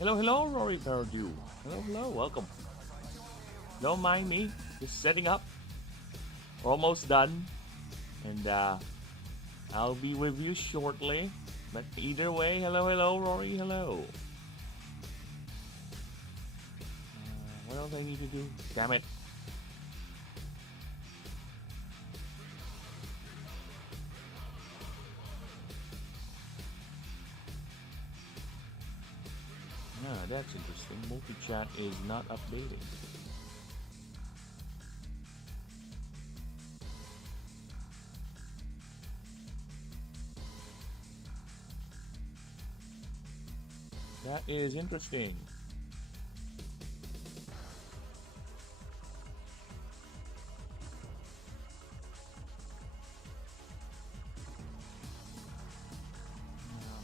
Hello, hello, Rory Perdue. Hello, hello, welcome. Don't mind me, just setting up. Almost done. And I'll be with you shortly. But either way, hello, hello, Rory, hello. What else I need to do? Damn it. Yeah, that's interesting. Multi-chat is not updating. That is interesting.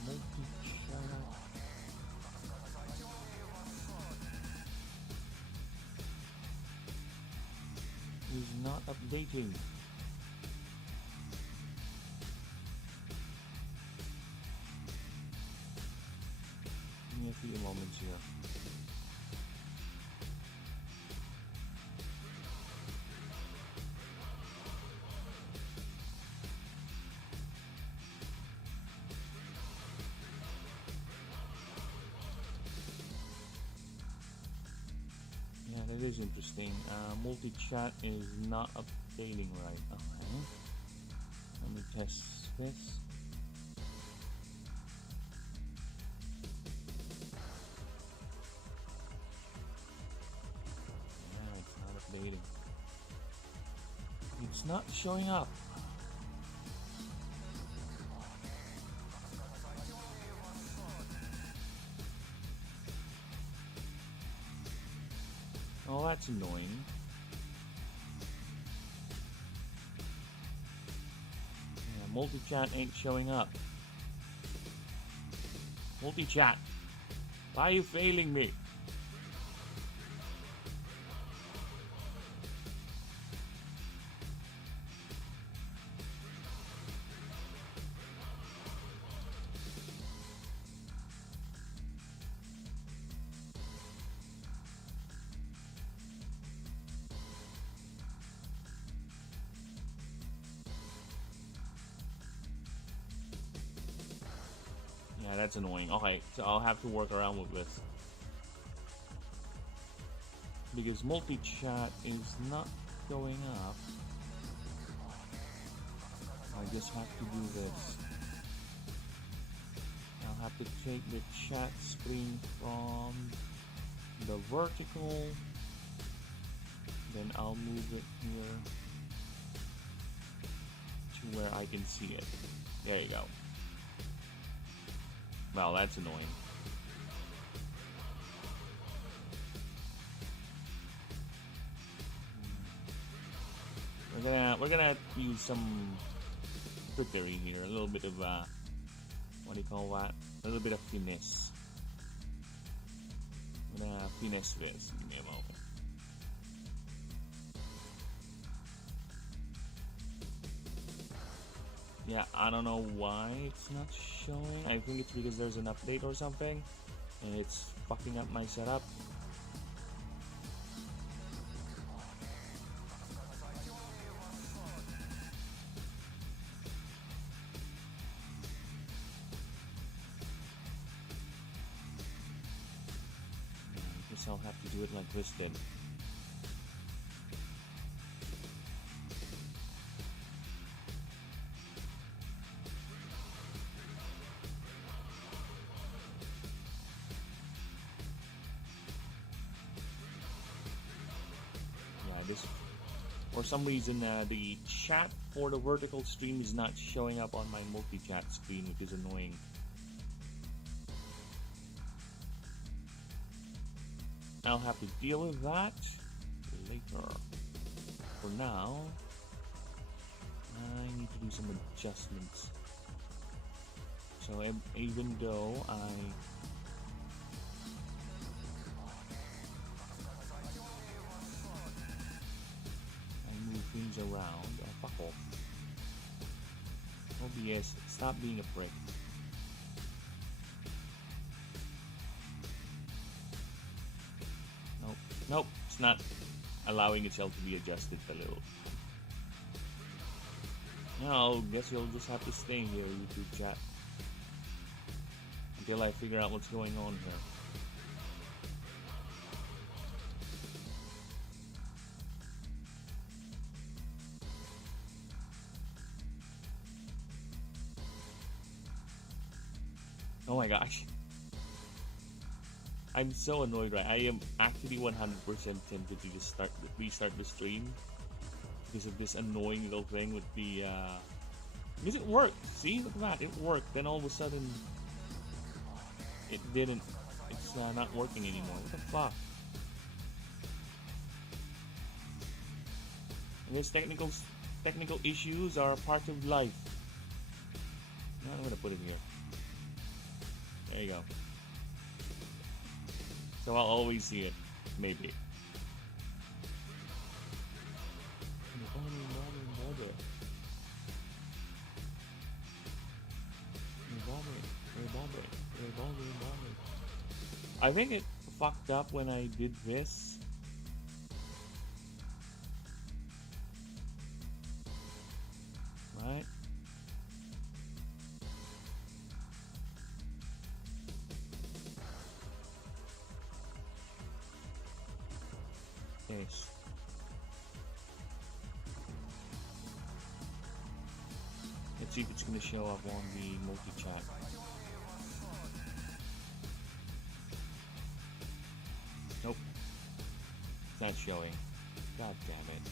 Multi-chat is not updating. Give me a few moments here. Yeah, that is interesting. Multi-chat is not updating right. Okay. Let me test this. Yeah, it's not updating. It's not showing up. Oh, that's annoying. Yeah, multi-chat ain't showing up. Multi-chat, why are you failing me? Yeah, that's annoying. Okay, so I'll have to work around with this. Because multi-chat is not going up. I just have to do this. I'll have to take the chat screen from the vertical. Then I'll move it here to where I can see it. There you go. Well, that's annoying. We're gonna use some trickery here, a little bit of what do you call that? A little bit of finesse. I'm gonna finesse this. Give me a moment. Yeah, I don't know why it's not showing. I think it's because there's an update or something, and it's fucking up my setup. I guess I'll have to do it like this then. For some reason, the chat for the vertical stream is not showing up on my multi-chat screen, which is annoying. I'll have to deal with that later. For now, I need to do some adjustments. So even though I move things around, fuck off. OBS, stop being a prick. Nope, it's not allowing itself to be adjusted a little. Now, guess you'll just have to stay here, YouTube chat, until I figure out what's going on here. Oh my gosh. I'm so annoyed, right? I am actually 100% tempted to just restart the stream because of this annoying little thing with the because it worked. See, look at that, it worked. Then all of a sudden, it didn't. It's not working anymore. What the fuck? I guess technical issues are a part of life. Now I'm gonna put it here. There you go. So I'll always see it, maybe. I think it fucked up when I did this. Right? Yes. Let's see if it's going to show up on the multi-chat. Nope. It's not showing. God damn it.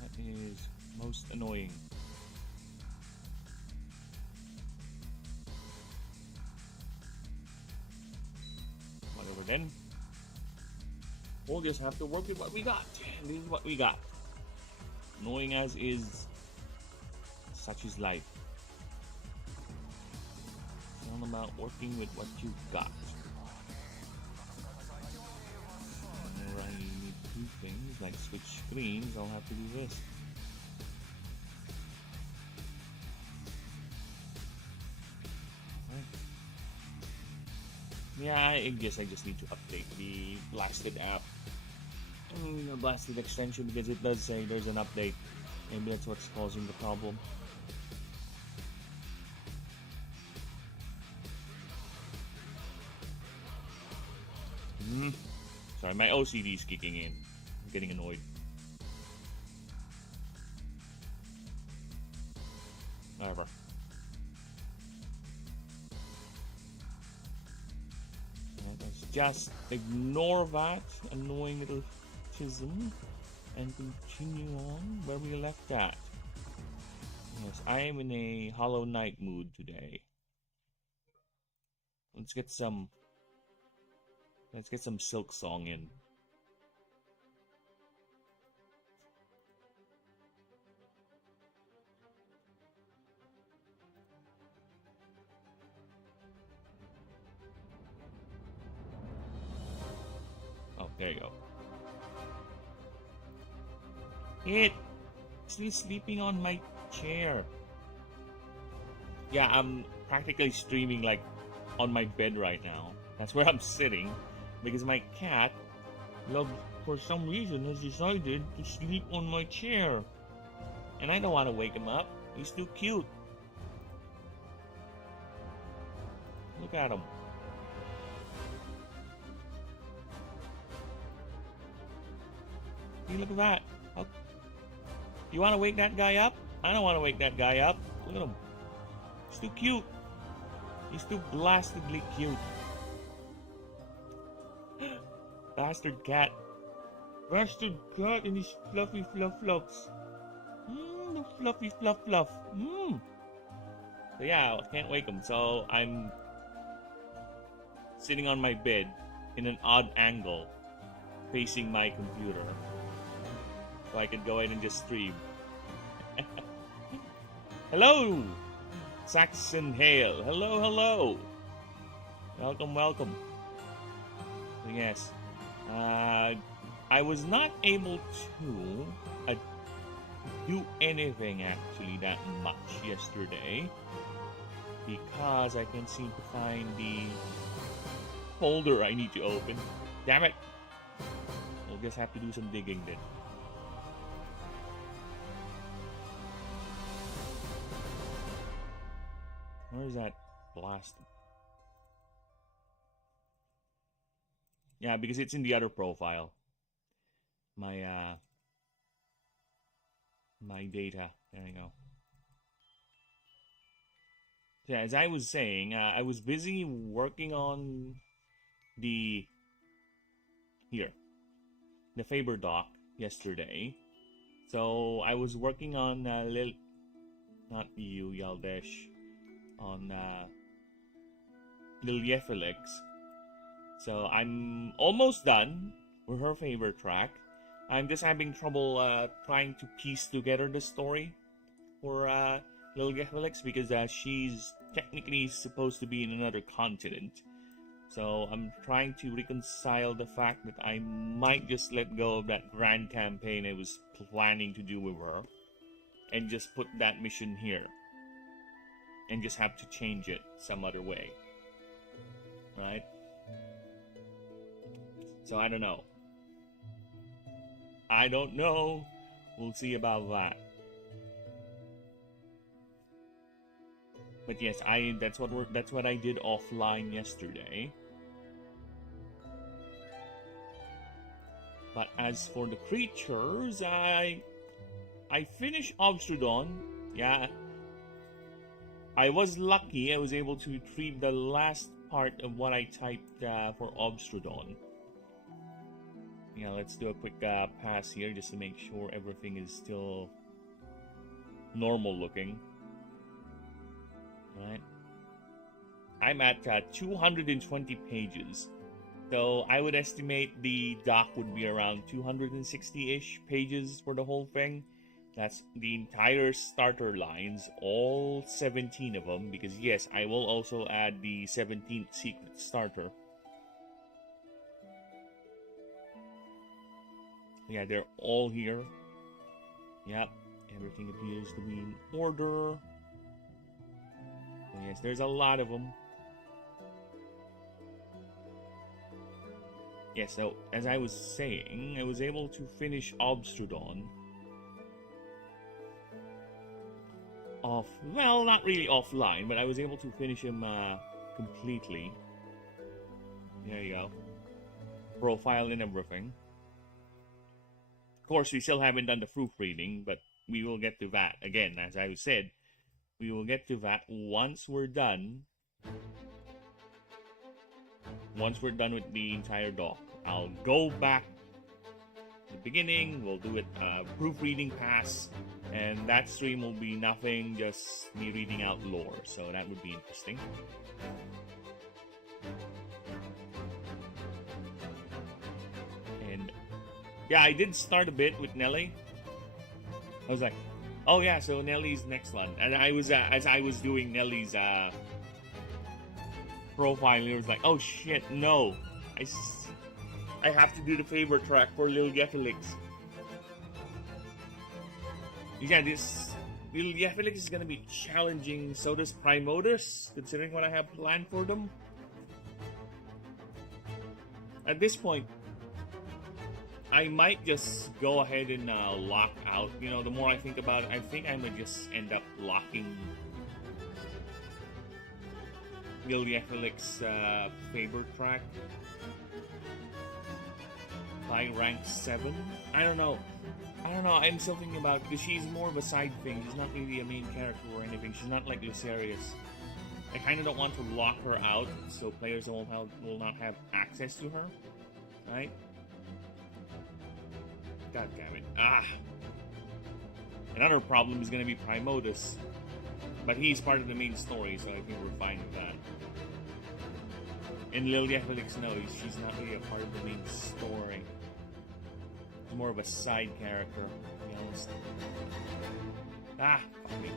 That is most annoying. Then we'll just have to work with what we got. This is what we got. Annoying as is, such is life. It's all about working with what you've got. Whenever I need to do things like switch screens, I'll have to do this. Yeah, I guess I just need to update the Blasted app. The Blasted extension, because it does say there's an update. Maybe that's what's causing the problem. Sorry, my OCD is kicking in. I'm getting annoyed. Whatever. Just ignore that annoying little chism and continue on where we left at. Yes, I am in a Hollow Knight mood today. Let's get some Silk Song in. Oh, there you go. It's sleeping on my chair. Yeah, I'm practically streaming like on my bed right now. That's where I'm sitting because my cat, for some reason, has decided to sleep on my chair. And I don't want to wake him up. He's too cute. Look at him. Look at that. You want to wake that guy up? I don't want to wake that guy up. Look at him. He's too cute. He's too blastedly cute. Bastard cat. Bastard cat and his fluffy fluffs. The fluffy fluff. So yeah, I can't wake him. So I'm sitting on my bed in an odd angle, facing my computer. So I could go ahead and just stream. Hello! Saxon Hale. Hello, hello. Welcome, welcome. So yes, I was not able to do anything actually that much yesterday because I can't seem to find the folder I need to open. Damn it! I'll just have to do some digging then. Where is that blast? Yeah, because it's in the other profile. My my data. There you go. So as I was saying, I was busy working on the Faber doc yesterday. So I was working on not you, Yaldesh, on Lilyefelix. So I'm almost done with her Faber track. I'm just having trouble trying to piece together the story for Lilyefelix because she's technically supposed to be in another continent. So I'm trying to reconcile the fact that I might just let go of that grand campaign I was planning to do with her and just put that mission here and just have to change it some other way. Right? So I don't know. I don't know. We'll see about that. But yes, that's what I did offline yesterday. But as for the creatures, I finished Obstrodon. Yeah. I was lucky. I was able to retrieve the last part of what I typed for Obstrodon. Yeah, let's do a quick pass here just to make sure everything is still normal looking. Right. I'm at 220 pages. So I would estimate the doc would be around 260-ish pages for the whole thing. That's the entire starter lines, all 17 of them, because yes, I will also add the 17th secret starter. Yeah, they're all here. Yep, everything appears to be in order. So yes, there's a lot of them. Yeah, so as I was saying, I was able to finish Obstrodon well, not really offline, but I was able to finish him completely. There you go. Profile and everything. Of course, we still haven't done the proofreading, but we will get to that. Again, as I said, we will get to that once we're done. Once we're done with the entire doc. I'll go back to the beginning, we'll do it proofreading pass, and that stream will be nothing, just me reading out lore, so that would be interesting. And yeah, I did start a bit with Nelly. I was like, oh yeah, so Nelly's next one. And I was as I was doing Nelly's profile, it was like, oh shit, no, I have to do the favor track for Lilyefelix. Yeah, this Lilyefelix is gonna be challenging. So does Primotus, considering what I have planned for them. At this point, I might just go ahead and lock out. You know, the more I think about it, I think I might just end up locking Lilyefelix favor track by rank 7. I don't know. I'm still thinking about it because she's more of a side thing. She's not really a main character or anything. She's not like Lucerius. I kind of don't want to lock her out so players will not have access to her. Right? God damn it. Another problem is going to be Primotus. But he's part of the main story, so I think we're fine with that. And Lilyefelix, no, she's not really a part of the main story. She's more of a side character, to be honest. Fuck me.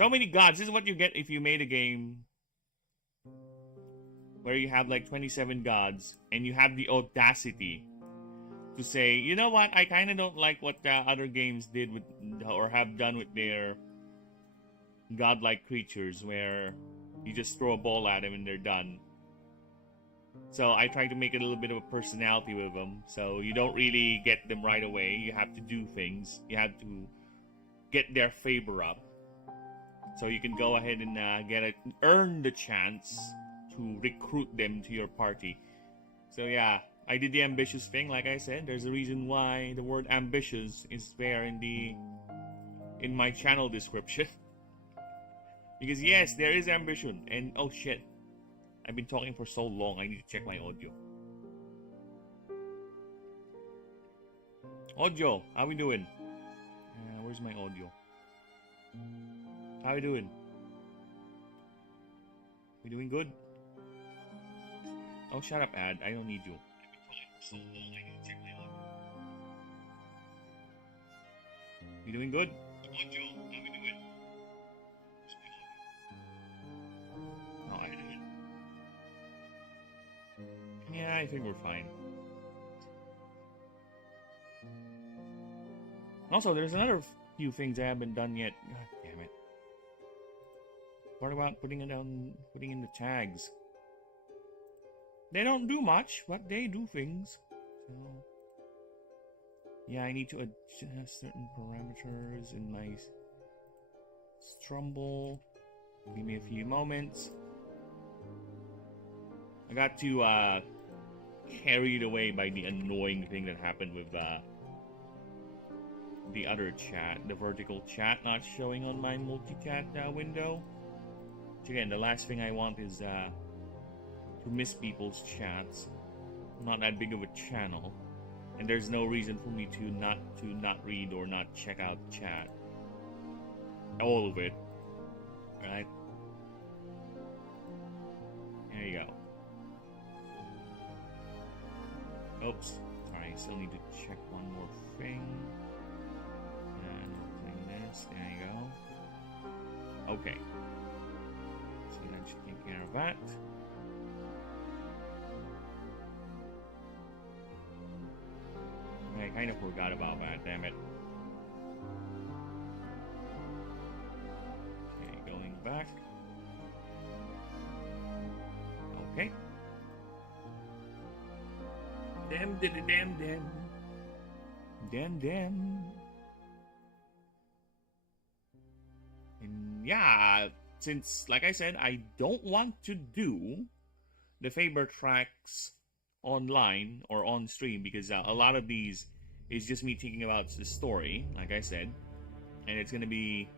So many gods. This is what you get if you made a game where you have like 27 gods and you have the audacity to say, you know what, I kind of don't like what other games did with or have done with their godlike creatures, where you just throw a ball at them and they're done. So I try to make it a little bit of a personality with them, so you don't really get them right away. You have to do things. You have to get their favor up, so you can go ahead and earn the chance to recruit them to your party. So yeah, I did the ambitious thing. Like I said, there's a reason why the word ambitious is there in my channel description. Because yes, there is ambition. And oh shit, I've been talking for so long, I need to check my audio. Audio, how we doing? Where's my audio? How we doing? We doing good? Oh, shut up, ad. I don't need you. I've been talking for so long, I need to check my audio. We doing good? Audio, how we doing? Where's my audio? Oh, I do it. Yeah, I think we're fine. Also, there's another few things I haven't done yet. God damn it. What about putting in the tags? They don't do much, but they do things. So yeah, I need to adjust certain parameters in my Strumble. Give me a few moments. I got to carried away by the annoying thing that happened with the other chat, the vertical chat not showing on my multi-chat window. Which again, the last thing I want is to miss people's chats. I'm not that big of a channel, and there's no reason for me to not read or not check out the chat. All of it, right? There you go. Oops, sorry. I still need to check one more thing. And opening this. There you go. Okay. So that should take care of that. I kind of forgot about that, damn it. Okay, going back. Okay. Damn. And yeah, since, like I said, I don't want to do the Faber tracks online or on stream, because a lot of these is just me thinking about the story, like I said, and it's gonna be,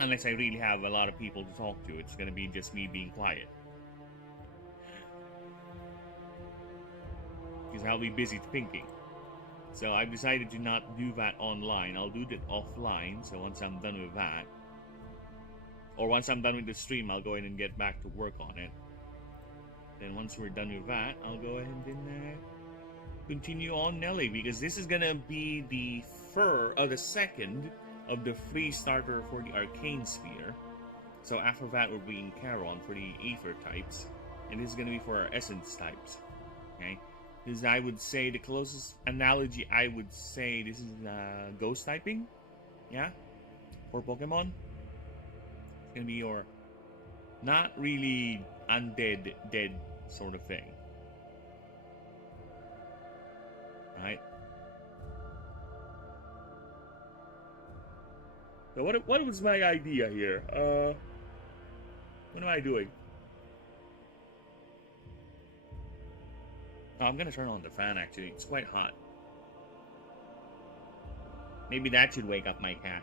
unless I really have a lot of people to talk to, it's gonna be just me being quiet, because I'll be busy thinking. So I've decided to not do that online. I'll do that offline. So once I'm done with that, or once I'm done with the stream, I'll go in and get back to work on it. Then once we're done with that, I'll go ahead and continue on Nelly, because this is gonna be the second of the free starter for the Arcane Sphere. So after that, we're being Charon for the Ether types, and this is gonna be for our Essence types. Okay, this is, I would say, the closest analogy. I would say this is Ghost typing. Yeah, for Pokemon, it's gonna be your not really undead, dead sort of thing. Right? So what was my idea here? What am I doing? Oh, I'm gonna turn on the fan, actually. It's quite hot. Maybe that should wake up my cat.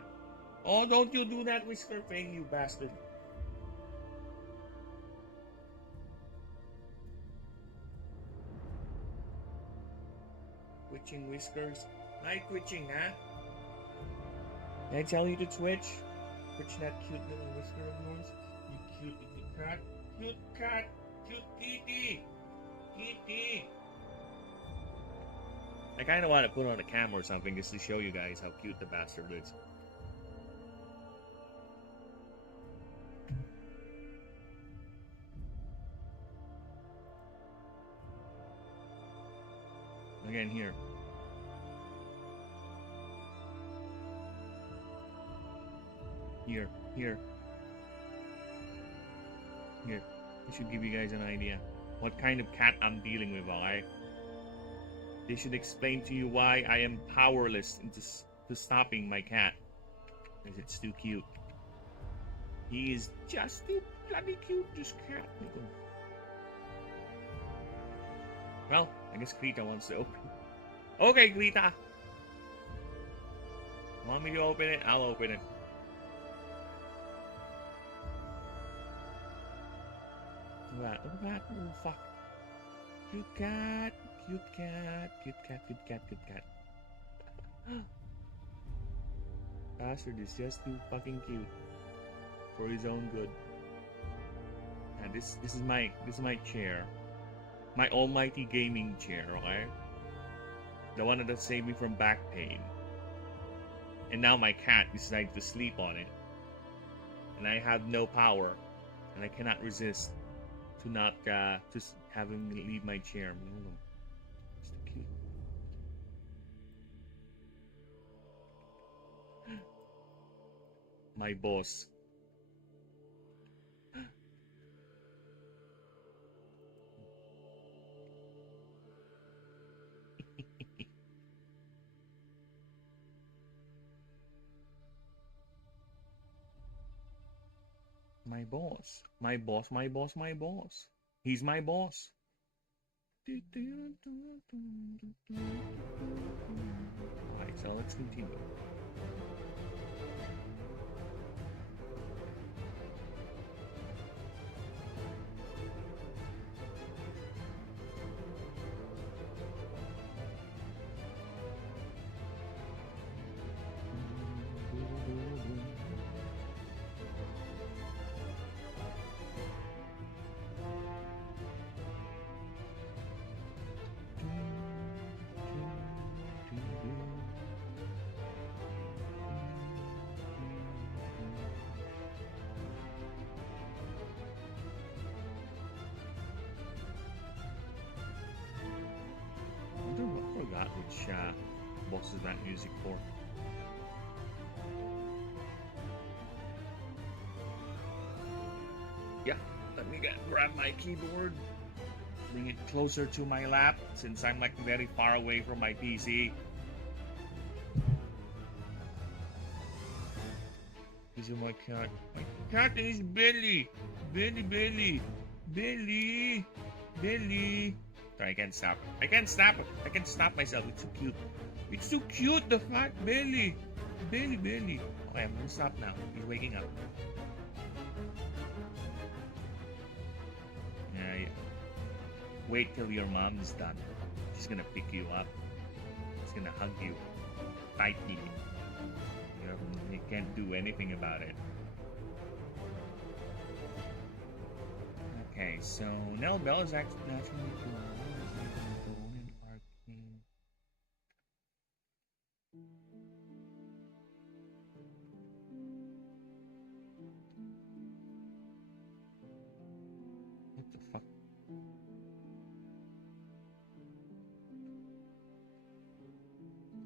Oh, don't you do that whisker thing, you bastard. Twitching whiskers. Hi, twitching, huh? Did I tell you to twitch? Twitch that cute little whisker of yours. You cute little cat. Cute cat. Cute kitty. Kitty. I kind of want to put on a camera or something just to show you guys how cute the bastard is. Again, here. Here. Here. Here. This should give you guys an idea what kind of cat I'm dealing with, alright? They should explain to you why I am powerless to stopping my cat. Because it's too cute. He is just too bloody cute, this cat. Well, I guess Krita wants to open. Okay, Krita! Want me to open it? I'll open it. Look at that. Look at that. Oh, fuck. Cute cat. Cute cat. Cute cat. Cute cat. Cute cat. Bastard is just too fucking cute for his own good. And this is my chair. My almighty gaming chair, okay? The one that saved me from back pain. And now my cat decided to sleep on it. And I have no power. And I cannot resist to not just having me leave my chair. It's so cute. My boss. My boss. My boss, my boss, my boss. He's my boss. Alright, so let's continue. I forgot which boss is that music for. Yeah, let me grab my keyboard, bring it closer to my lap since I'm like very far away from my PC. These are my cat. My cat is Billy. Billy. Sorry, I can't stop. I can't stop myself. It's so cute. It's so cute, the fat Billy. Billy. Okay, I'm gonna stop now. He's waking up. Yeah. Wait till your mom's done. She's gonna pick you up. She's gonna hug you tightly. You can't do anything about it. Okay, so Nell Bell is actually what the fuck?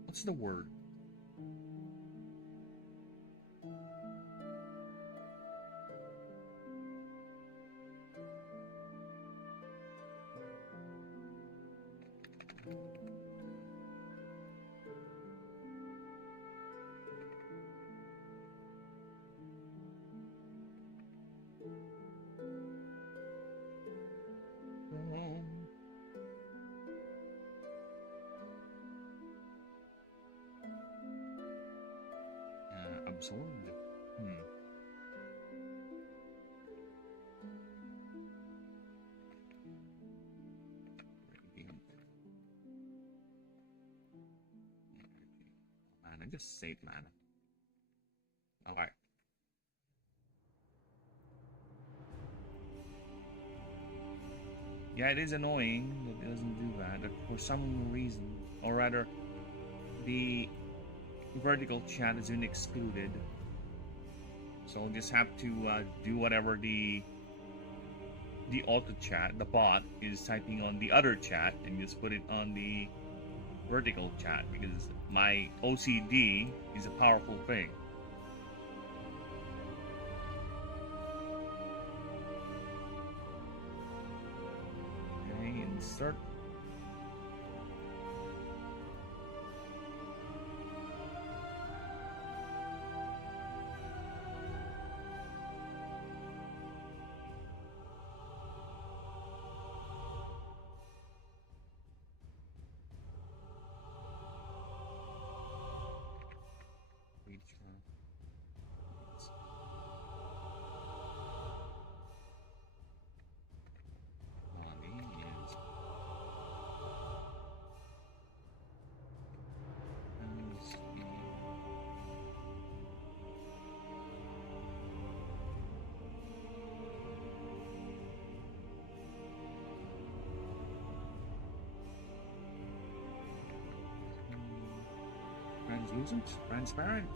What's the word? Absorbed. Man, I just saved mana. Alright. Yeah, it is annoying that it doesn't do that for some reason, or rather, the vertical chat has been excluded, so I'll just have to do whatever the auto chat, the bot, is typing on the other chat, and just put it on the vertical chat because my OCD is a powerful thing. Okay, insert. Translucent, transparent.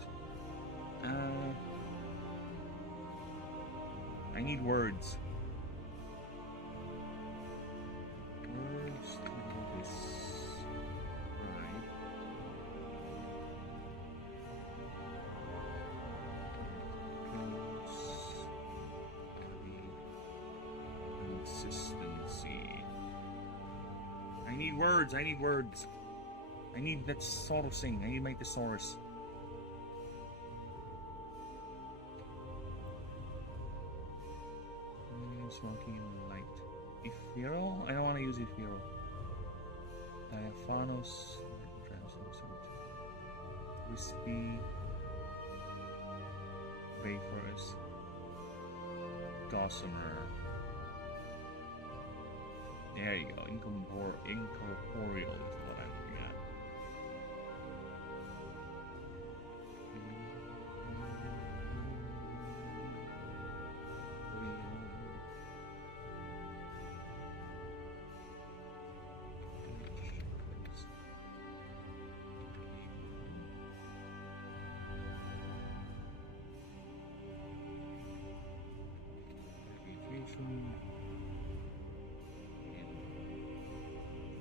I need words. Words to this. Right. Consistency. I need words. I need words. I need that sort of thing. I need my thesaurus. Smoky and light. Ethereal? I don't want to use ethereal. Diaphanos. Translucent. Wispy. Vaporous. Gossamer. There you go. Incorporeal is what I'm looking at.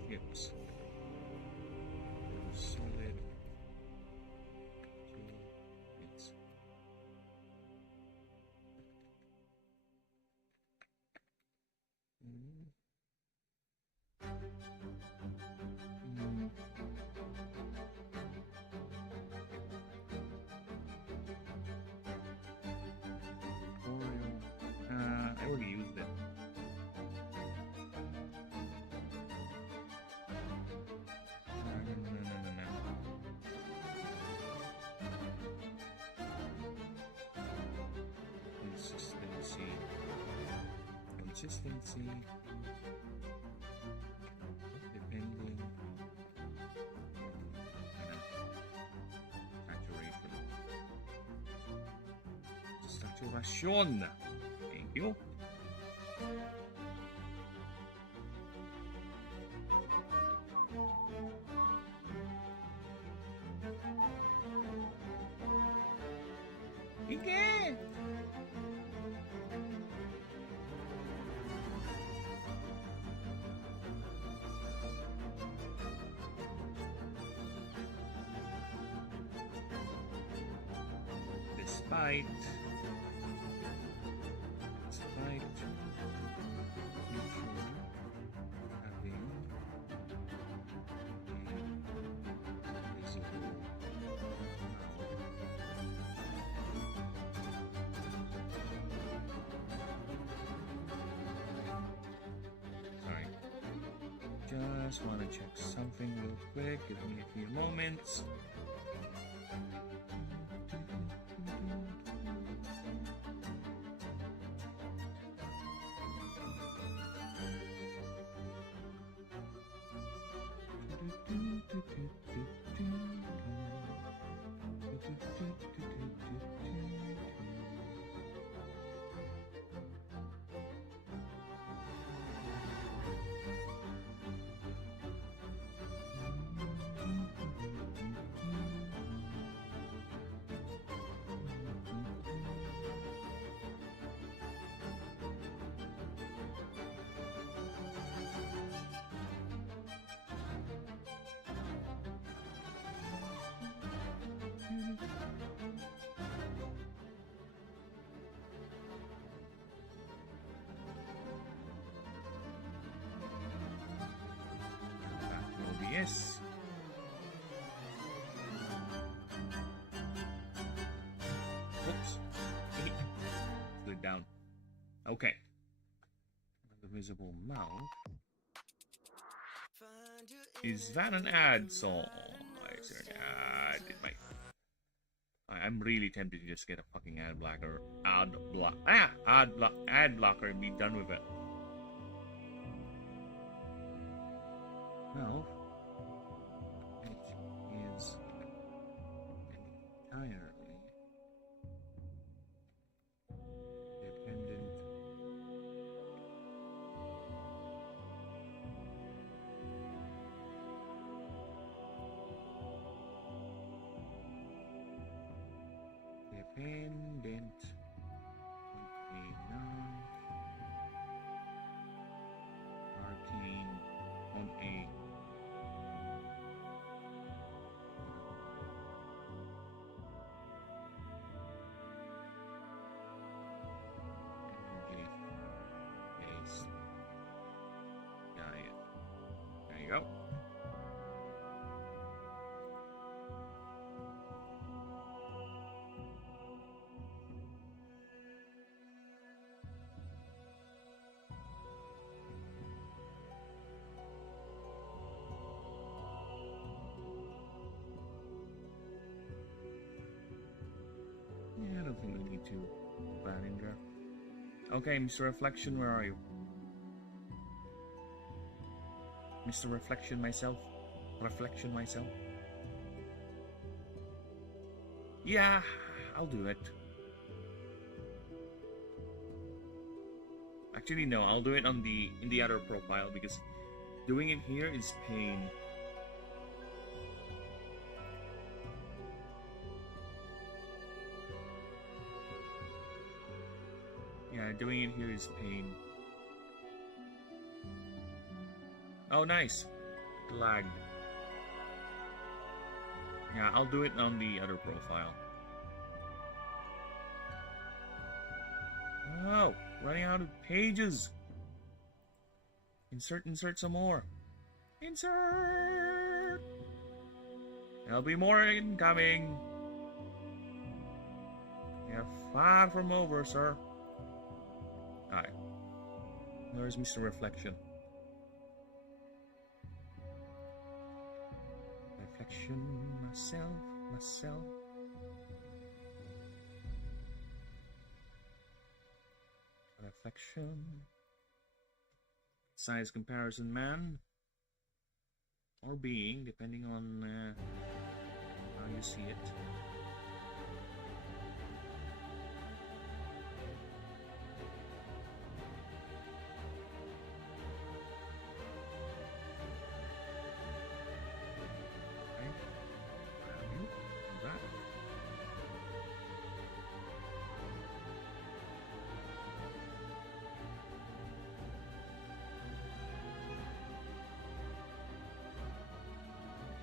Hips. Solid. It's I already used it. Consistency, depending, saturation. Thank you. Okay. Despite having visible sorry, just want to check something real quick. Give me a few moments. OBS. Oops. Slid down. Okay. The visible mouth. Is that an ad song? Is there an ad? I'm really tempted to just get a fucking ad blocker. Ad blocker and be done with it. No. It is entirely dependent. Dependent on a non-arcane on a energy-based diet. There you go. Yeah, I don't think we need to put that in there. Okay, Mr. Reflection, where are you? Mr. Reflection myself? Reflection myself? Yeah, I'll do it. Actually, no, I'll do it on in the other profile because doing it here is pain. Yeah, doing it here is pain. Oh, nice. It lagged. Yeah, I'll do it on the other profile. Oh, running out of pages. Insert some more. Insert! There'll be more incoming. You're far from over, sir. Alright. Where's Mr. Reflection? Reflection, myself. Reflection. Size comparison man. Or being, depending on how you see it.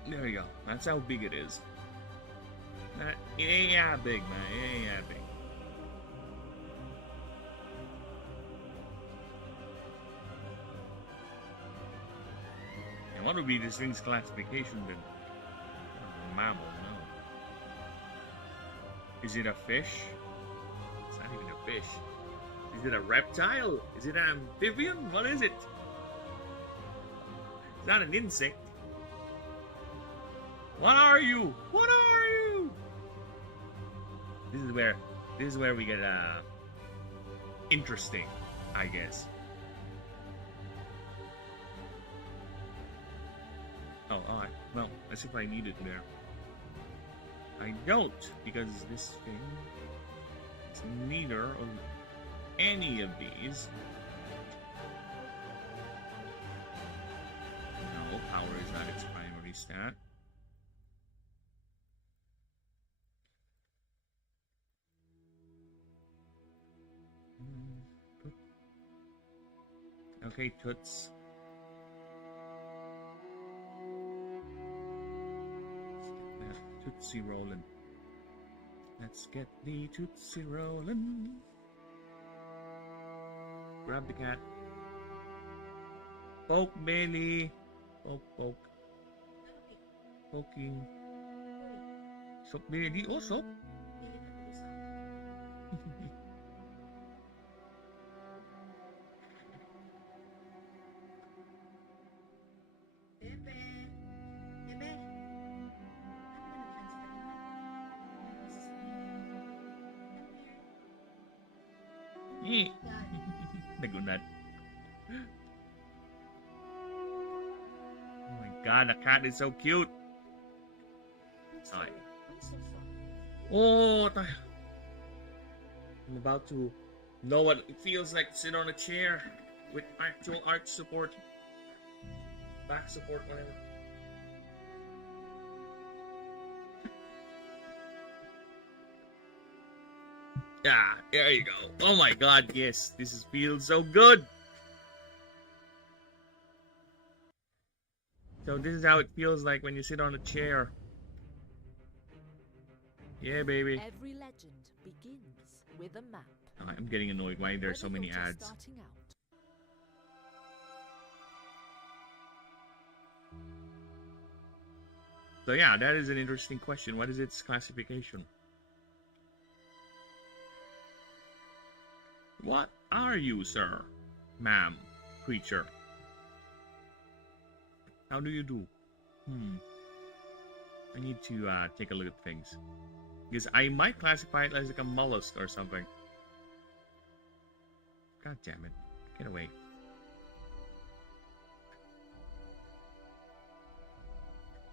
There we go. That's how big it is. It ain't that big, man. It ain't that big. And what would be this thing's classification then? Mammal, no. Is it a fish? It's not even a fish. Is it a reptile? Is it an amphibian? What is it? It's not an insect. What are you? What are you? This is where we get interesting, I guess. Oh, alright. Well, as if I need it there. I don't, because this thing is neither of any of these. No, power is not its primary stat. Okay, toots. Tootsie rolling. Let's get the Tootsie rolling. Grab the cat. Poke belly. Poke, poke. Poking. Soap belly. Oh, soap. Nagunat. Oh my god, the cat is so cute. Sorry. Oh, I'm about to know what it feels like to sit on a chair with actual arch support, back support, whatever. Yeah, there you go. Oh my god, yes, feels so good. So this is how it feels like when you sit on a chair. Yeah, baby. Every legend begins with a map. I'm getting annoyed why there's so many ads. So yeah, that is an interesting question. What is its classification? What are you, sir? Ma'am, creature. How do you do? I need to take a look at things. Because I might classify it as like a mollusk or something. God damn it. Get away.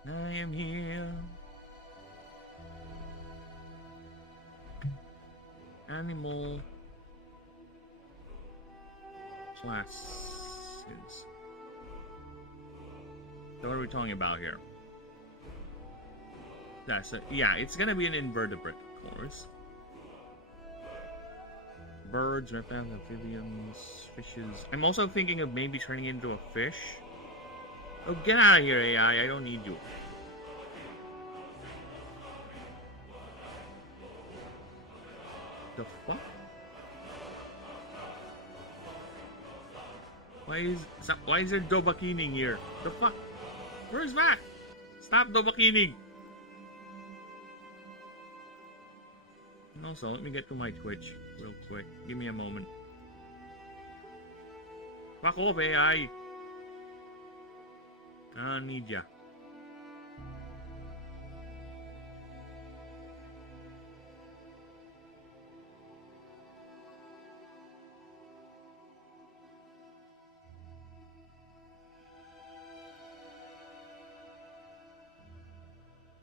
I am here. Animal classes. So what are we talking about here? Yeah, it's gonna be an invertebrate, of course. Birds, reptiles, amphibians, fishes. I'm also thinking of maybe turning into a fish. Oh, get out of here, AI. I don't need you. The fuck? Why is there dobakining here? The fuck? Where's that? Stop dobakining! And also, let me get to my Twitch real quick. Give me a moment. Fuck off, AI! I need ya.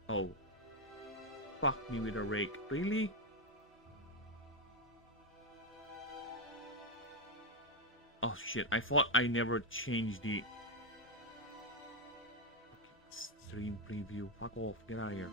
Oh. Fuck me with a rake. Really? Oh shit, I thought I never changed the stream preview. Fuck off, get out of here.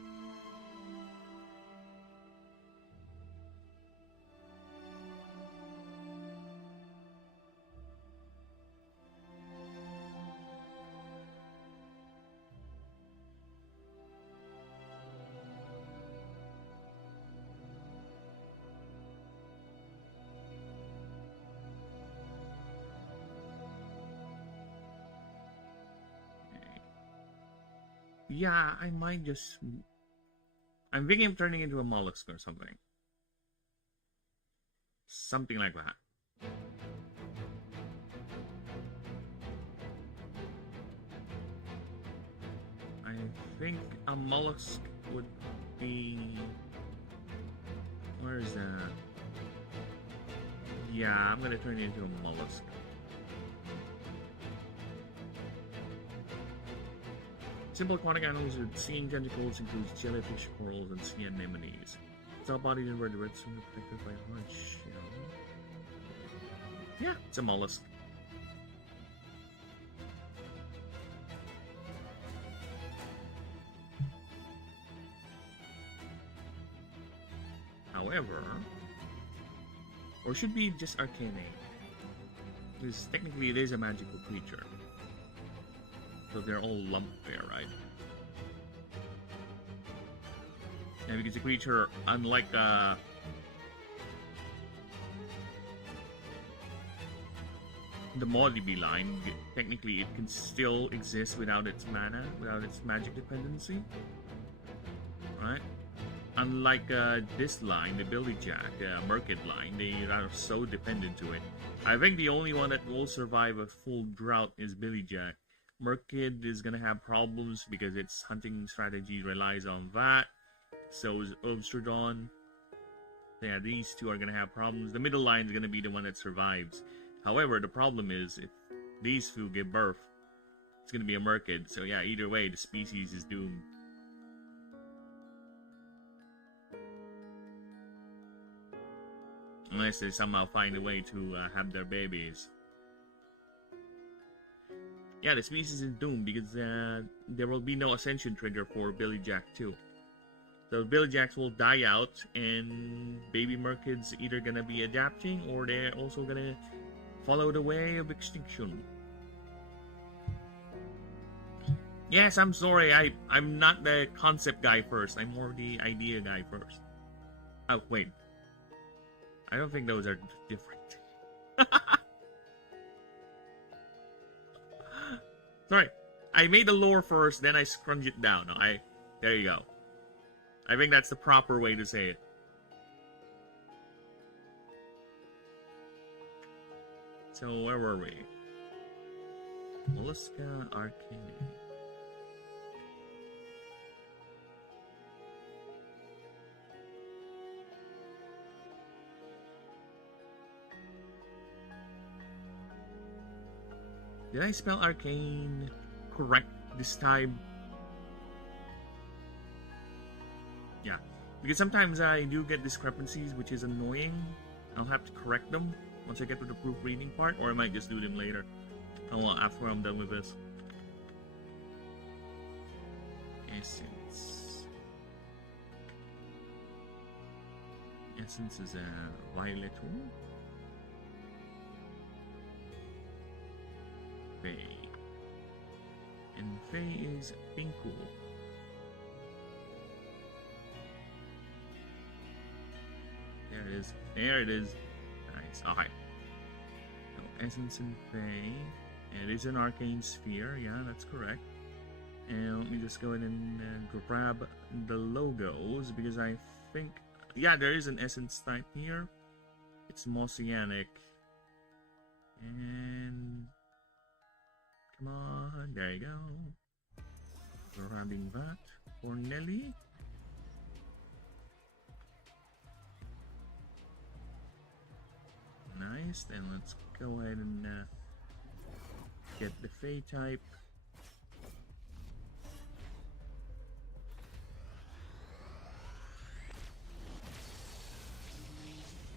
Yeah, I might just... I'm thinking of turning into a mollusk or something. Something like that. I think a mollusk would be... Where is that? Yeah, I'm gonna turn it into a mollusk. Simple aquatic animals with seeing tentacles includes jellyfish, corals, and sea anemones. It's all bodied invertebrates and protected by a hard shell. Yeah, it's a mollusk. However, or should be just arcane, because technically it is a magical creature. So they're all lumped there, right? Yeah, because the creature, unlike the Maudibi line, technically it can still exist without its mana, without its magic dependency, right? Unlike this line, the Billy Jack, Merkid line, they are so dependent to it. I think the only one that will survive a full drought is Billy Jack. Merkid is gonna have problems because its hunting strategy relies on that. So is Obstrodon. Yeah, these two are gonna have problems. The middle line is gonna be the one that survives. However, the problem is if these two give birth, it's gonna be a Merkid. So yeah, either way, the species is doomed. Unless they somehow find a way to have their babies. Yeah, the species is doomed because there will be no ascension trigger for Billy Jack 2. So Billy Jacks will die out, and baby Merkids either gonna be adapting or they're also gonna follow the way of extinction. Yes, I'm sorry, I'm not the concept guy first. I'm more the idea guy first. Oh, wait. I don't think those are different. Sorry, I made the lore first, then I scrunch it down. There you go. I think that's the proper way to say it. So where were we? Mollusca Arcane. Did I spell arcane correct this time? Yeah, because sometimes I do get discrepancies, which is annoying. I'll have to correct them once I get to the proofreading part, or I might just do them later. After I'm done with this. Essence. Essence is a violet one. Fae. And Fae is Pinku. There it is. There it is. Nice. Alright. So, Essence and Fae. It is an arcane sphere. Yeah, that's correct. And let me just go ahead and grab the logos because I think... Yeah, there is an Essence type here. It's Mossianic. And... Come on, there you go. Grabbing that for Nelly. Nice, then let's go ahead and get the Fae type.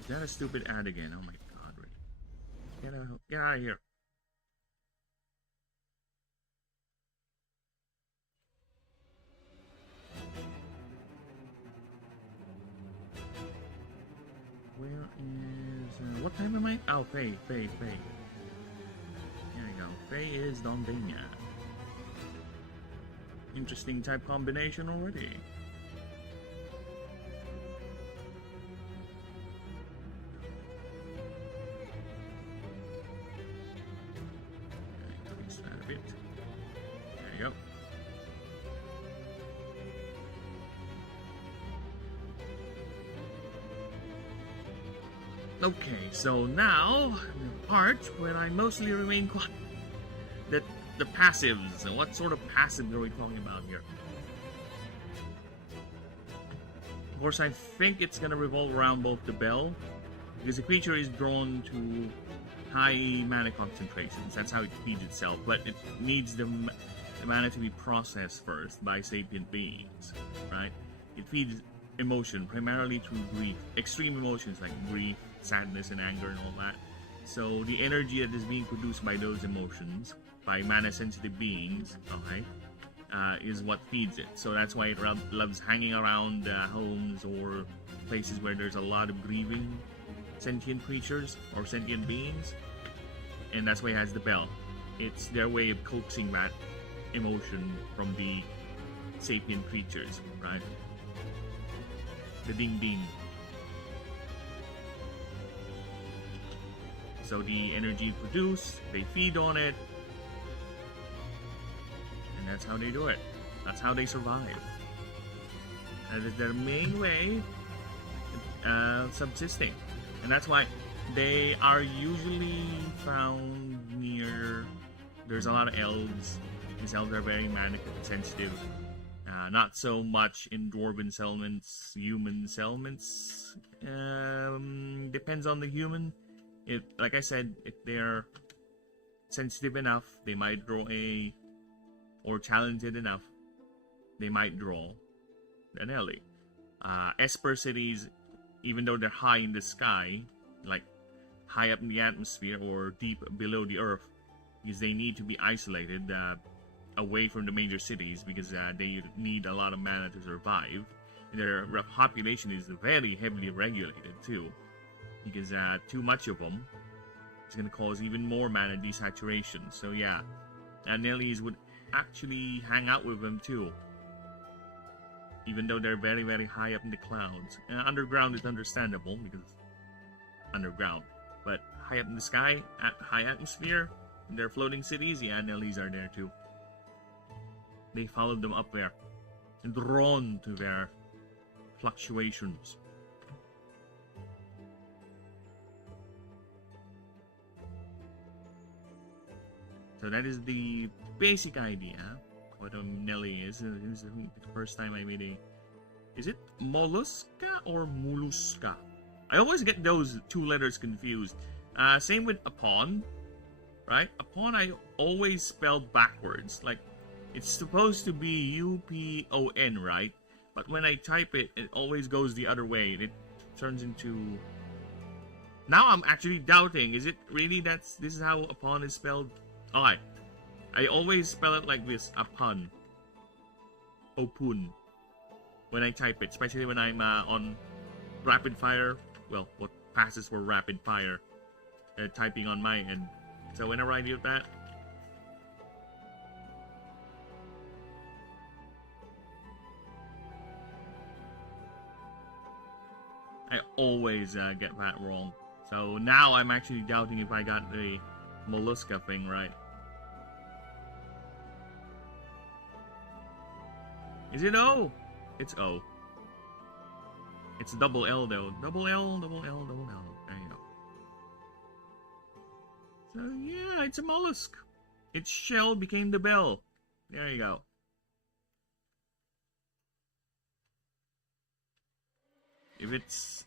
Is that a stupid ad again? Oh my god, really. Get out of here. Where is... what time am I? Oh, Fae. There you go. Fae is Dondania. Interesting type combination already. Increase that a bit. There you go. Okay, so now the part where I mostly remain quiet. The passives. What sort of passives are we talking about here? Of course, I think it's gonna revolve around both the bell, because the creature is drawn to high mana concentrations. That's how it feeds itself, but it needs the mana to be processed first by sapient beings, right? It feeds emotion primarily through grief, extreme emotions like grief, sadness, and anger, and all that. So the energy that is being produced by those emotions, by mana-sensitive beings, okay, is what feeds it. So that's why it loves hanging around homes or places where there's a lot of grieving sentient creatures or sentient beings, and that's why it has the bell. It's their way of coaxing that emotion from the sapient creatures, right? the ding ding. So the energy produced, they feed on it, and that's how they do it. That's how they survive. That is their main way subsisting, and that's why they are usually found near. There's a lot of elves. These elves are very manic and sensitive. Not so much in dwarven settlements, human settlements. Depends on the human. Like I said, if they're sensitive enough, they might draw or talented enough, they might draw an ellie. Esper cities, even though they're high in the sky, like high up in the atmosphere or deep below the earth, because they need to be isolated away from the major cities because they need a lot of mana to survive. Their population is very heavily regulated too, because too much of them is going to cause even more mana desaturation. So yeah, Nellies would actually hang out with them too, even though they're very, very high up in the clouds. Underground is understandable because underground, but high up in the sky, at high atmosphere, in their floating cities, yeah, Nellies are there too. They followed them up there, and drawn to their fluctuations. So that is the basic idea what a Nelly is. It was the first time I made a... Is it mollusca or mollusca? I always get those two letters confused. Same with upon, right? Upon I always spelled backwards. Like, it's supposed to be U-P-O-N, right? But when I type it, it always goes the other way. It turns into... Now I'm actually doubting. Is it really this is how upon is spelled? Alright. I always spell it like this. Upon. Opun. When I type it. Especially when I'm on rapid fire. Well, what passes for rapid fire. Typing on my end. So whenever I do that, I always get that wrong. So now I'm actually doubting if I got the mollusca thing right. Is it O? It's O. It's double L though. Double L, double L, double L. There you go. So yeah, it's a mollusk. Its shell became the bell. There you go. If it's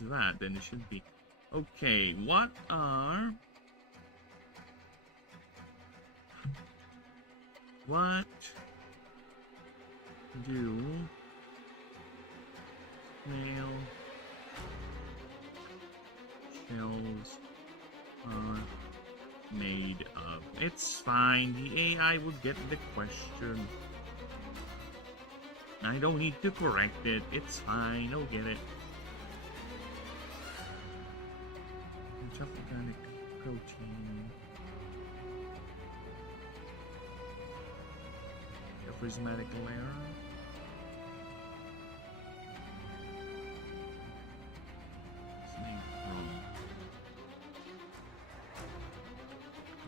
that, then it should be. Okay, what do snail shells are made of? It's fine, the AI will get the question. I don't need to correct it. It's fine. I'll get it. Organic protein. The prismatic layer. It's made from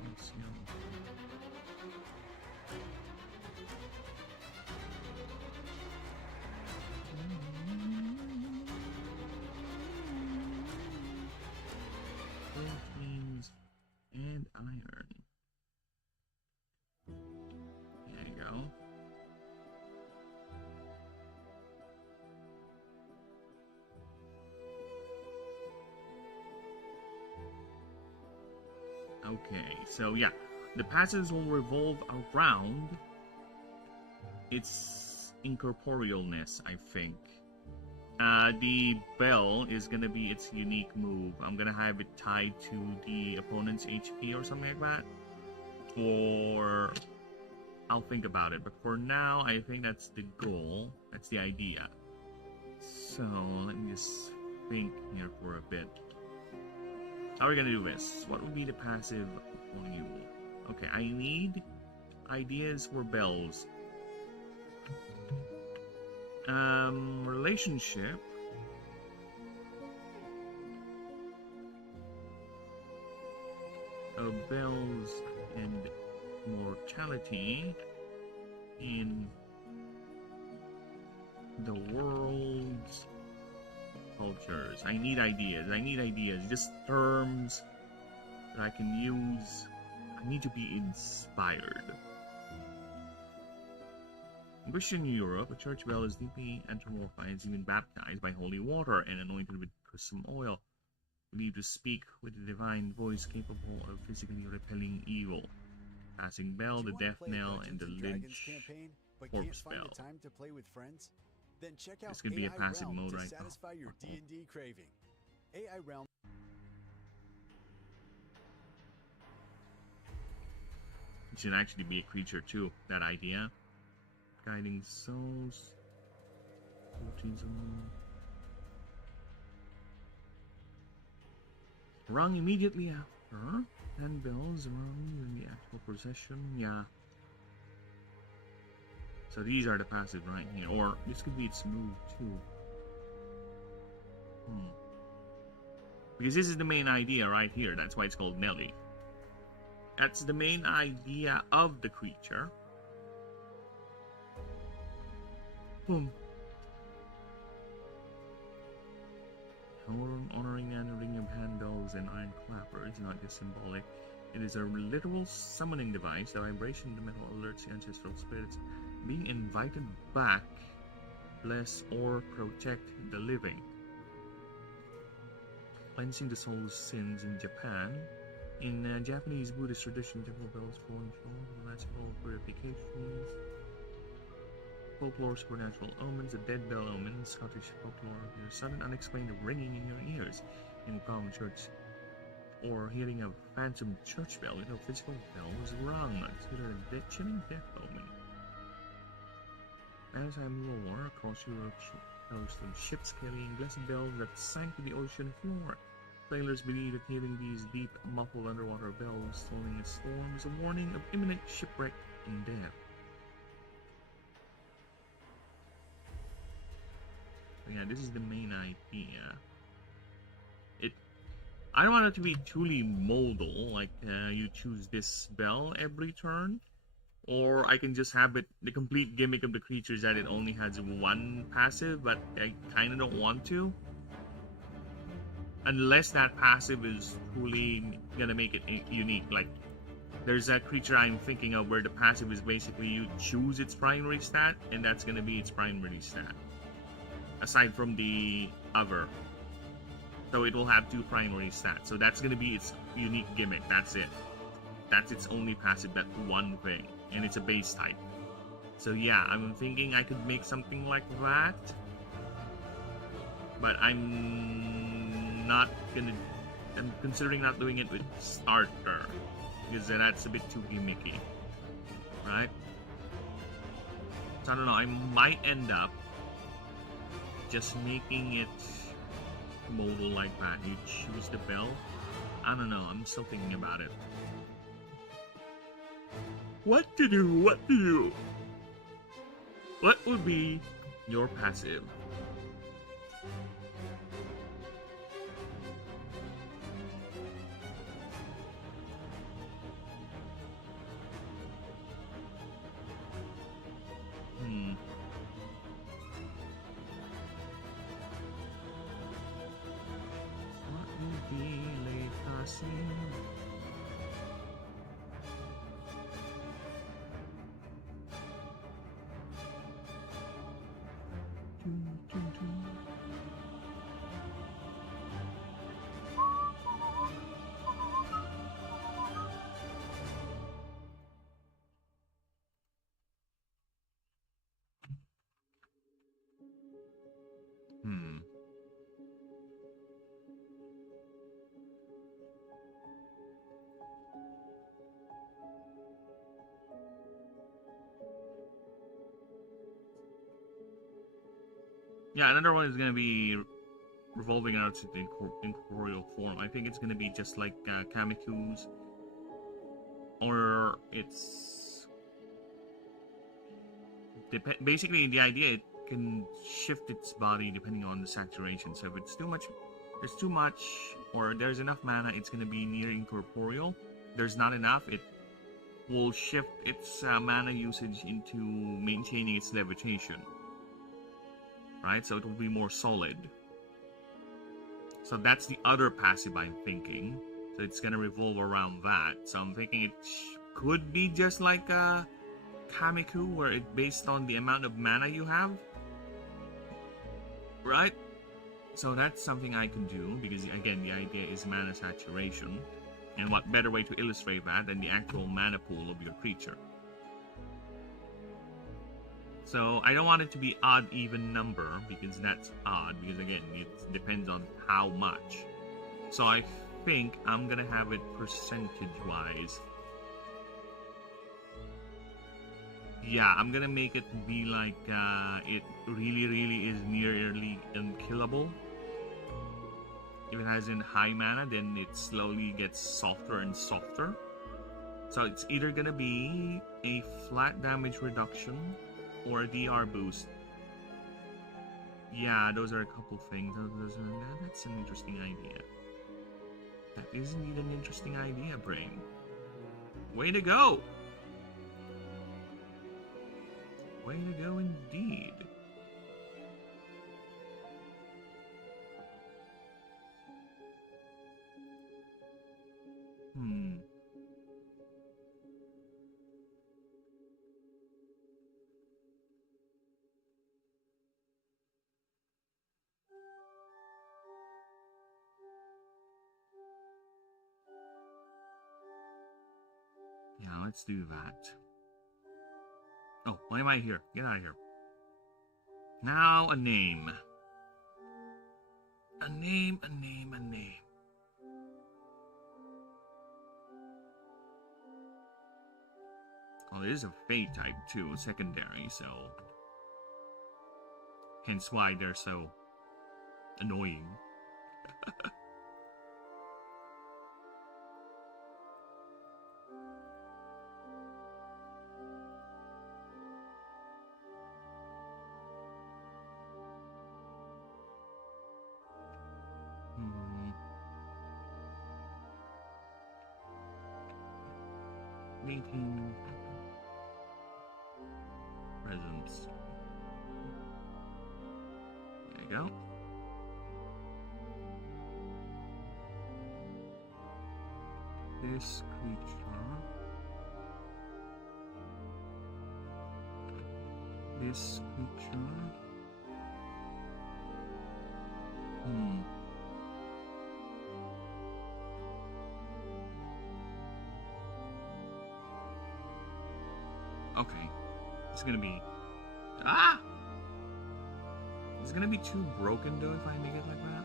calcium. Proteins and iron. There you go. Okay, so yeah, the passes will revolve around its incorporealness, I think. The bell is gonna be its unique move. I'm gonna have it tied to the opponent's HP or something like that. Or I'll think about it. But for now, I think that's the goal. That's the idea. So let me just think here for a bit. How are we gonna do this? What would be the passive on you? Okay, I need ideas for bells. Relationship. Bells and mortality in the world's cultures. I need ideas. Just terms that I can use. I need to be inspired. In Christian Europe, a church bell is deeply anthropomorphized, even baptized by holy water and anointed with chrism oil, believed to speak with a divine voice capable of physically repelling evil. Passing bell, the death knell, and the lynch corpse bell. This could be a passive mode right now. Satisfy your D&D craving. AI Realm. It should actually be a creature too, that idea. Guiding souls. Rung immediately after. And bells rung in the actual procession. Yeah. So these are the passive right here. Or this could be its move too. Because this is the main idea right here. That's why it's called Nelly. That's the main idea of the creature. Honoring and ring of handbells and iron clappers, not just symbolic. It is a literal summoning device. The vibration of the metal alerts the ancestral spirits being invited back, bless or protect the living. Cleansing the soul's sins in Japan. In Japanese Buddhist tradition, temple bells form magical purifications. Folklore, supernatural omens, the dead bell omen, Scottish folklore, there's sudden unexplained ringing in your ears in common church, or hearing a phantom church bell with no physical bell was rung, considered a chilling death omen. Maritime lore across Europe coast of ships carrying blessed bells that sank to the ocean floor. Sailors believe that hearing these deep, muffled underwater bells tolling a storm is a warning of imminent shipwreck and death. Yeah, this is the main idea. I don't want it to be truly modal, like you choose this bell every turn, or I can just have it, the complete gimmick of the creature is that it only has one passive, but I kind of don't want to. Unless that passive is truly gonna make it unique. Like, there's that creature I'm thinking of where the passive is basically you choose its primary stat, and that's gonna be its primary stat. Aside from the other. So it will have two primary stats. So that's gonna be its unique gimmick. That's it. That's its only passive, that one thing. And it's a base type. So yeah, I'm thinking I could make something like that. But I'm considering not doing it with starter. Because that's a bit too gimmicky. Right? So I don't know, I might end up just making it modal like that. You choose the bell. I don't know, I'm still thinking about it. What to do? What would be your passive? What would be a passive? Yeah, another one is going to be revolving around the incorporeal form. I think it's going to be just like Kamiku's. Or it's... basically, the idea, it can shift its body depending on the saturation. So if it's too much, there's too much, or there's enough mana, it's gonna be near incorporeal. There's not enough, it will shift its mana usage into maintaining its levitation. Right, so it will be more solid. So that's the other passive I'm thinking. So it's gonna revolve around that. So I'm thinking it could be just like a Kamiku, where it's based on the amount of mana you have. Right? So that's something I can do, because again, the idea is mana saturation. And what better way to illustrate that than the actual mana pool of your creature? So I don't want it to be odd even number, because that's odd, because again, it depends on how much. So I think I'm gonna have it percentage-wise. Yeah, I'm gonna make it be like it really is nearly unkillable. If it has in high mana, then it slowly gets softer and softer. So it's either gonna be a flat damage reduction or a DR boost. Yeah, those are a couple things. That's an interesting idea. That is indeed an interesting idea, Brain. Way to go! Way to go indeed. Yeah, let's do that. Oh, why am I here? Get out of here. Now a name. A name. Well, it is a Fate type too, secondary, so... Hence why they're so annoying. Maintain presence. There you go. This creature. This creature. Okay. It's gonna be... Ah! It's gonna be too broken though if I make it like that.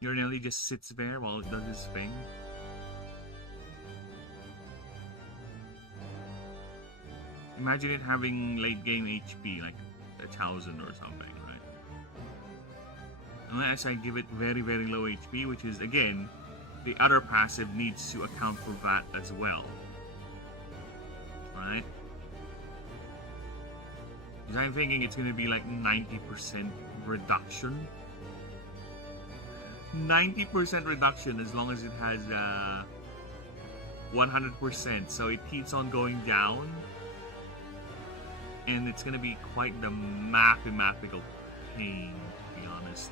Your Nelly just sits there while it does its thing. Imagine it having late game HP, like 1,000 or something, right? Unless I give it very low HP, which is, again, the other passive needs to account for that as well. Right? Because I'm thinking it's going to be like 90% reduction. 90% reduction as long as it has 100%. So it keeps on going down. And it's going to be quite the mathematical pain, to be honest.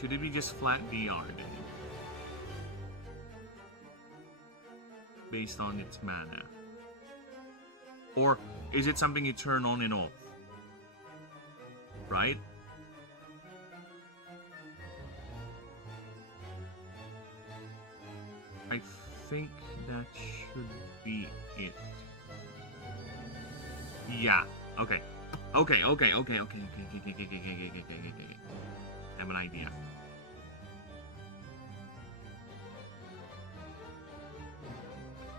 Should it be just flat DR then? Based on its mana? Or is it something you turn on and off? Right? I think that should be it. Yeah. Okay. Okay. I have an idea.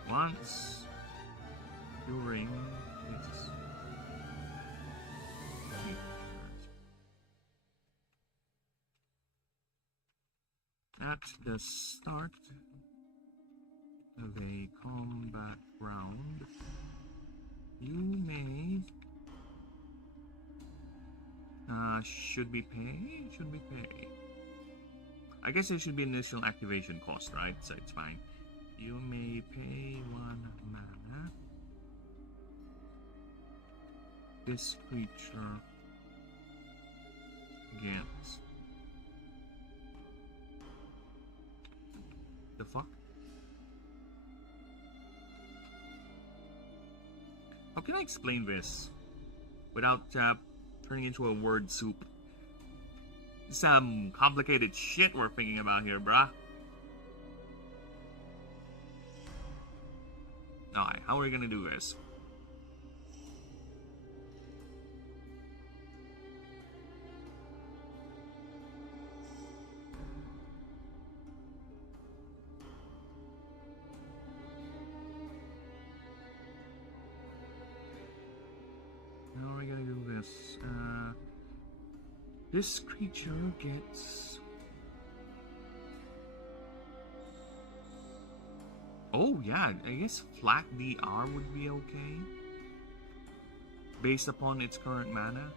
Once during its at the start of a combat round, you may should we pay? Should we pay? I guess there should be initial activation cost, right? So it's fine. You may pay 1 mana. This creature gets... The fuck? How can I explain this without turning into a word soup? Some complicated shit we're thinking about here, bruh. Alright, how are we gonna do this? How are we gonna do this? This creature gets... Oh yeah, I guess flat DR would be okay. Based upon its current mana.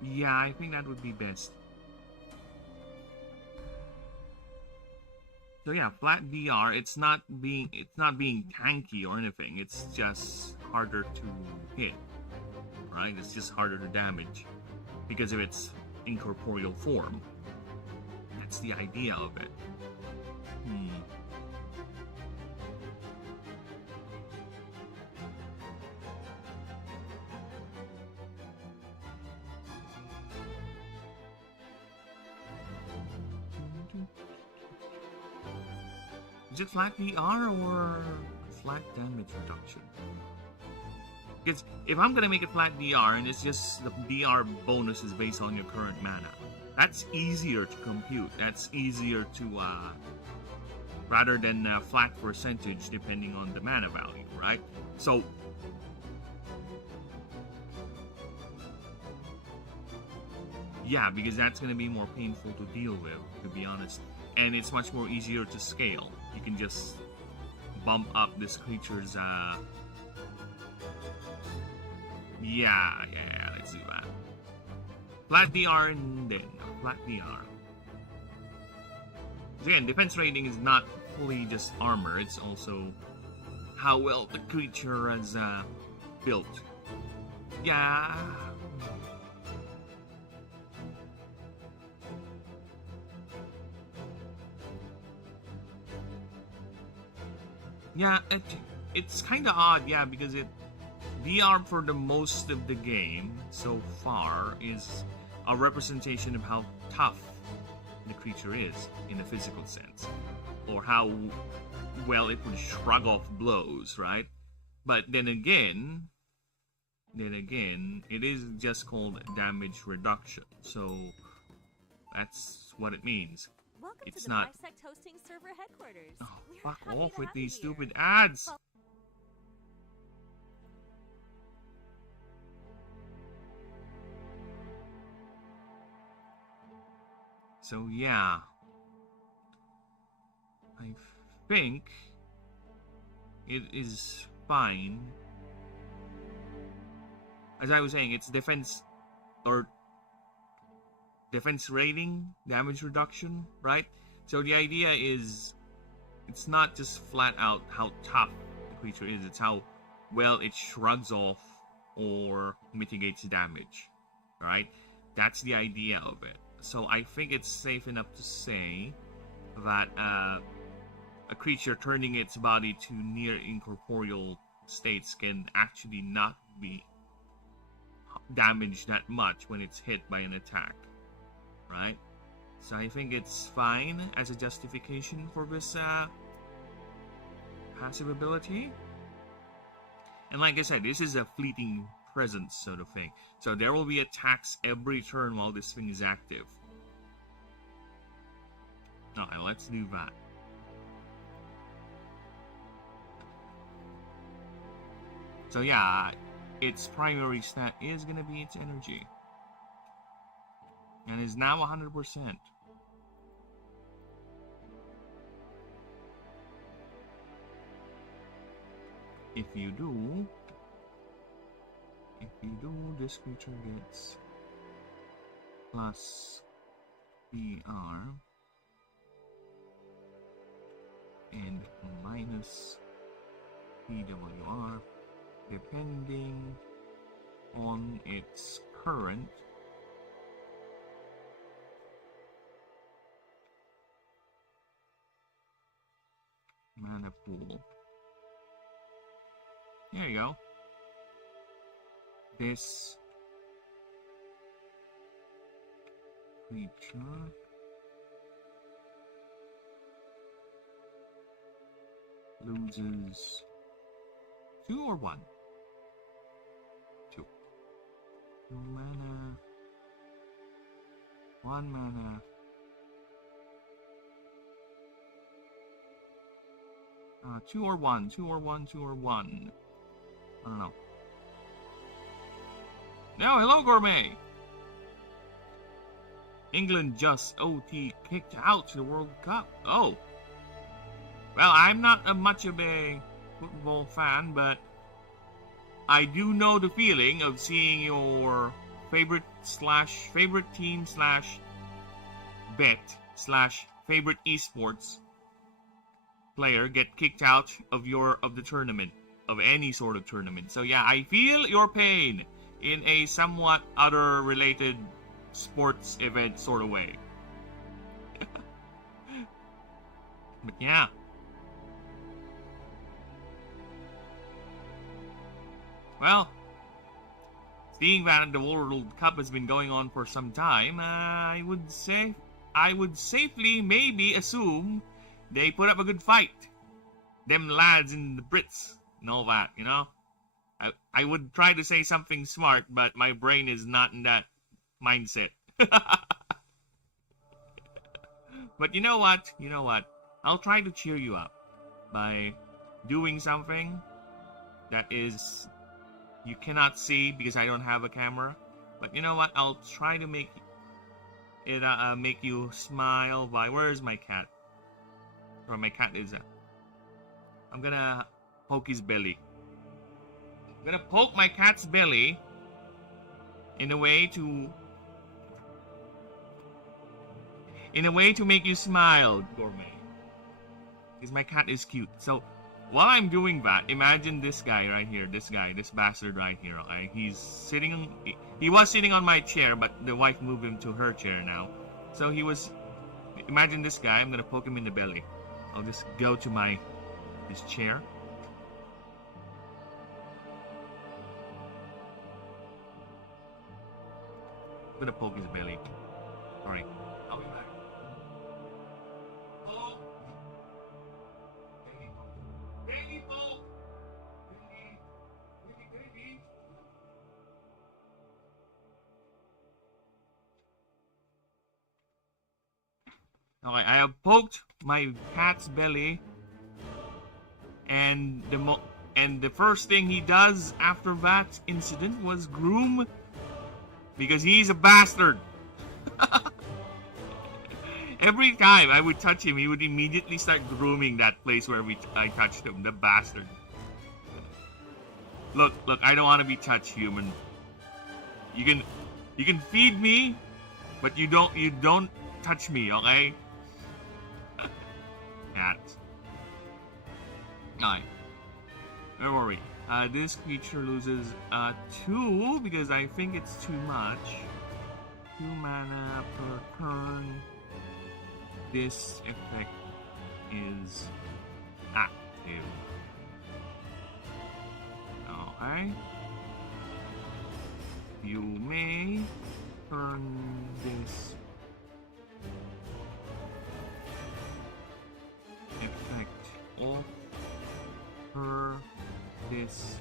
Yeah, I think that would be best. So yeah, flat DR, it's not being tanky or anything, it's just harder to hit. Right? It's just harder to damage because of its incorporeal form. That's the idea of it. Is it flat DR or flat damage reduction? Because if I'm gonna make it flat DR and it's just the DR bonus is based on your current mana, that's easier to compute. That's easier to rather than flat percentage depending on the mana value, right? So yeah, because that's gonna be more painful to deal with, to be honest, and it's much more easier to scale. You can just bump up this creature's yeah, let's do that. Flat DR and then flat DR. Again, defense rating is not fully just armor, it's also how well the creature is built. Yeah. Yeah, it's kind of odd, yeah, because DR for the most of the game so far is a representation of how tough the creature is in a physical sense, or how well it would shrug off blows, right? But then again, it is just called damage reduction, so that's what it means. Welcome it's to the not Bisect hosting server headquarters. Oh, We're fuck happy off to with have you these here. stupid ads. Well, so yeah, I think it is fine. As I was saying, it's defense or defense rating, damage reduction, right? So the idea is it's not just flat out how tough the creature is, it's how well it shrugs off or mitigates damage, right? That's the idea of it. So I think it's safe enough to say that a creature turning its body to near incorporeal states can actually not be damaged that much when it's hit by an attack, right? So I think it's fine as a justification for this passive ability. And like I said, this is a fleeting presence sort of thing. So there will be attacks every turn while this thing is active. Alright, let's do that. So yeah, its primary stat is going to be its energy. And is now 100%. if you do, this creature gets plus PR and minus PWR depending on its current mana pool. There you go. This creature loses 2 or 1? 2. 2 mana. 1 mana. Two or one. I don't know. No, hello, Gourmet! England just OT kicked out the World Cup. Oh. Well, I'm not much of a football fan, but I do know the feeling of seeing your favorite team / bet / favorite esports player get kicked out of the tournament, of any sort of tournament. So yeah, I feel your pain in a somewhat other related sports event sort of way. But yeah. Well, seeing that the World Cup has been going on for some time, I would safely maybe assume they put up a good fight. Them lads in the Brits and all that, you know? I would try to say something smart, but my brain is not in that mindset. But you know what? I'll try to cheer you up by doing something that is you cannot see because I don't have a camera. But you know what? I'll try to make you smile by... Where's my cat? Where my cat is at? I'm gonna poke his belly. I'm gonna poke my cat's belly in a way to make you smile, Gourmet. Because my cat is cute. So while I'm doing that, imagine this guy right here. This bastard right here. Okay, he was sitting on my chair, but the wife moved him to her chair now. So imagine this guy. I'm gonna poke him in the belly. I'll just go to his chair. I'm gonna poke his belly. Sorry. I'll be back. Poke! Baby poke! Baby. Okay, I have poked my cat's belly, and the first thing he does after that incident was groom, because he's a bastard. Every time I would touch him, he would immediately start grooming that place where I touched him. The bastard. Look, I don't want to be touched, human. You can feed me, but you don't touch me, okay? Cat. Alright. Don't worry. This creature loses 2 because I think it's too much. 2 mana per turn. This effect is active. Okay. You may turn this effect off per this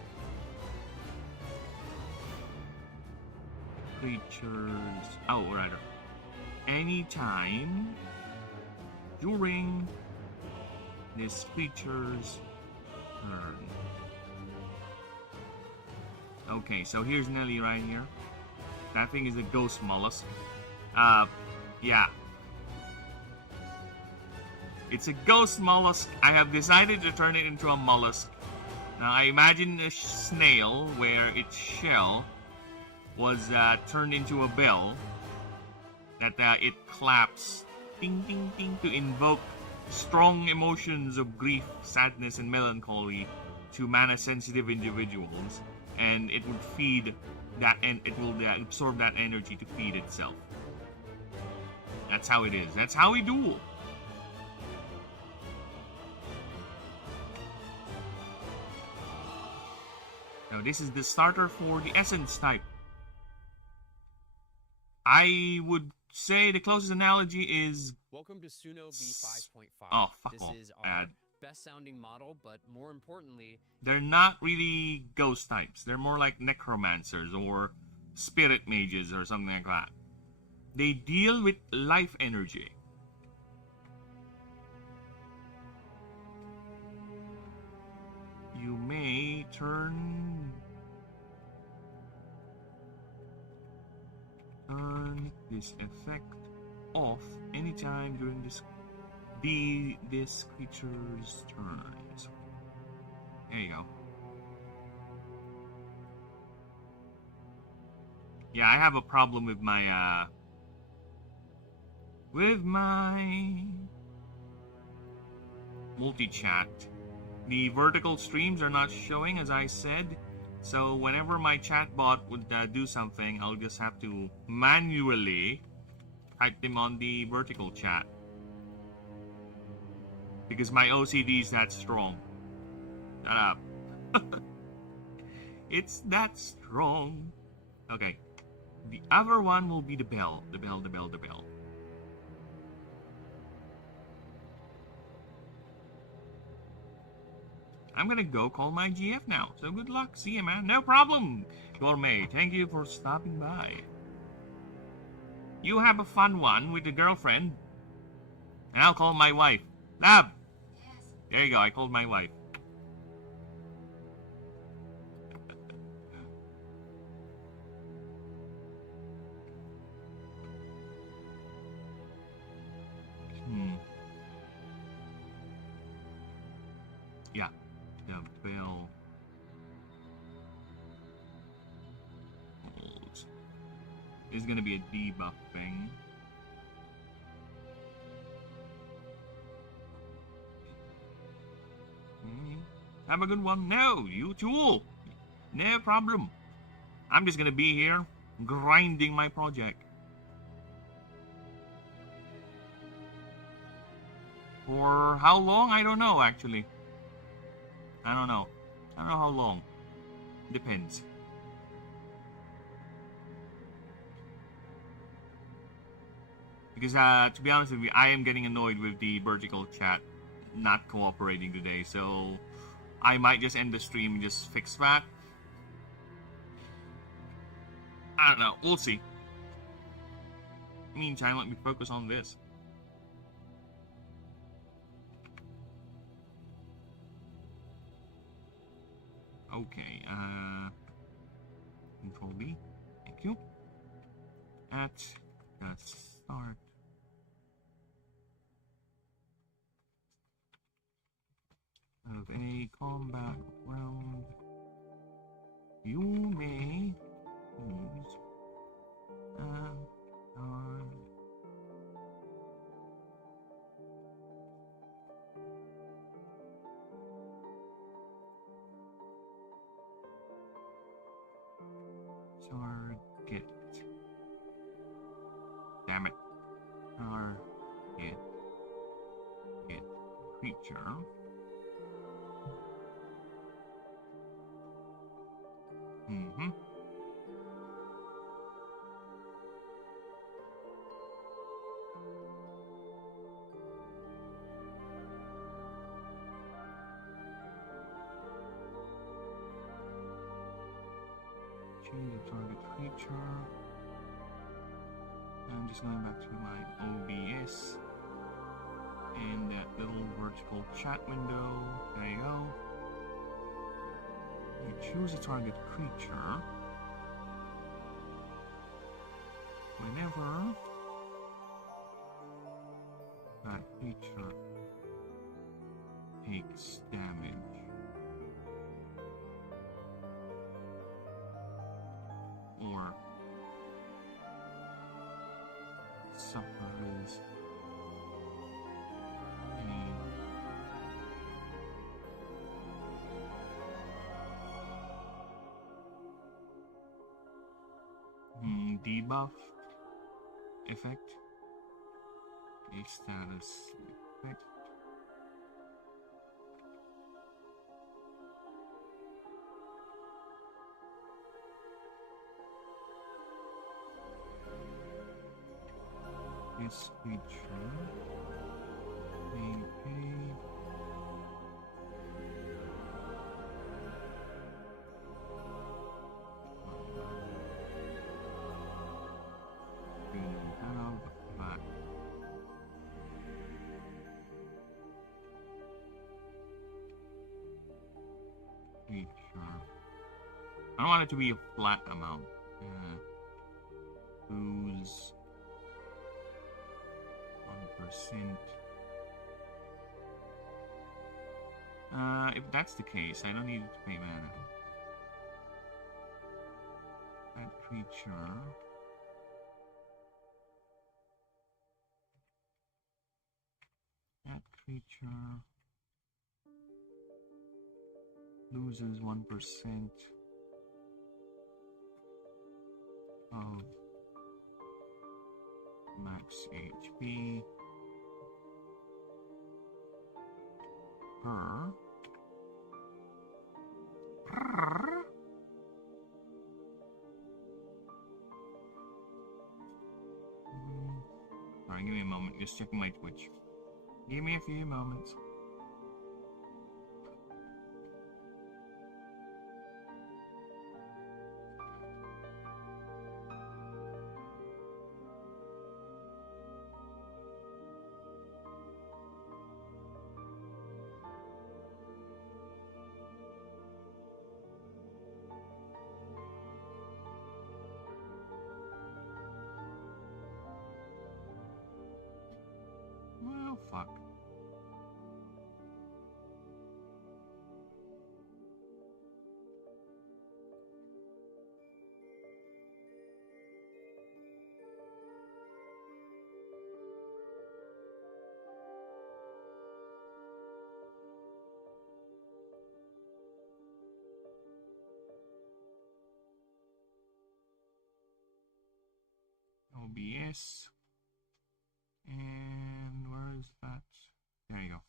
creature's... Oh, rather. Anytime during this creature's turn. Okay, so here's Nelly right here. That thing is a ghost mollusk. Yeah. It's a ghost mollusk. I have decided to turn it into a mollusk. Now I imagine a snail where its shell was turned into a bell that it claps ding ding ding to invoke strong emotions of grief, sadness, and melancholy to mana-sensitive individuals, and it would feed that, and it will absorb that energy to feed itself. That's how it is. That's how we duel. Now this is the starter for the essence type. I would say the closest analogy is... Welcome to Suno B5.5. Oh, fuck this off. is our Bad. best sounding model, but more importantly, They're not really ghost types. They're more like necromancers or spirit mages or something like that. They deal with life energy. You may turn this effect off anytime during this creature's turns. There you go. Yeah, I have a problem with my multi-chat. The vertical streams are not showing, as I said, so whenever my chatbot would do something, I'll just have to manually type them on the vertical chat. Because my OCD is that strong. Shut up. It's that strong. Okay. The other one will be the bell. The bell. I'm gonna go call my GF now. So good luck. See you, man. No problem. Gourmet, thank you for stopping by. You have a fun one with the girlfriend. And I'll call my wife. Lab! Yes. There you go. I called my wife. Yeah. The bell. Hold. This is gonna be a debuff thing. Have a good one. No, you tool. No problem. I'm just gonna be here grinding my project. For how long? I don't know, actually. I don't know how long. Depends. Because, to be honest with you, I am getting annoyed with the vertical chat not cooperating today, so I might just end the stream and just fix that. I don't know. We'll see. Meantime, let me focus on this. Okay, Control B, thank you. At the start of a combat round, you may use target. Damn it. Target. Get creature. Choose a target creature. I'm just going back to my OBS and that little vertical chat window. There you go. You choose a target creature. Whenever that creature takes damage, or suffers a debuff effect, a status effect. This creature may pay that. Creature. I don't want it to be a flat amount. Lose 1%. If that's the case, I don't need to pay mana. That creature loses 1% of max HP per Alright, give me a moment, just checking my Twitch. Give me a few moments. Well, fuck. OBS. And where is that? There you go.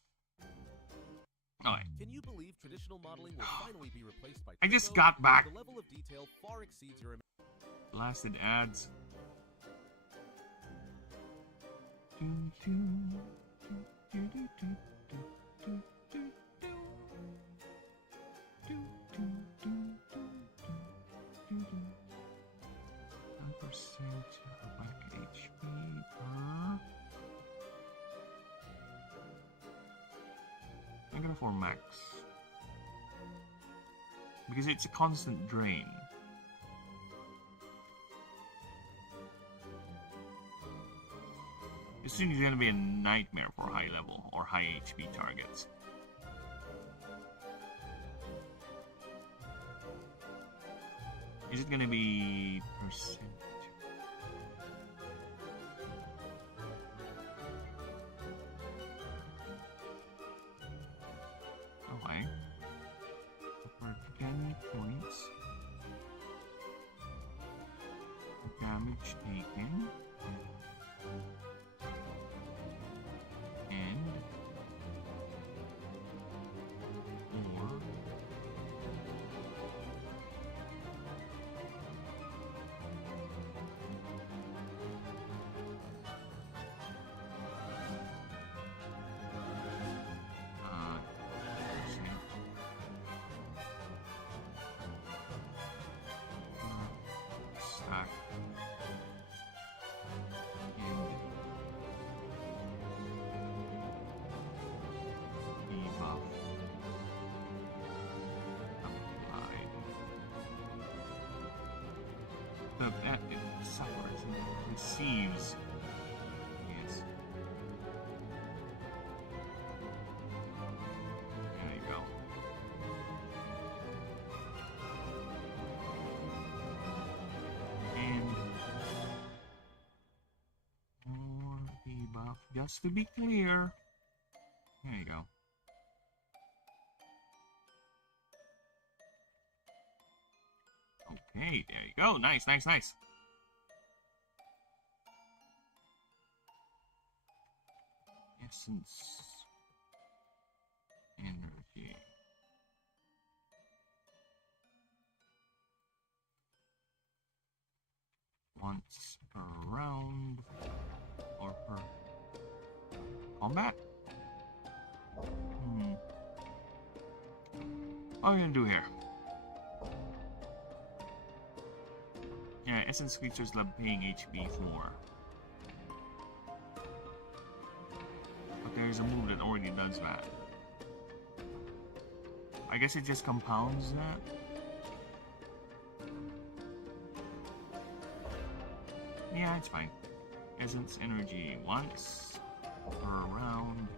Alright. Can you believe traditional modeling will finally be replaced by I just Trico? got back. The level of detail far exceeds your Blasted ads. Back HP per. I'm gonna for max because it's a constant drain. This thing is gonna be a nightmare for high level or high HP targets. Is it gonna be percent? Okay. For 10 points, damage taken, and or stack and debuff applied. So that it suffers and it receives. Yes. There you go. Just to be clear. There you go. Okay, there you go. Nice, nice, nice. Essence. Energy. Once per round. Or per combat? What are we gonna do here? Yeah, essence creatures love paying HP for. But there's a move that already does that. I guess it just compounds that. Yeah, it's fine. Essence energy once per round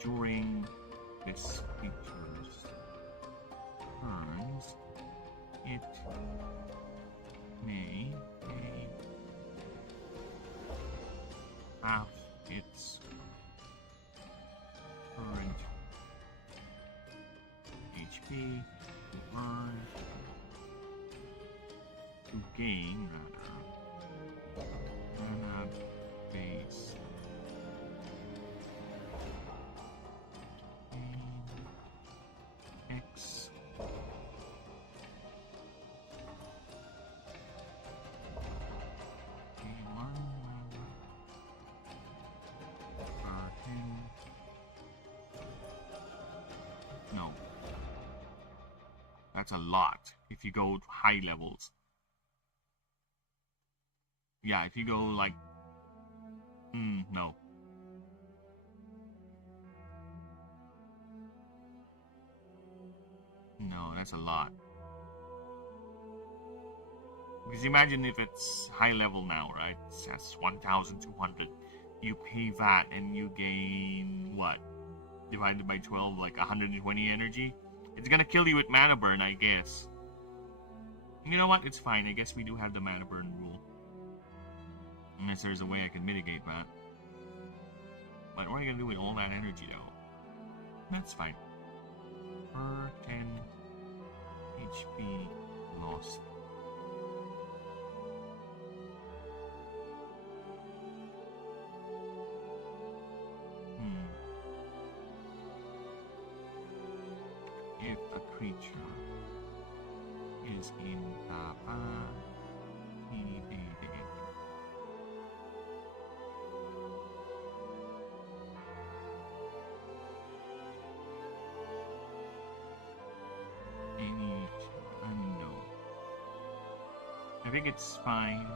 during this creature's turns. It may pay half its current HP to earn, to gain rather, mana base. X No. That's a lot if you go to high levels. Yeah, if you go like... no. No, that's a lot. Because imagine if it's high level now, right? That's 1,200. You pay that and you gain what? Divided by 12, like 120 energy? It's gonna kill you with mana burn, I guess. You know what? It's fine. I guess we do have the mana burn rule. Unless there's a way I can mitigate that. But what are you gonna do with all that energy, though? That's fine. Per 10 HP lost. If a creature is in I think it's fine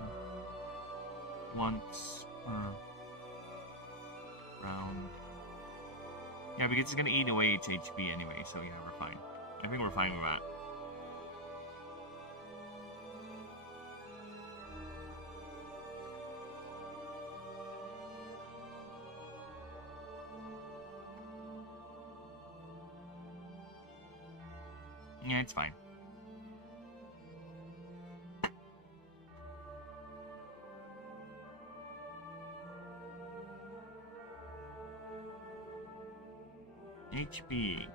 once per round. Yeah, because it's gonna eat away its HP anyway, so yeah, we're fine. I think we're fine with that. Yeah, it's fine. HP.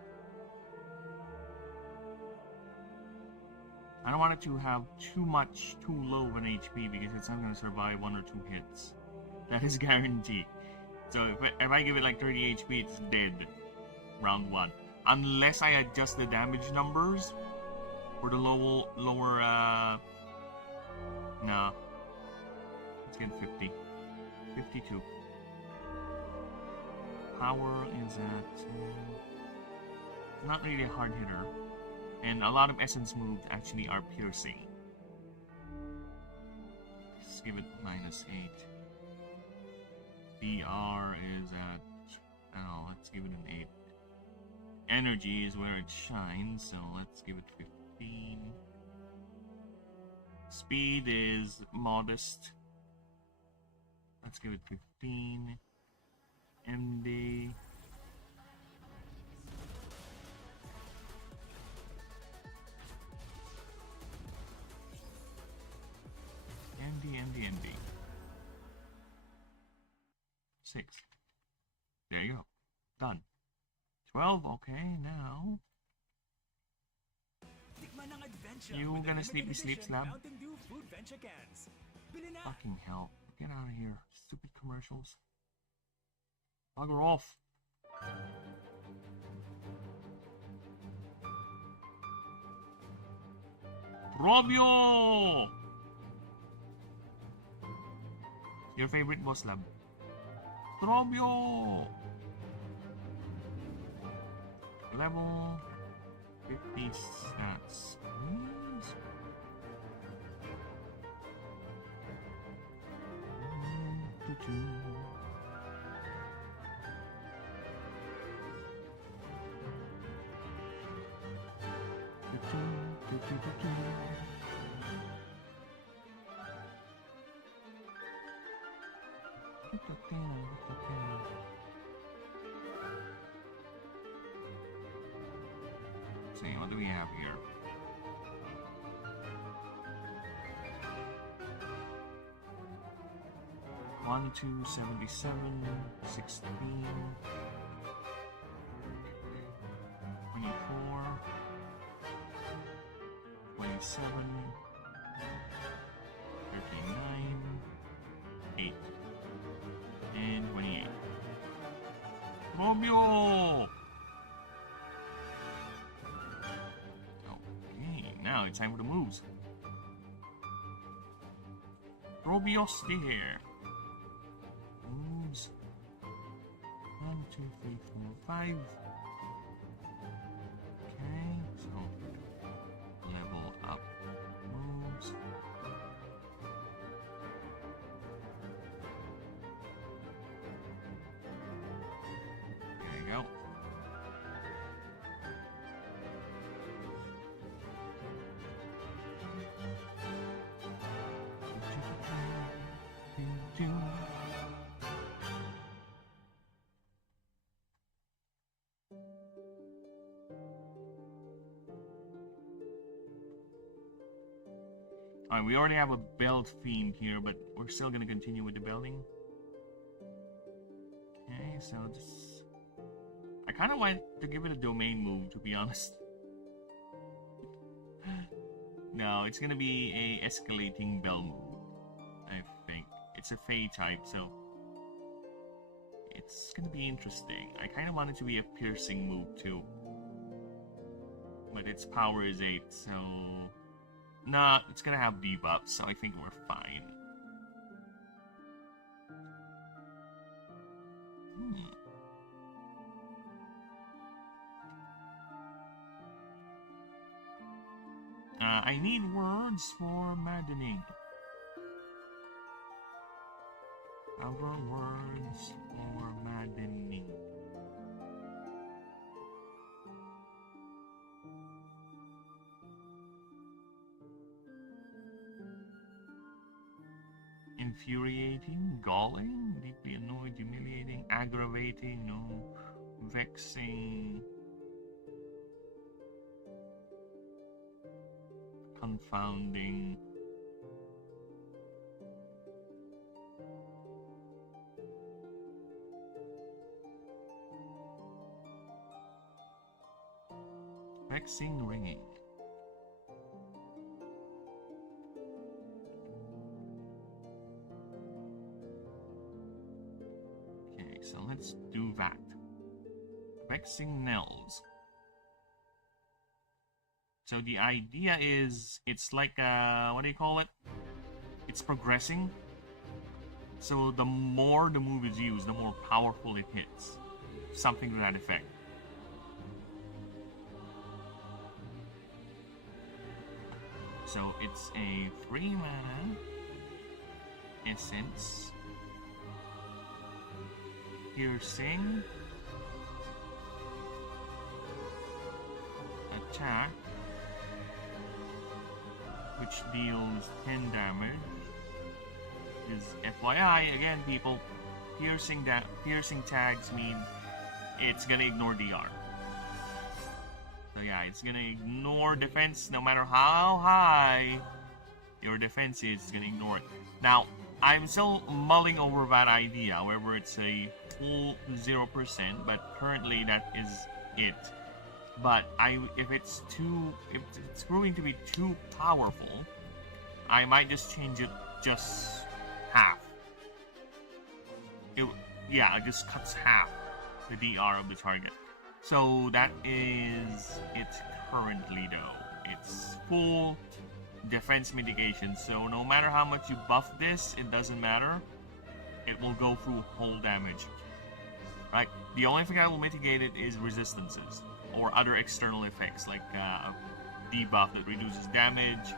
I don't want it to have too low of an HP because it's not going to survive 1 or 2 hits. That is guaranteed. So if I give it like 30 HP, it's dead. Round 1. Unless I adjust the damage numbers for the lower no. Let's get 50. 52. Power is at not really a hard hitter, and a lot of essence moves actually are piercing. Let's give it -8. DR is at let's give it an 8. Energy is where it shines, so let's give it 15. Speed is modest. Let's give it 15. MD. MD. 6. There you go. Done. 12, okay, now. You gonna sleepy sleep slab? Fucking hell. Get out of here. Stupid commercials. Bugger off. Robio! Your favorite boss lab? Robio! Level 50 stats. Please. See, what do we have here? One, 2, 77, 16, 24, 27, 39, 8, and 28. Romeo! Okay, now it's time for the moves. Robios there. Moves. 1, 2, 3, 4, 5. Okay, so level up moves. There you go. Alright, we already have a belt theme here, but we're still gonna continue with the belting. Okay, so this... I kinda want to give it a domain move, to be honest. No, it's gonna be a escalating bell move, I think. It's a Fey type, so... It's gonna be interesting. I kinda want it to be a piercing move, too. But its power is 8, so... Nah, it's gonna have debuffs, so I think we're fine. I need words for maddening. Other words for maddening. Infuriating, galling, deeply annoyed, humiliating, aggravating, no, vexing, confounding, vexing, ringing. So let's do that. Vexing Nells. So the idea is, it's like, what do you call it? It's progressing. So the more the move is used, the more powerful it hits. Something to that effect. So it's a 3 mana essence. Piercing, attack, which deals 10 damage. Is FYI, again, people, piercing tags mean it's gonna ignore DR. So yeah, it's gonna ignore defense no matter how high your defense is. It's gonna ignore it. Now, I'm still mulling over that idea. However, it's a full 0%, but currently that is it. But if it's proving to be too powerful, I might just change it just half. It just cuts half the DR of the target. So that is it currently though. It's full defense mitigation, so no matter how much you buff this, it doesn't matter. It will go through whole damage. Right? The only thing that will mitigate it is resistances or other external effects like a debuff that reduces damage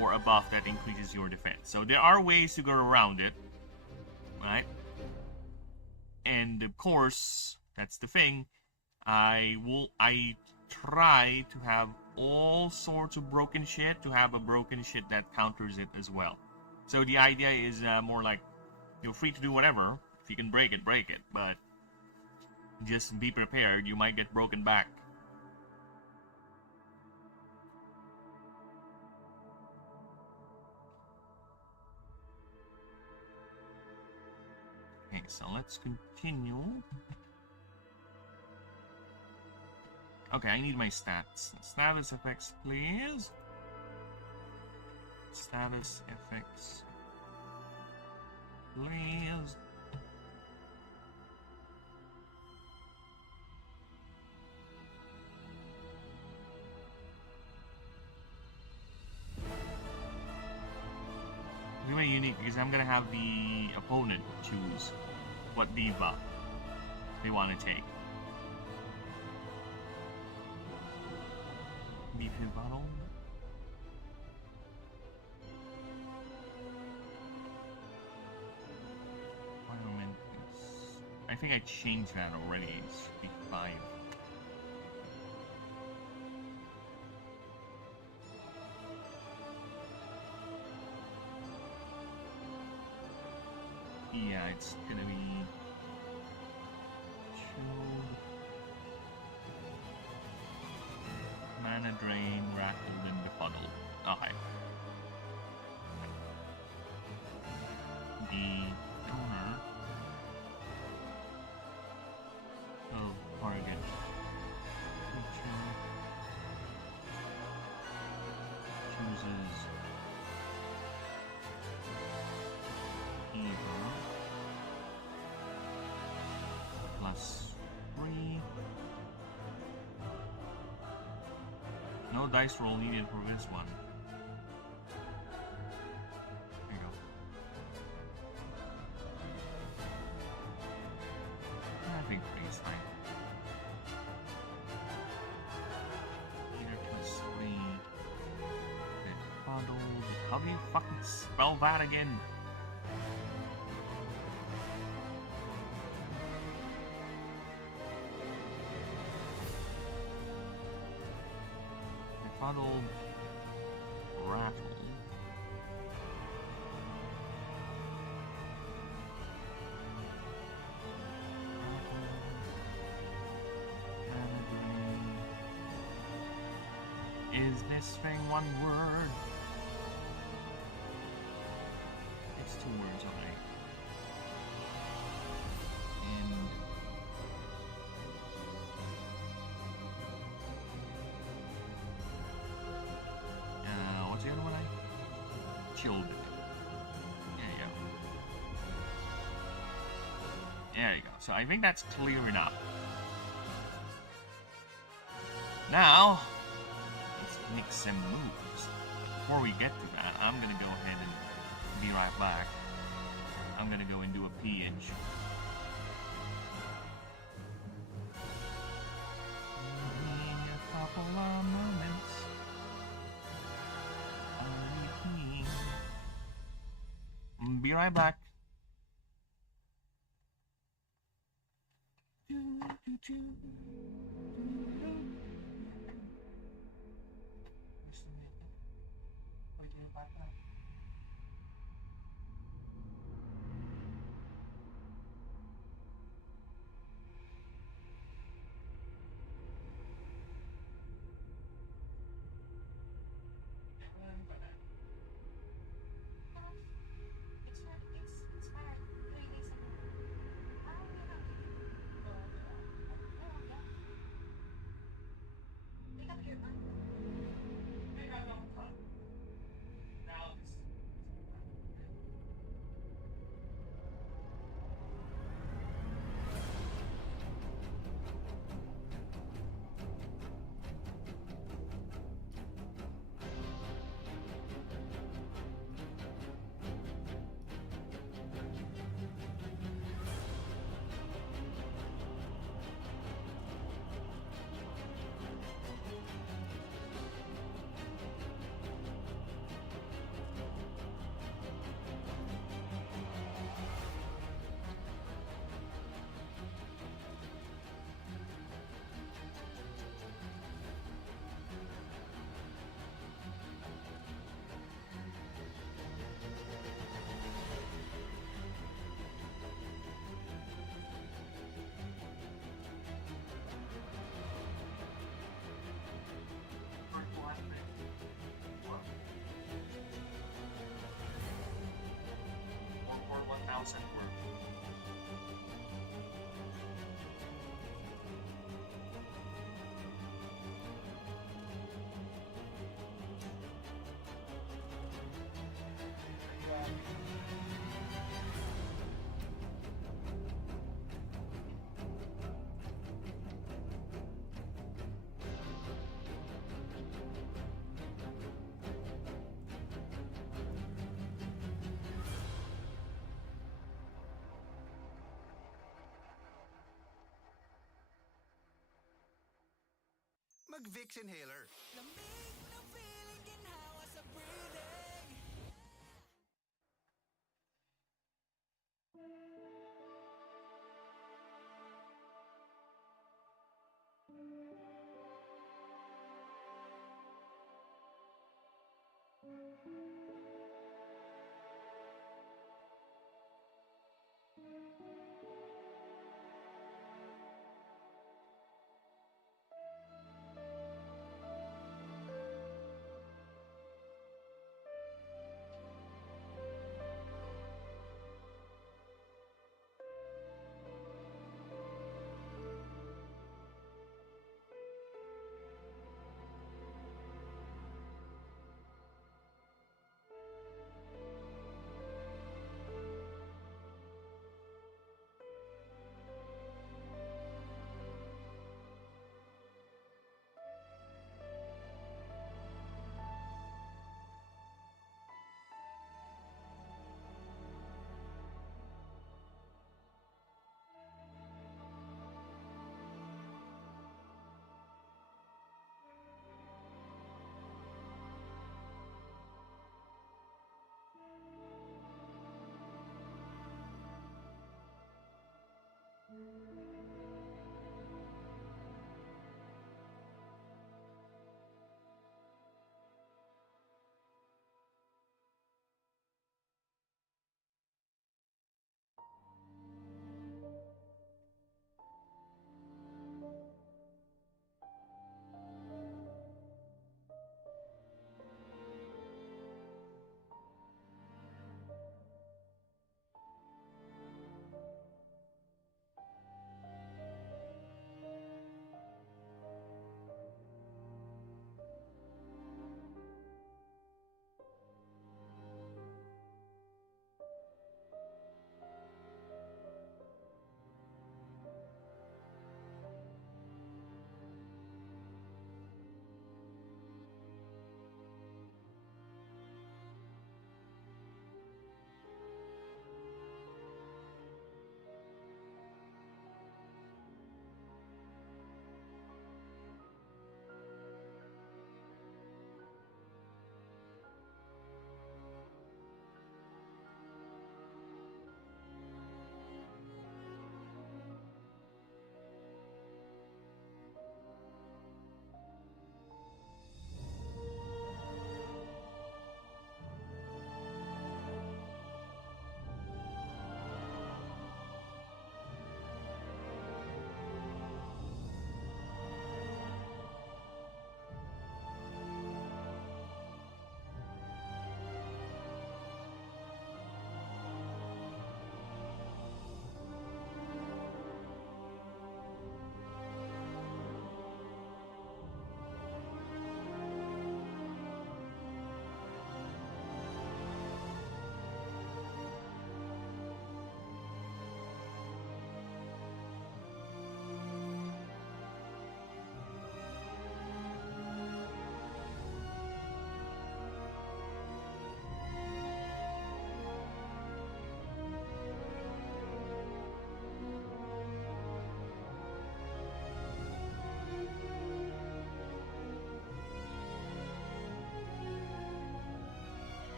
or a buff that increases your defense. So there are ways to go around it, right? And of course, that's the thing. I try to have all sorts of broken shit to have a broken shit that counters it as well. So the idea is more like you're free to do whatever. If you can break it, but just be prepared. You might get broken back. Okay, so let's continue. Okay, I need my stats. Status effects, please. Status effects, please. It's very unique because I'm gonna have the opponent choose what debuff they want to take. Beef bottle. I think I changed that already. It's 5. Yeah, it's gonna be chilled. Mana drain, rattled, and befuddled. Okay. The owner of target creature chooses either +3. No dice roll needed for this one. There you go. I think 3 is fine. Either +3. Befuddled. How do you fucking spell that again? Befuddled, rattled, is this thing one word? It's 2 words already. And what's the other one? Chilled. There you go. There you go. So I think that's clear enough. Now, let's make some moves. Before we get to that, I'm gonna go ahead and be right back. I'm gonna go and do a pillage. A couple of moments. Be right back. else at work. Mag-Vicks inhaler.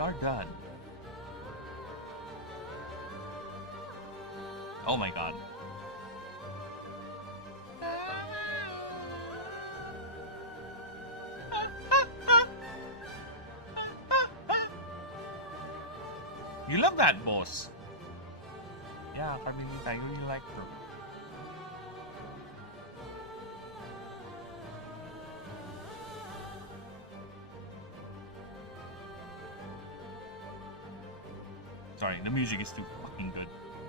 are done. Oh my god. You love that boss. Yeah, Carmelita, I really like her. Sorry, the music is too fucking good.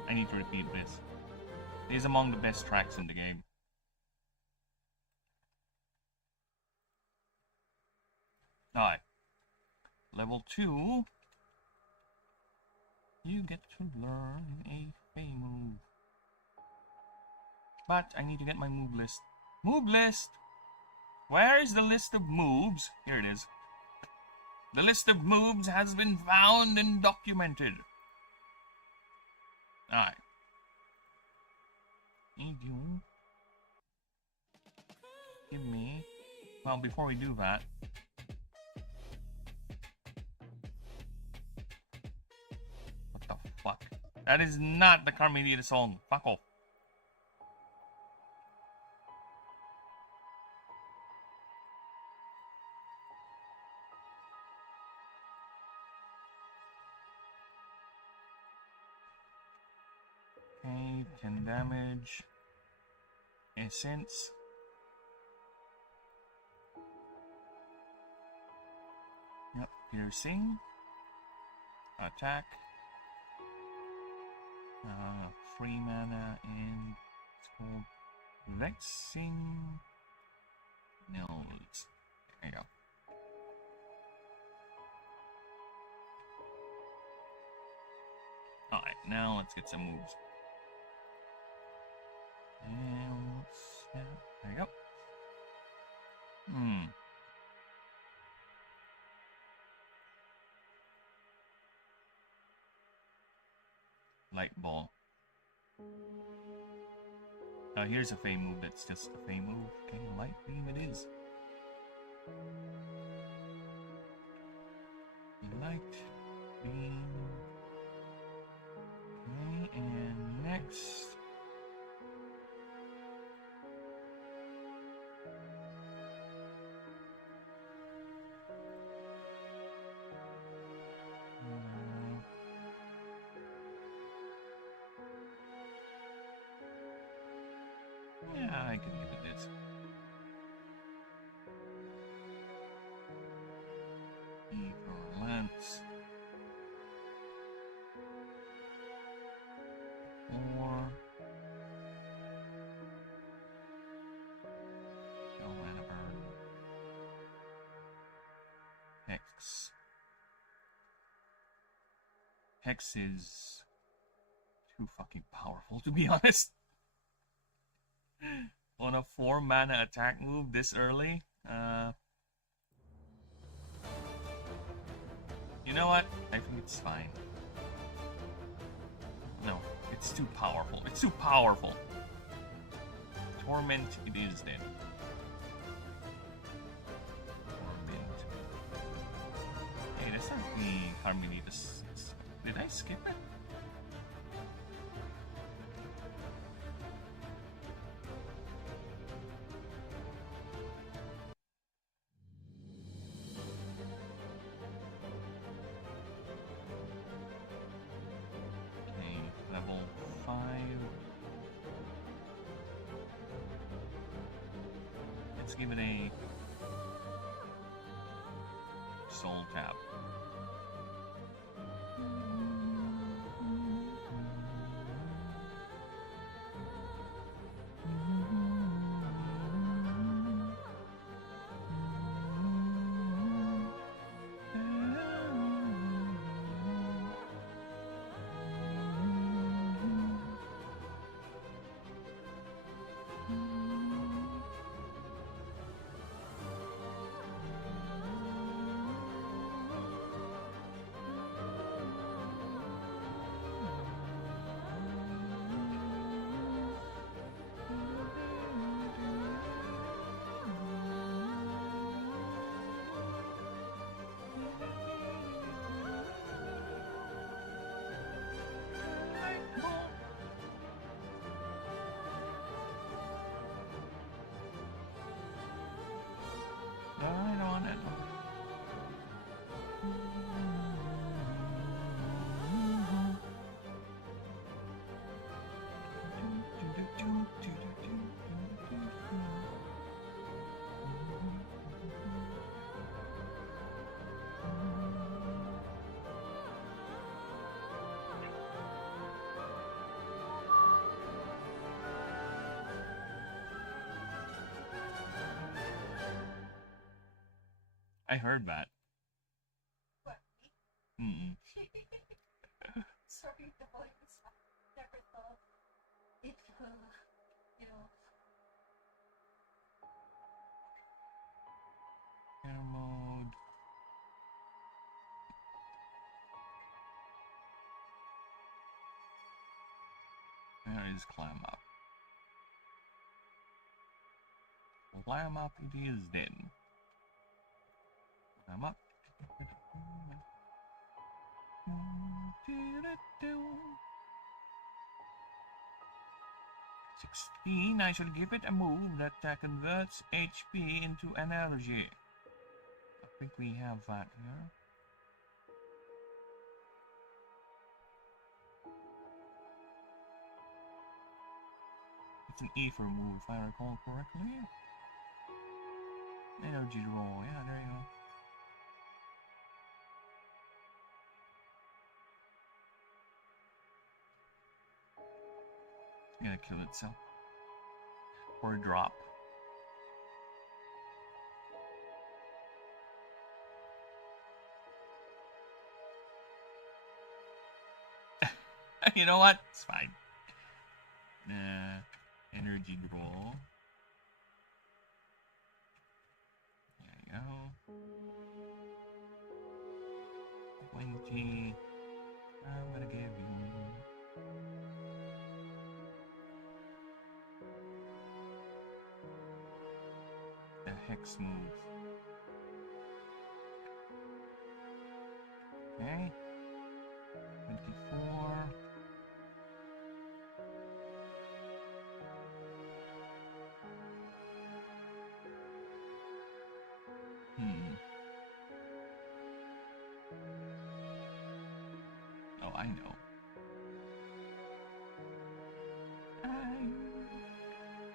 I need to repeat this. It is among the best tracks in the game. Alright. Level 2. You get to learn a Fey move. But I need to get my move list. Move list! Where is the list of moves? Here it is. The list of moves has been found and documented. Alright. Need you. Give me. Well, before we do that. What the fuck? That is not the Carmelita song. Fuck off. Okay, 10 damage. Essence. Yep, piercing. Attack. 3 mana and it's called Vexing. No, it's there you go. Alright, now let's get some moves. And there you go. Light ball. Here's a Fey move that's just a Fey move. Okay, light beam it is. Light beam. Okay, and next. Yeah, I can give it this. Eagle Lance. 4. Go whenever. Hex. Hex is too fucking powerful, to be honest. On a 4 mana attack move this early, you know what? I think it's fine. No, it's too powerful. It's too powerful. Torment it is then. Torment. Hey, that's not the Carmelitas. Did I skip it? Level 5. Let's give it a soul tap. I heard that. Mm-mm. Sorry, the voice never thought it will, you know. Air mode. There is climb up. Climb up it is then. Climb up. 16. I should give it a move that converts HP into energy. I think we have that here. It's an ether move, if I recall correctly. Energy draw, yeah, there you go. It's gonna kill itself. Or drop. You know what? It's fine. Energy draw. There you go. 20. I'm gonna give you a hex move. Okay. 24. Oh, I know.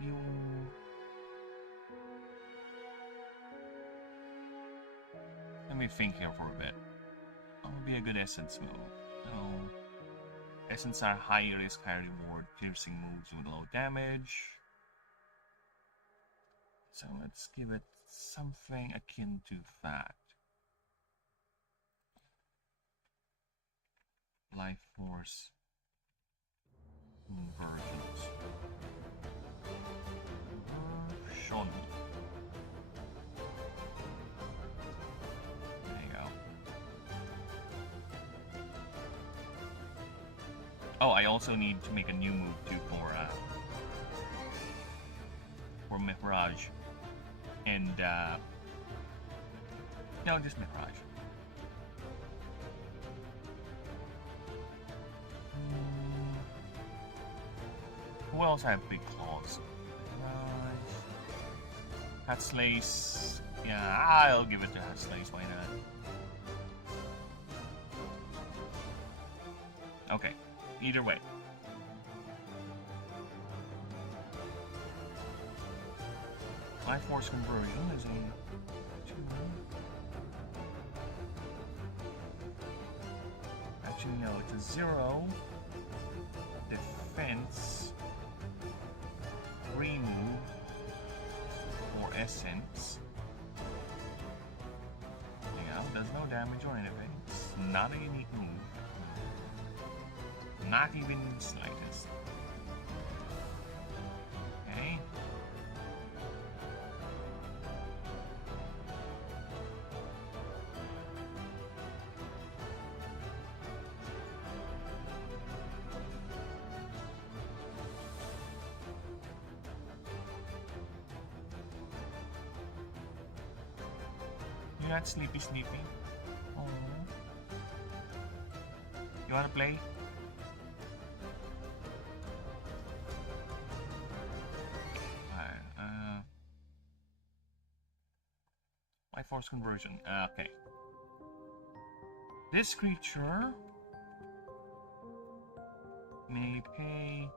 You. Let me think here for a bit. What would be a good essence move? No. Essence are high risk, high reward, piercing moves with low damage. So let's give it something akin to that. Life Force Convergence. Conversion. There you go. Oh, I also need to make a new move too for Mirage. And no, just Mirage. Who else have big claws? Hatslace. Yeah, I'll give it to Hatslace, why not? Okay, either way. Life Force Conversion is a 2. Actually, no, it's a 0. Defense. Remove. Or Essence. Yeah, does no damage or anything. It's not a unique move. Not even the slightest. Okay. You're not sleepy. Oh. You wanna play? Life Force Conversion. Okay. This creature may pay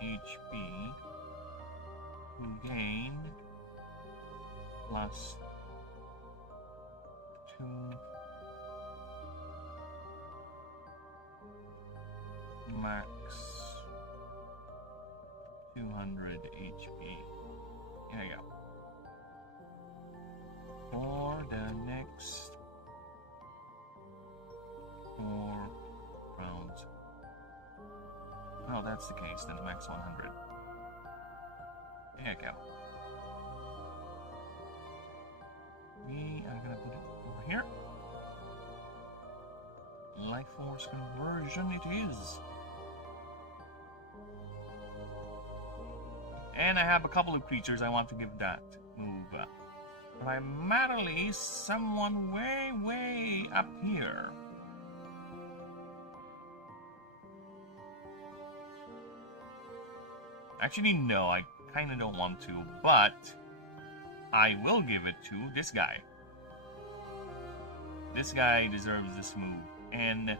HP to gain plus 2 max 100 HP. There you go. For the next 4 rounds. Oh, that's the case, then max 100. There you go. I'm gonna put it over here. Life Force Conversion it is. And I have a couple of creatures I want to give that move. Primarily someone way, way up here. Actually, no, I kind of don't want to, but I will give it to this guy. This guy deserves this move. And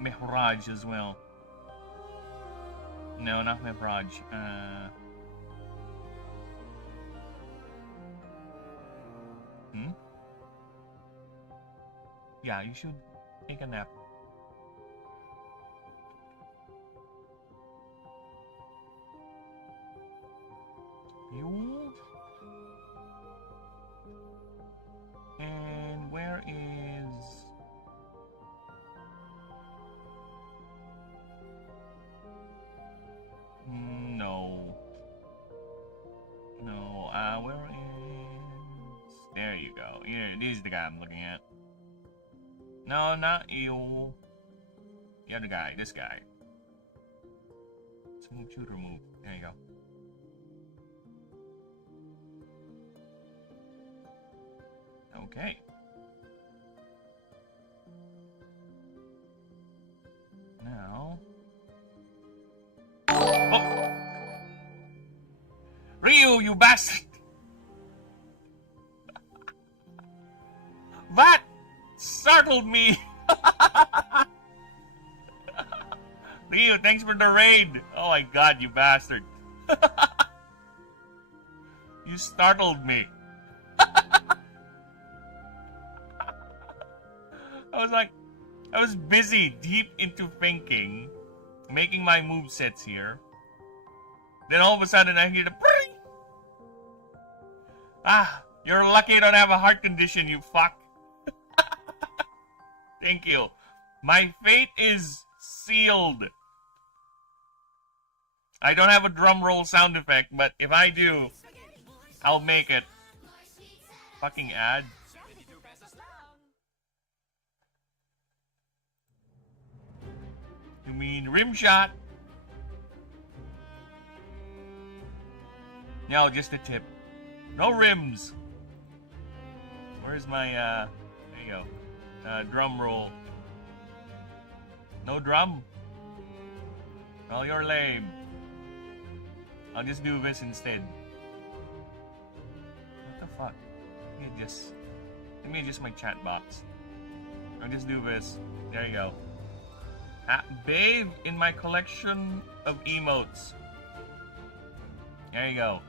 Mehraj as well. No, not Mehraj. Yeah, you should take a nap. You. And where is... No. No, where is... There you go. Here, this is the guy I'm looking at. No, not you. The other guy, this guy. Smooth shooter move. There you go. Okay. Now... Oh! Ryu, you bastard! That startled me! Ryu, thanks for the raid! Oh my god, you bastard. You startled me. I was busy, deep into thinking, making my movesets here. Then all of a sudden I hear the pring! Ah, you're lucky you don't have a heart condition, you fuck. Thank you. My fate is sealed. I don't have a drum roll sound effect, but if I do, I'll make it. Fucking ad. You mean rim shot? No, just a tip. No rims. Where's my, there you go. Drum roll. No drum? Well, you're lame. I'll just do this instead. What the fuck? Let me adjust my chat box. I'll just do this. There you go. Bathe in my collection of emotes. There you go.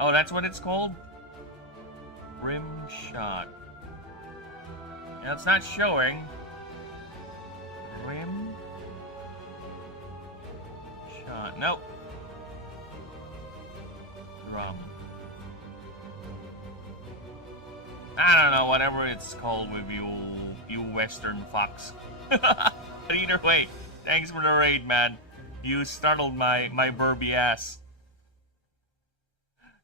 Oh, that's what it's called? Rim shot. Yeah, it's not showing. Rim shot. Nope. Drum. I don't know, whatever it's called with you Western fucks. But either way, thanks for the raid, man. You startled my burby ass.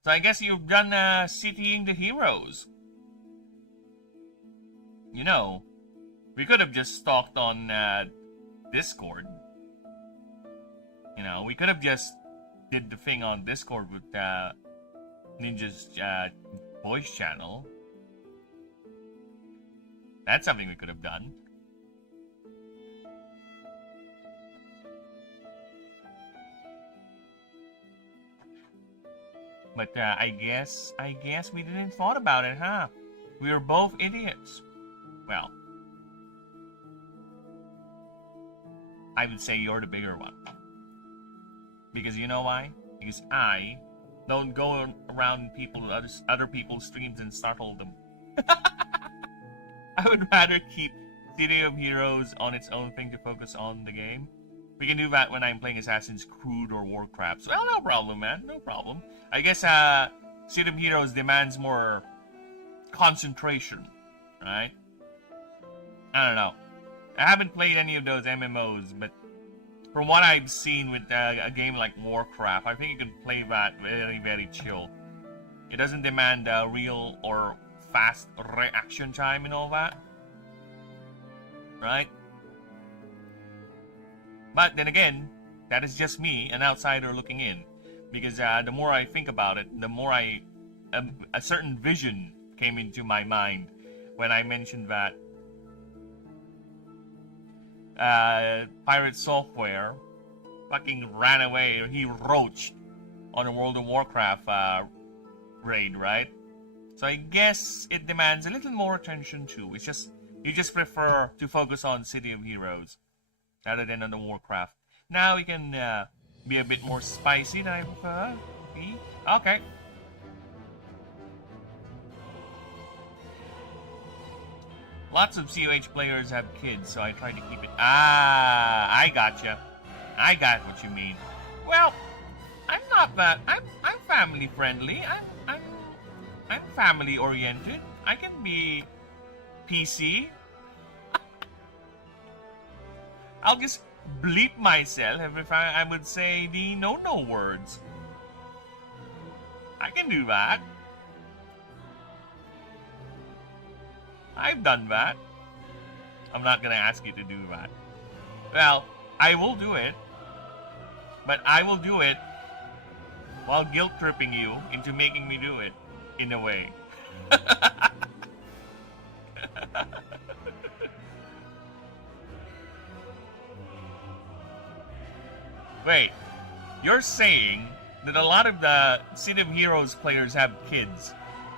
So I guess you've done citying the heroes. You know, we could have just stalked on Discord. You know, we could have just did the thing on Discord with Ninja's voice channel. That's something we could have done. But I guess we didn't thought about it, huh? We were both idiots. Well, I would say you're the bigger one. Because you know why? Because I don't go around other people's streams and startle them. I would rather keep City of Heroes on its own thing to focus on the game. We can do that when I'm playing Assassin's Creed or Warcraft. So, well, no problem, man. No problem. I guess City of Heroes demands more concentration, right? I don't know. I haven't played any of those MMOs, but from what I've seen with a game like Warcraft, I think you can play that very, very chill. It doesn't demand real or fast reaction time and all that. Right? But then again, that is just me, an outsider looking in. Because the more I think about it, the more a certain vision came into my mind when I mentioned that Pirate Software fucking ran away, or he roached on a World of Warcraft raid, right? So I guess it demands a little more attention too. It's just, you just prefer to focus on City of Heroes rather than on the Warcraft. Now we can be a bit more spicy than I prefer. Okay. Lots of COH players have kids, so I try to keep it. I gotcha. I got what you mean. Well, I'm not that. I'm family friendly. I'm family oriented. I can be PC. I'll just bleep myself if I would say the no words. I can do that. I've done that. I'm not gonna ask you to do that. Well, I will do it. But I will do it while guilt-tripping you into making me do it, in a way. Wait, you're saying that a lot of the City of Heroes players have kids,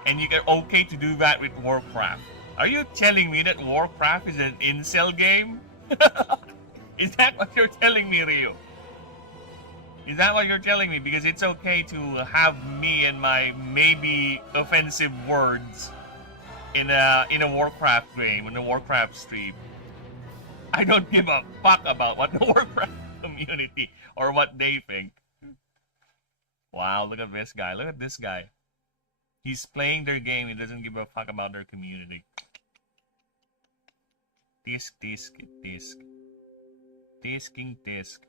and you get okay to do that with Warcraft? Are you telling me that Warcraft is an incel game? Is that what you're telling me, Ryu? Is that what you're telling me? Because it's okay to have me and my maybe offensive words in a Warcraft game, in a Warcraft stream. I don't give a fuck about what the Warcraft community or what they think. Wow, look at this guy. Look at this guy. He's playing their game. He doesn't give a fuck about their community. Disc. Disking disc.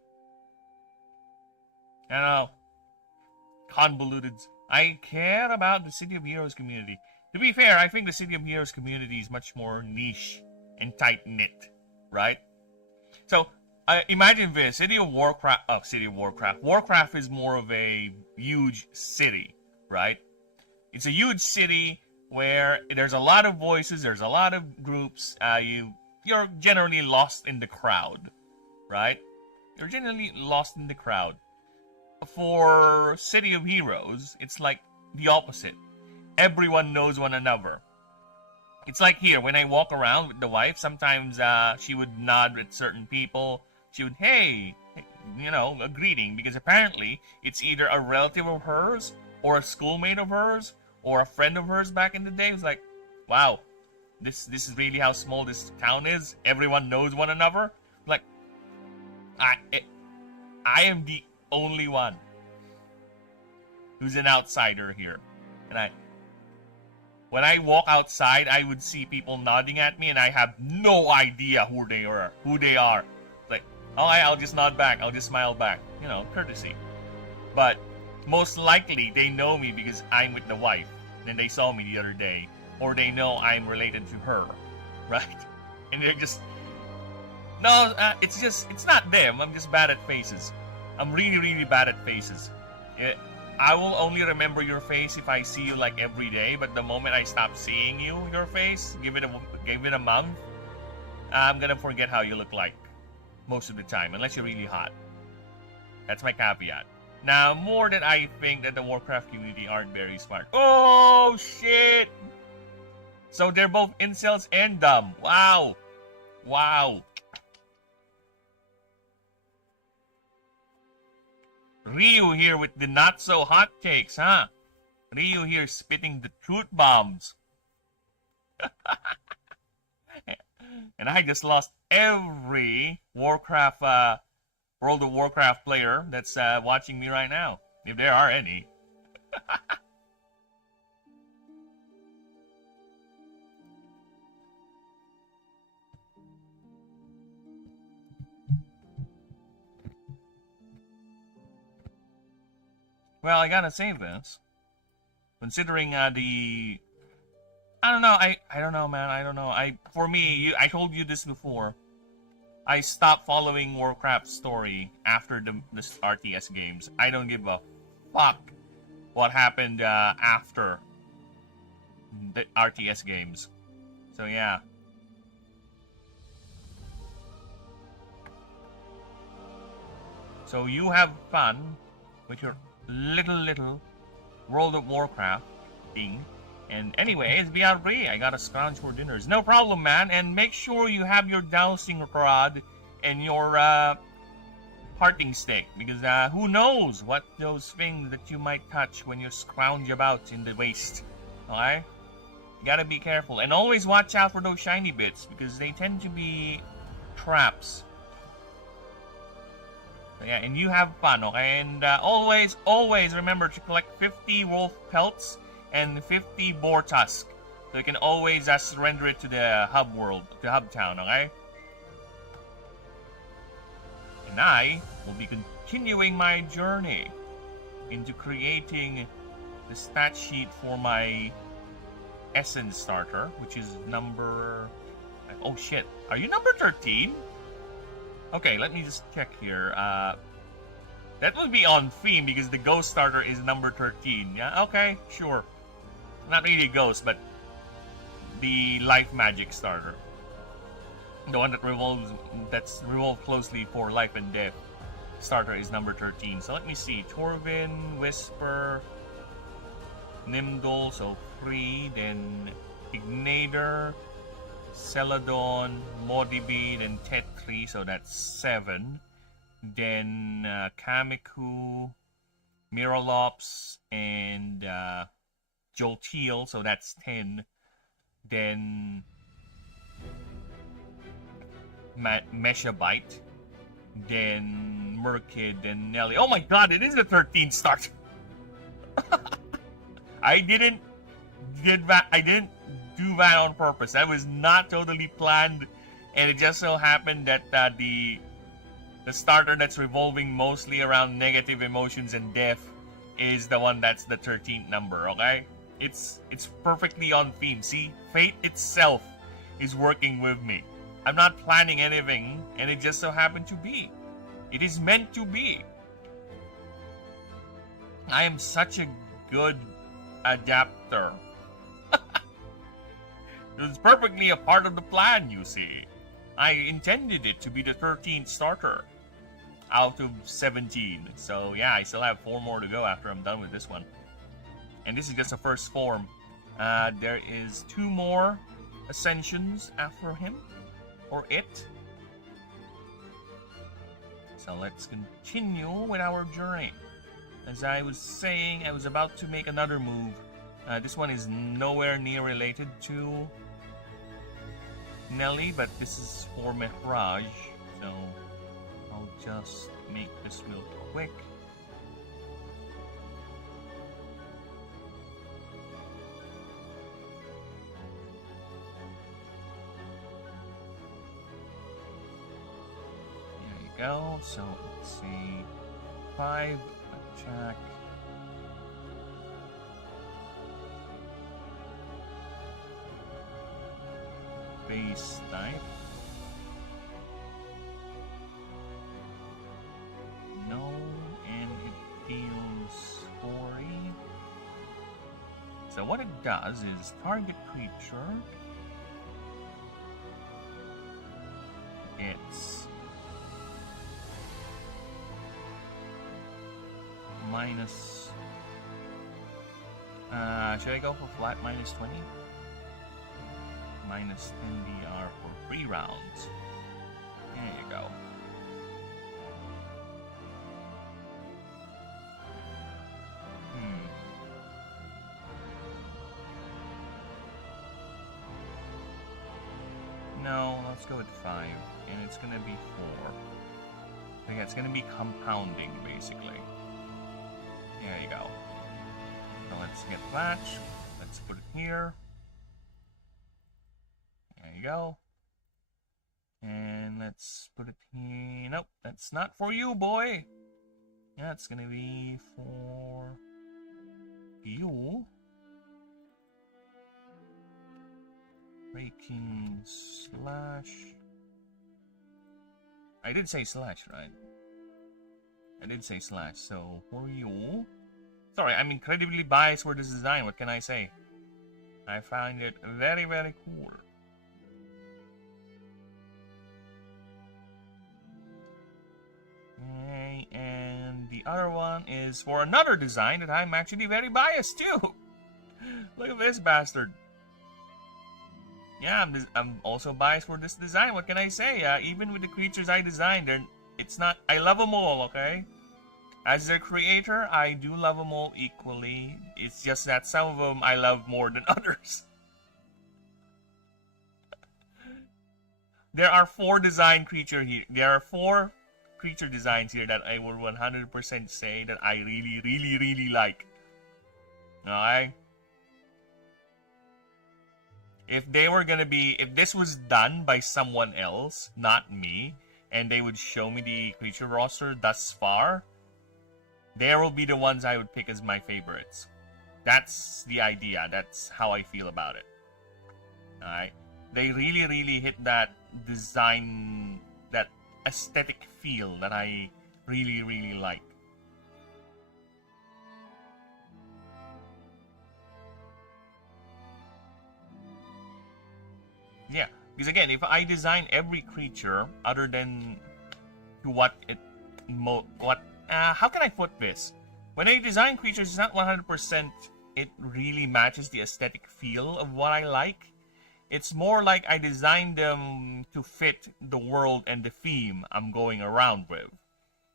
I don't know. Convoluted. I care about the City of Heroes community. To be fair, I think the City of Heroes community is much more niche and tight-knit, right? So, imagine this. Warcraft is more of a huge city, right? It's a huge city where there's a lot of voices, there's a lot of groups. You're generally lost in the crowd, right? You're generally lost in the crowd. For City of Heroes, it's like the opposite. Everyone knows one another. It's like here, when I walk around with the wife, sometimes she would nod at certain people. She would, hey, a greeting, because apparently it's either a relative of hers or a schoolmate of hers or a friend of hers back in the day. It was like, wow, this is really how small this town is. Everyone knows one another. Like, I am the only one who's an outsider here. And when I walk outside, I would see people nodding at me, and I have no idea who they are. Like, I'll just nod back. I'll just smile back. Courtesy. But most likely, they know me because I'm with the wife. Then they saw me the other day. Or they know I'm related to her. Right? And they're just... No, it's not them. I'm just bad at faces. I'm really, really bad at faces. I will only remember your face if I see you like every day, but the moment I stop seeing your face, give it a month, I'm gonna forget how you look like most of the time, unless you're really hot. That's my caveat. Now, more than I think that the Warcraft community aren't very smart. Oh, shit! So they're both incels and dumb. Wow. Wow. Ryu here with the not-so-hot takes, huh? Ryu here spitting the truth bombs. And I just lost every Warcraft, World of Warcraft player that's watching me right now, if there are any. Well, I gotta save this. Considering the... I don't know, I don't know, man, I don't know. For me, I told you this before. I stopped following Warcraft's story after the RTS games. I don't give a fuck what happened after the RTS games. So yeah. So you have fun with your little World of Warcraft thing. And anyways, VR3, I gotta scrounge for dinners. No problem, man. And make sure you have your dowsing rod and your parting stick. Because who knows what those things that you might touch when you scrounge about in the waste. Alright? You gotta be careful. And always watch out for those shiny bits. Because they tend to be traps. So yeah, and you have fun, okay? And always remember to collect 50 wolf pelts and 50 boar tusk. So you can always surrender it to the hub world, the hub town, okay? And I will be continuing my journey into creating the stat sheet for my Ashen starter, which is number... Oh shit, are you number 13? Okay, let me just check here. That would be on theme because the ghost starter is number 13. Yeah, okay, sure. Not really ghost, but the life magic starter. The one that revolves closely for life and death starter is number 13. So let me see. Torvin, Whisper, Nimdol, so 3, then Ignator, Celadon, Modibi, then Tetri, so that's 7. Then Kamiku, Miralops, and Jolteal, so that's 10. Then Meshabite, then Murkid, then Nelly. Oh my god, it is the 13th start. I didn't do that on purpose. That was not totally planned, and it just so happened that the starter that's revolving mostly around negative emotions and death is the one that's the 13th number, okay? It's perfectly on theme. See, fate itself is working with me. I'm not planning anything, and it just so happened to be. It is meant to be. I am such a good adapter. It was perfectly a part of the plan, you see. I intended it to be the 13th starter out of 17. So yeah, I still have 4 more to go after I'm done with this one. And this is just a first form. There is 2 more ascensions after him. Or it. So let's continue with our journey. As I was saying, I was about to make another move. This one is nowhere near related to Nelly, but this is for Mehraj. So I'll just make this real quick. Go. So let's see, 5 attack, base type, no, and it deals 40. So what it does is target creature it's minus, should I go for flat minus 20? Minus 10 DR for 3 rounds. There you go. No, let's go with 5. And it's gonna be 4. So yeah, it's gonna be compounding, basically. There you go. So let's get Flash. Let's put it here. There you go. And let's put it here. Nope, that's not for you, boy. Yeah, it's gonna be for you. Breaking slash. I did say slash, right? I did say slash, so for you. Sorry, I'm incredibly biased for this design. What can I say? I find it very, very cool. Okay, and the other one is for another design that I'm actually very biased too. Look at this bastard. Yeah, I'm also biased for this design. What can I say? Even with the creatures I designed, it's not. I love them all. Okay, as their creator, I do love them all equally. It's just that some of them I love more than others. There are 4 design creature here. There are 4 creature designs here that I would 100% say that I really, really, really like. Alright. If this was done by someone else, not me, and they would show me the creature roster thus far, there will be the ones I would pick as my favorites. That's the idea. That's how I feel about it. Alright? They really, really hit that design, that aesthetic feel that I really, really like. Yeah, because again, if I design every creature other than to how can I put this? When I design creatures, it's not 100% it really matches the aesthetic feel of what I like. It's more like I designed them to fit the world and the theme I'm going around with.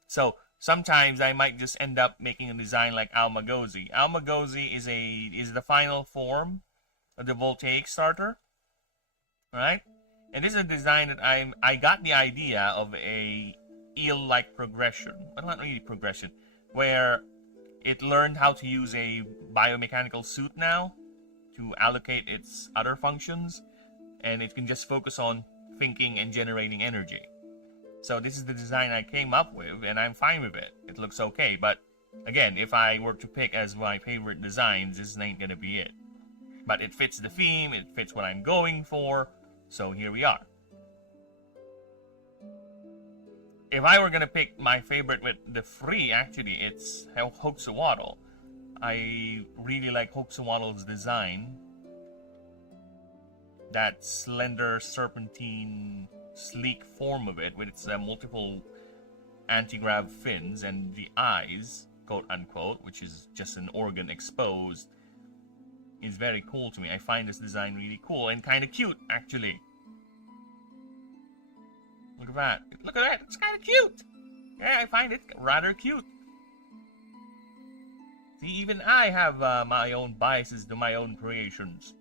So sometimes I might just end up making a design like Almagozi. Almagozi is the final form of the Voltaic starter. Right? And this is a design that I got the idea of a eel-like progression. Well, not really progression. Where it learned how to use a biomechanical suit now to allocate its other functions. And it can just focus on thinking and generating energy. So this is the design I came up with, and I'm fine with it. It looks okay, but again, if I were to pick as my favorite designs, this ain't gonna be it. But it fits the theme, it fits what I'm going for. So here we are. If I were gonna pick my favorite with the 3, actually, it's Hoaxawaddle. I really like Hoaxawaddle's design. That slender, serpentine, sleek form of it, with its multiple anti-grav fins and the eyes, quote unquote, which is just an organ exposed, is very cool to me. I find this design really cool and kind of cute, actually. Look at that. Look at that. It's kind of cute. Yeah, I find it rather cute. See, even I have my own biases to my own creations.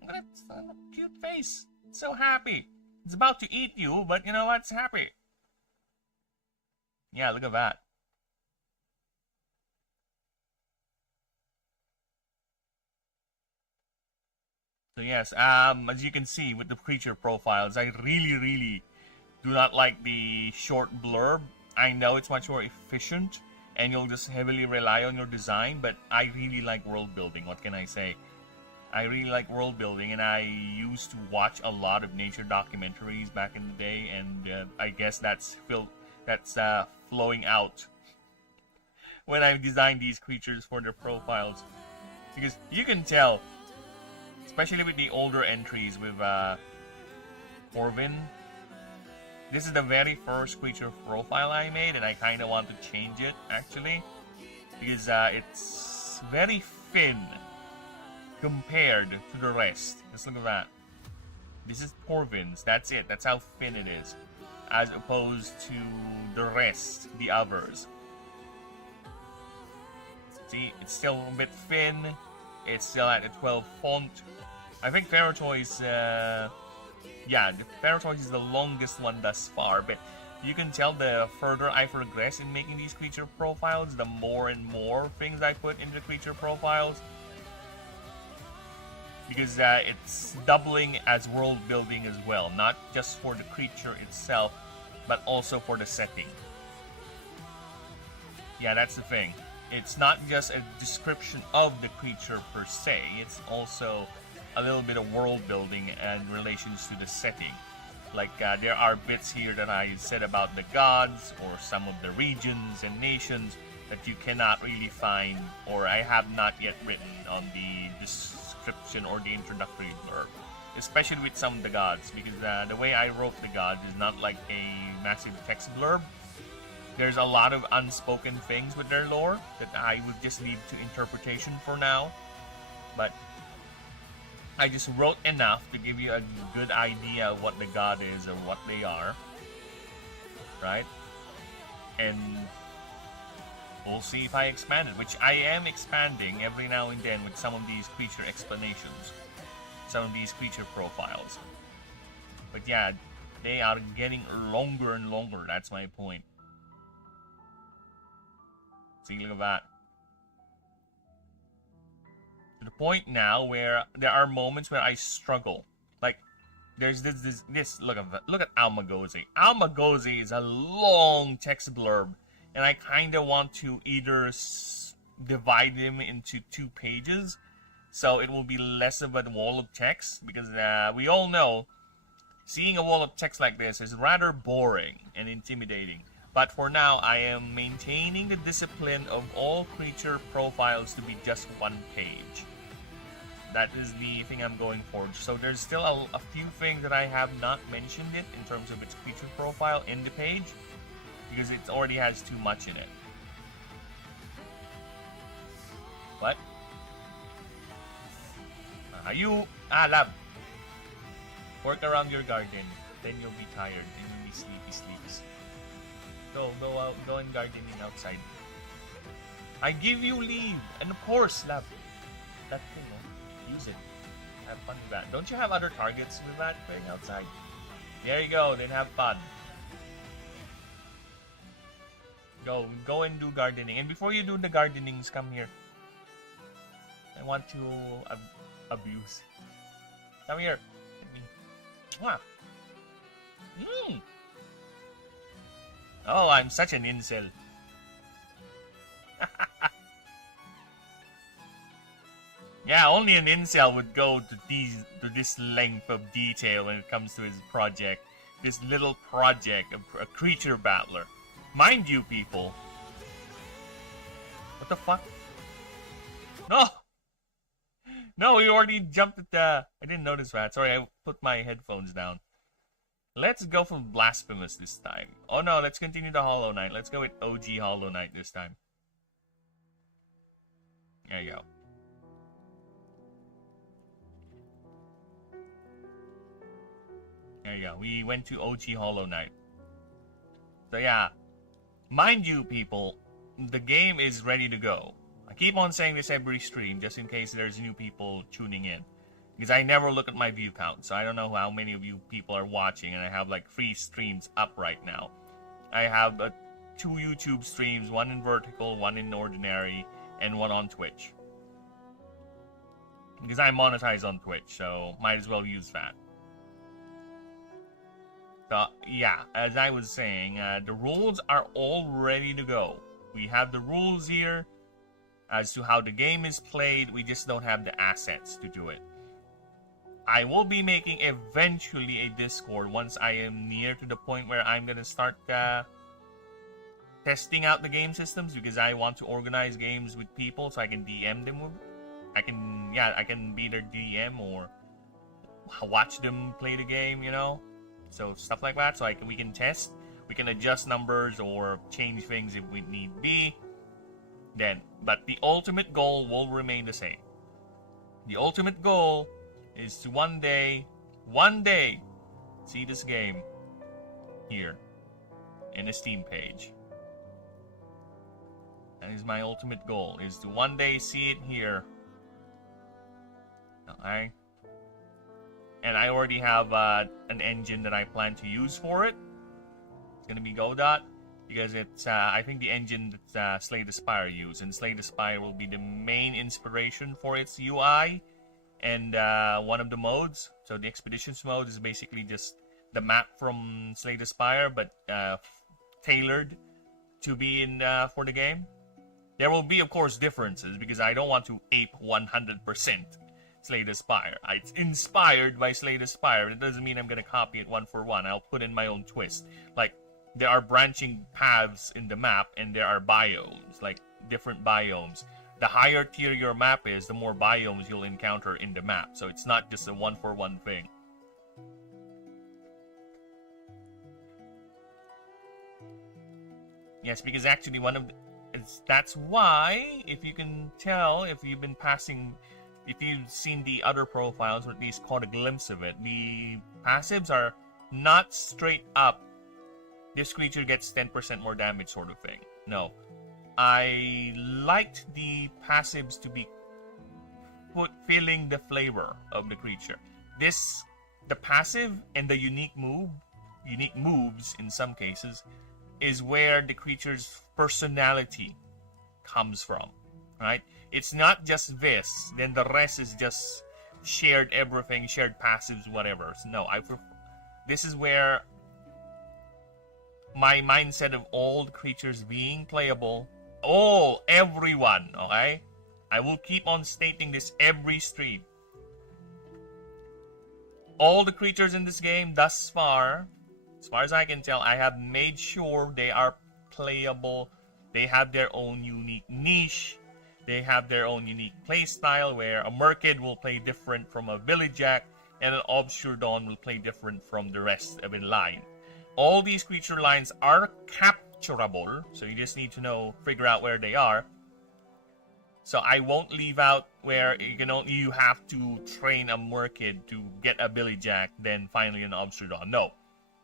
Look at that cute face. It's so happy. It's about to eat you, but you know what? It's happy. Yeah, look at that. So yes, as you can see with the creature profiles, I really, really do not like the short blurb. I know it's much more efficient, and you'll just heavily rely on your design, but I really like world building. What can I say? I really like world building, and I used to watch a lot of nature documentaries back in the day, and I guess that's flowing out when I design these creatures for their profiles, because you can tell. Especially with the older entries with Corvin. This is the very first creature profile I made, and I kind of want to change it, actually. Because it's very thin compared to the rest. Just look at that. This is Corvin's, that's it. That's how thin it is. As opposed to the rest, the others. See, it's still a bit thin. It's still at a 12 font. I think Ferrotoy's yeah, the territories is the longest one thus far, but you can tell the further I progress in making these creature profiles, the more and more things I put into the creature profiles. Because it's doubling as world building as well, not just for the creature itself, but also for the setting. Yeah, that's the thing. It's not just a description of the creature per se, it's also a little bit of world building and relations to the setting. Like there are bits here that I said about the gods or some of the regions and nations that you cannot really find, or I have not yet written on the description or the introductory blurb. Especially with some of the gods, because the way I wrote the gods is not like a massive text blurb. There's a lot of unspoken things with their lore that I would just leave to interpretation for now. But I just wrote enough to give you a good idea of what the god is or what they are. Right? And we'll see if I expand it, which I am expanding every now and then with some of these creature explanations. Some of these creature profiles. But yeah, they are getting longer and longer, that's my point. See, look at that. To the point now where there are moments where I struggle. Like, there's this look at Almagozi. Almagozi is a long text blurb, and I kind of want to either divide them into 2 pages, so it will be less of a wall of text, because we all know seeing a wall of text like this is rather boring and intimidating. But for now, I am maintaining the discipline of all creature profiles to be just 1 page. That is the thing I'm going for. So there's still a few things that I have not mentioned it in terms of its creature profile in the page, because it already has too much in it. What? Lab. Work around your garden, then you'll be tired, then you'll be sleepy. Go and gardening outside. I give you leave, and of course, Lab. That thing, use it. Have fun with that. Don't you have other targets with that playing outside? There you go, then have fun. Go and do gardening. And before you do the gardenings, come here. I want to abuse. Come here. Mwah. Oh, I'm such an incel. Yeah, only an incel would go to this length of detail when it comes to his project. This little project of a creature battler. Mind you, people. What the fuck? No! No, we already jumped at the... I didn't notice that. Sorry, I put my headphones down. Let's go for Blasphemous this time. Oh no, let's continue the Hollow Knight. Let's go with OG Hollow Knight this time. There you go. There you go. We went to OG Hollow Knight. So yeah. Mind you, people, the game is ready to go. I keep on saying this every stream, just in case there's new people tuning in. Because I never look at my view count, so I don't know how many of you people are watching, and I have like 3 streams up right now. I have 2 YouTube streams, 1 in vertical, 1 in ordinary, and 1 on Twitch. Because I monetize on Twitch, so might as well use that. So, yeah, as I was saying, the rules are all ready to go. We have the rules here as to how the game is played, we just don't have the assets to do it. I will be making eventually a Discord once I am near to the point where I'm gonna start testing out the game systems, because I want to organize games with people so I can DM them. I can be their DM or watch them play the game, you know. So stuff like that, so we can test, we can adjust numbers or change things if we need be. But the ultimate goal will remain the same. The ultimate goal is to one day, see this game here in the Steam page. That is my ultimate goal, is to one day see it here. Okay? And I already have an engine that I plan to use for it. It's gonna be Godot, because it's I think the engine that Slay the Spire used, and Slay the Spire will be the main inspiration for its UI and one of the modes. So the Expeditions mode is basically just the map from Slay the Spire, but tailored to be in for the game. There will be, of course, differences, because I don't want to ape 100% Slay the Spire. It's inspired by Slay the Spire. It doesn't mean I'm going to copy it one for one. I'll put in my own twist. Like, there are branching paths in the map, and there are biomes, like different biomes. The higher tier your map is, the more biomes you'll encounter in the map. So it's not just a one-for-one thing. Yes, because actually that's why, if you can tell, if you've been passing, if you've seen the other profiles, or at least caught a glimpse of it, the passives are not straight up, this creature gets 10% more damage sort of thing. No. I liked the passives to be feeling the flavor of the creature. The passive and the unique moves in some cases, is where the creature's personality comes from, right? It's not just this, then the rest is just shared everything, shared passives, whatever. So no, this is where my mindset of all creatures being playable, everyone, okay? I will keep on stating this every stream. All the creatures in this game thus far, as far as I can tell, I have made sure they are playable. They have their own unique niche. They have their own unique playstyle, where a Merkid will play different from a Villajack, and an Obscurdon will play different from the rest of the line. All these creature lines are capturable, so you just need to figure out where they are. So I won't leave out where you have to train a Merkid to get a Villajack, then finally an Obscurdon. No.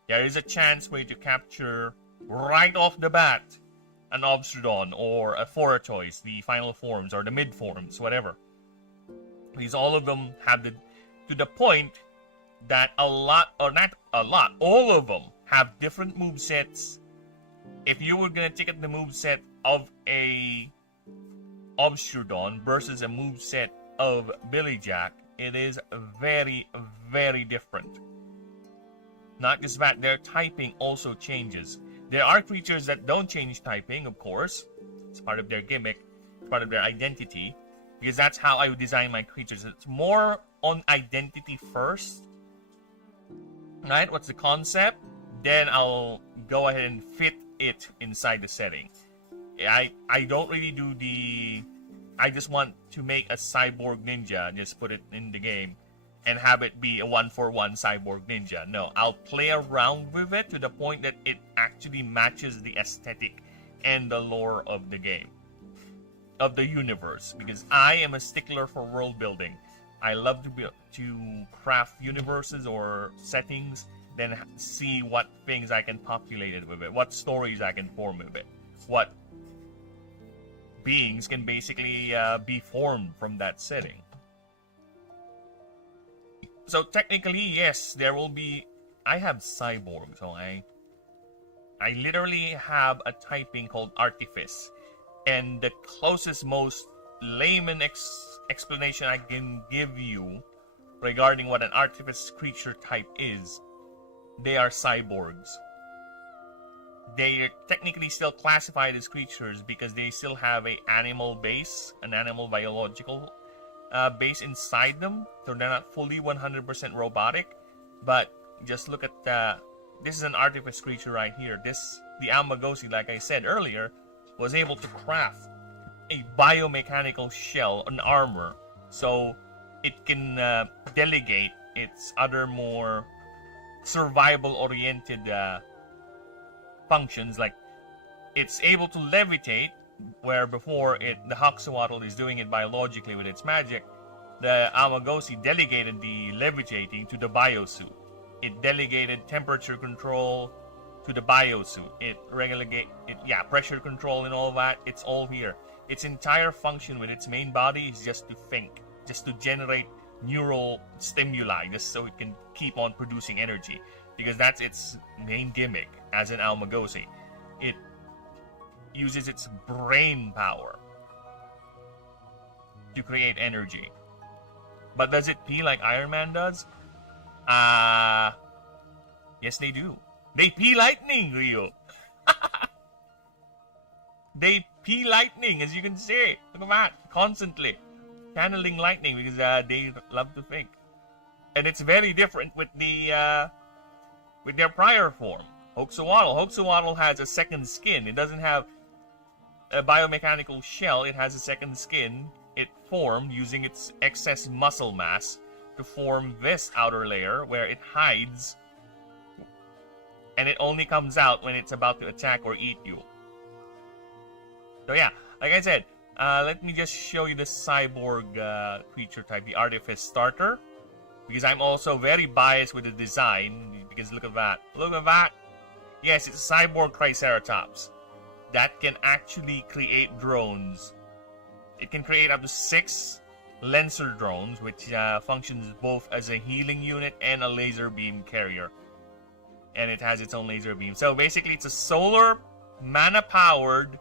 There is a chance for you to capture right off the bat an Obscurdon or a Foratoise, the final forms or the mid forms, whatever. Because all of them have to the point that all of them have different movesets. If you were gonna take the moveset of a Obscurdon versus a moveset of Villajack, it is very, very different. Not just that, their typing also changes. There are creatures that don't change typing, of course. It's part of their gimmick, part of their identity. Because that's how I would design my creatures. It's more on identity first. Right? What's the concept? Then I'll go ahead and fit it inside the setting. I don't really do I just want to make a cyborg ninja and just put it in the game and have it be a 1-for-1 cyborg ninja. No, I'll play around with it to the point that it actually matches the aesthetic and the lore of the game, of the universe. Because I am a stickler for world building. I love to craft universes or settings, then see what things I can populate it with it, what stories I can form with it, what beings can basically be formed from that setting. So technically, yes, there will be. I have cyborg, so I literally have a typing called Artifice, and the closest, most layman explanation I can give you regarding what an Artifice creature type is, they are cyborgs. They are technically still classified as creatures because they still have an animal base, an animal biological base inside them, so they're not fully 100% robotic. But just look at this is an Artifice creature right here. The Amagosi, like I said earlier, was able to craft a biomechanical shell, an armor, so it can delegate its other more survival-oriented functions. Like, it's able to levitate, where before the Hoxawatl is doing it biologically with its magic. The Amagosi delegated the levitating to the biosuit. It delegated temperature control to the biosuit. Pressure control and all that. It's all here. Its entire function with its main body is just to think, just to generate neural stimuli just so it can keep on producing energy, because that's its main gimmick as an Almagosi. It uses its brain power to create energy. But does it pee like Iron Man does? Yes they do. They pee lightning, Rio. They pee lightning, as you can see. Look at that, constantly channeling lightning because they love to think. And it's very different with their prior form, Hoaxawaddle. Hoaxawaddle has a second skin. It doesn't have a biomechanical shell. It has a second skin. It formed using its excess muscle mass to form this outer layer where it hides, and it only comes out when it's about to attack or eat you. So yeah, like I said, let me just show you the cyborg creature type, the Artifice Starter, because I'm also very biased with the design, because look at that. Look at that! Yes, it's a cyborg Triceratops that can actually create drones. It can create up to 6 Lancer drones, which functions both as a healing unit and a laser beam carrier. And it has its own laser beam. So basically, it's a solar, mana-powered,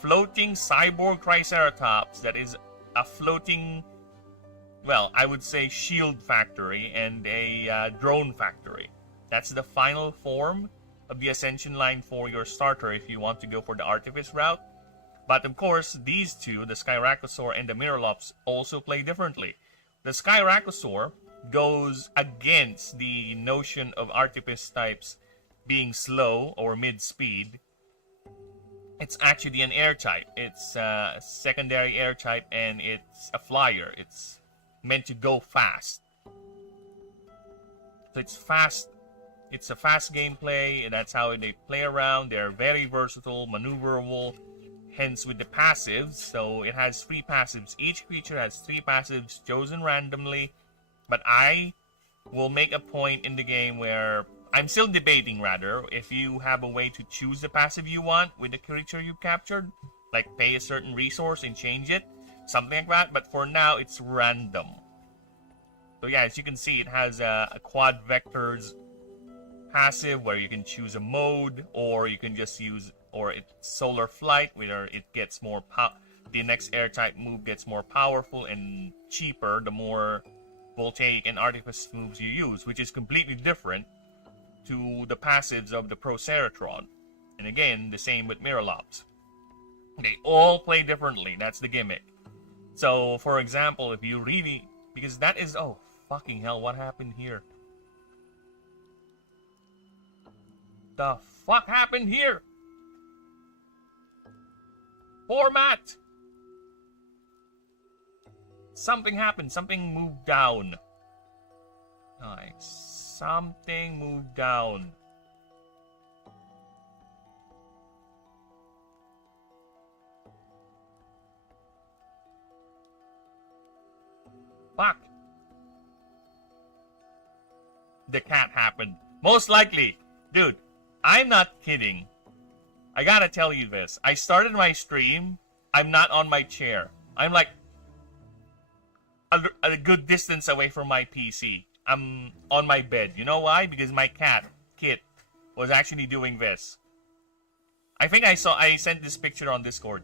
floating cyborg Triceratops that is a floating, well, I would say shield factory and a drone factory. That's the final form of the Ascension line for your starter if you want to go for the Artifice route. But of course, these two, the Skyracosaur and the Miralops, also play differently. The Skyracosaur goes against the notion of Artifice types being slow or mid-speed. It's actually an air type. It's a secondary air type, and it's a flyer. It's meant to go fast. So it's fast. It's a fast gameplay, and that's how they play around. They're very versatile, maneuverable. Hence with the passives, so it has 3 passives. Each creature has 3 passives chosen randomly, but I will make a point in the game where I'm still debating, rather, if you have a way to choose the passive you want with the creature you captured, like pay a certain resource and change it, something like that, but for now it's random. So yeah, as you can see, it has a quad vectors passive where you can choose a mode, or you can just use, or it's solar flight, where it gets more the next air type move gets more powerful and cheaper the more voltaic and artifice moves you use, which is completely different to the passives of the Proceratron. And again, the same with Miralops. They all play differently. That's the gimmick. So, for example, if you really, because that is, oh fucking hell, what happened here? The fuck happened here? Format! Something happened. Something moved down. Nice. Something moved down. Fuck. The cat happened. Most likely. Dude, I'm not kidding. I gotta tell you this. I started my stream. I'm not on my chair. I'm like a good distance away from my PC. I'm on my bed. You know why? Because my cat, Kit, was actually doing this. I think I sent this picture on Discord.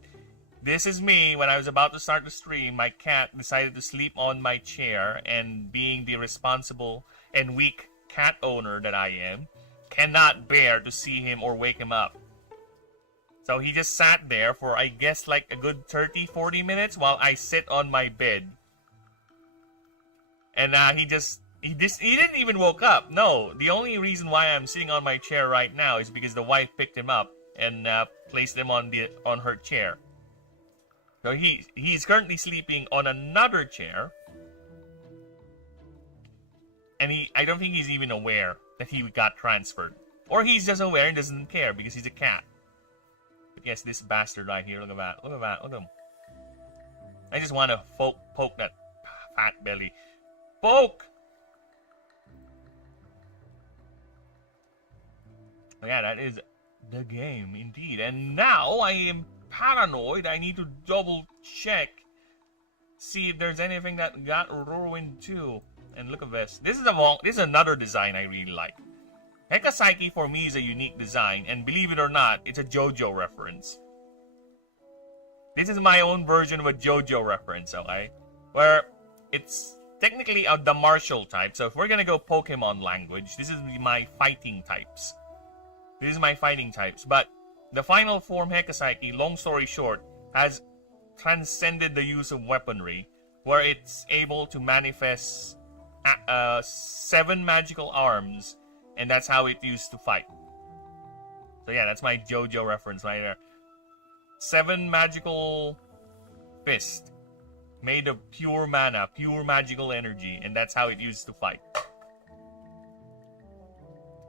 This is me when I was about to start the stream. My cat decided to sleep on my chair, and being the responsible and weak cat owner that I am, cannot bear to see him or wake him up. So he just sat there for, I guess, like a good 30-40 minutes while I sit on my bed. And he didn't even woke up. No, the only reason why I'm sitting on my chair right now is because the wife picked him up and placed him on her chair. So he's currently sleeping on another chair, and I don't think he's even aware that he got transferred, or he's just aware and doesn't care because he's a cat. But yes, this bastard right here. Look at that. Look at that. Look at him. I just want to poke that fat belly. Poke! Yeah, that is the game, indeed. And now I am paranoid. I need to double check see if there's anything that got ruined too. And look at this. This is another design I really like. Heka Psyche for me is a unique design, and believe it or not, it's a JoJo reference. This is my own version of a JoJo reference, okay? Where it's technically the martial type. So if we're gonna go Pokemon language, this is my fighting types. This is my fighting types. But the final form, Heka Psyche, long story short, has transcended the use of weaponry, where it's able to manifest 7 magical arms, and that's how it used to fight. So yeah, that's my JoJo reference right there. 7 magical fists made of pure mana, pure magical energy, and that's how it used to fight.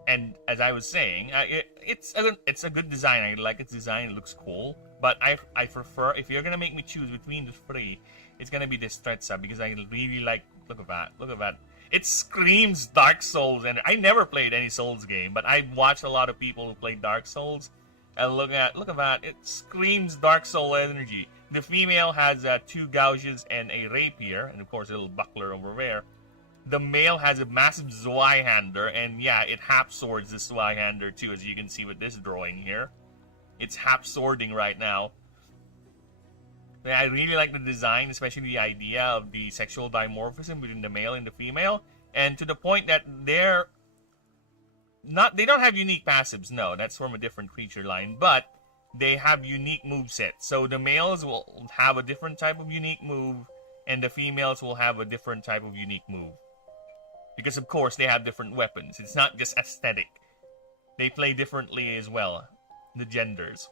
And as I was saying, it's a good design. I like its design. It looks cool. But I prefer, if you're gonna make me choose between the 3, it's gonna be this Stretza, because I really like. Look at that. Look at that. It screams Dark Souls, and I never played any Souls game, but I watched a lot of people who play Dark Souls, and look at that. It screams Dark Soul energy. The female has 2 gouges and a rapier, and of course a little buckler over there. The male has a massive Zweihander, and yeah, it half swords the Zweihander too, as you can see with this drawing here. It's half swording right now. I really like the design, especially the idea of the sexual dimorphism between the male and the female, and to the point that they don't have unique passives. No, that's from a different creature line, but they have unique movesets. So the males will have a different type of unique move, and the females will have a different type of unique move. Because of course they have different weapons. It's not just aesthetic. They play differently as well, the genders.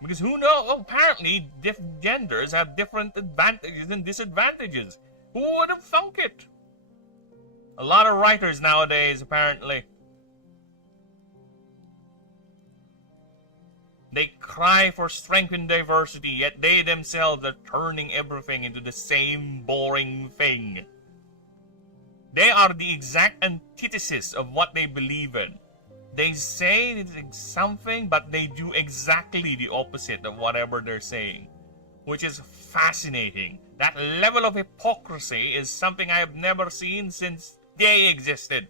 Because who knows? Oh, apparently, different genders have different advantages and disadvantages. Who would have thunk it? A lot of writers nowadays, apparently. They cry for strength and diversity, yet they themselves are turning everything into the same boring thing. They are the exact antithesis of what they believe in. They say it's something, but they do exactly the opposite of whatever they're saying. Which is fascinating. That level of hypocrisy is something I have never seen since they existed.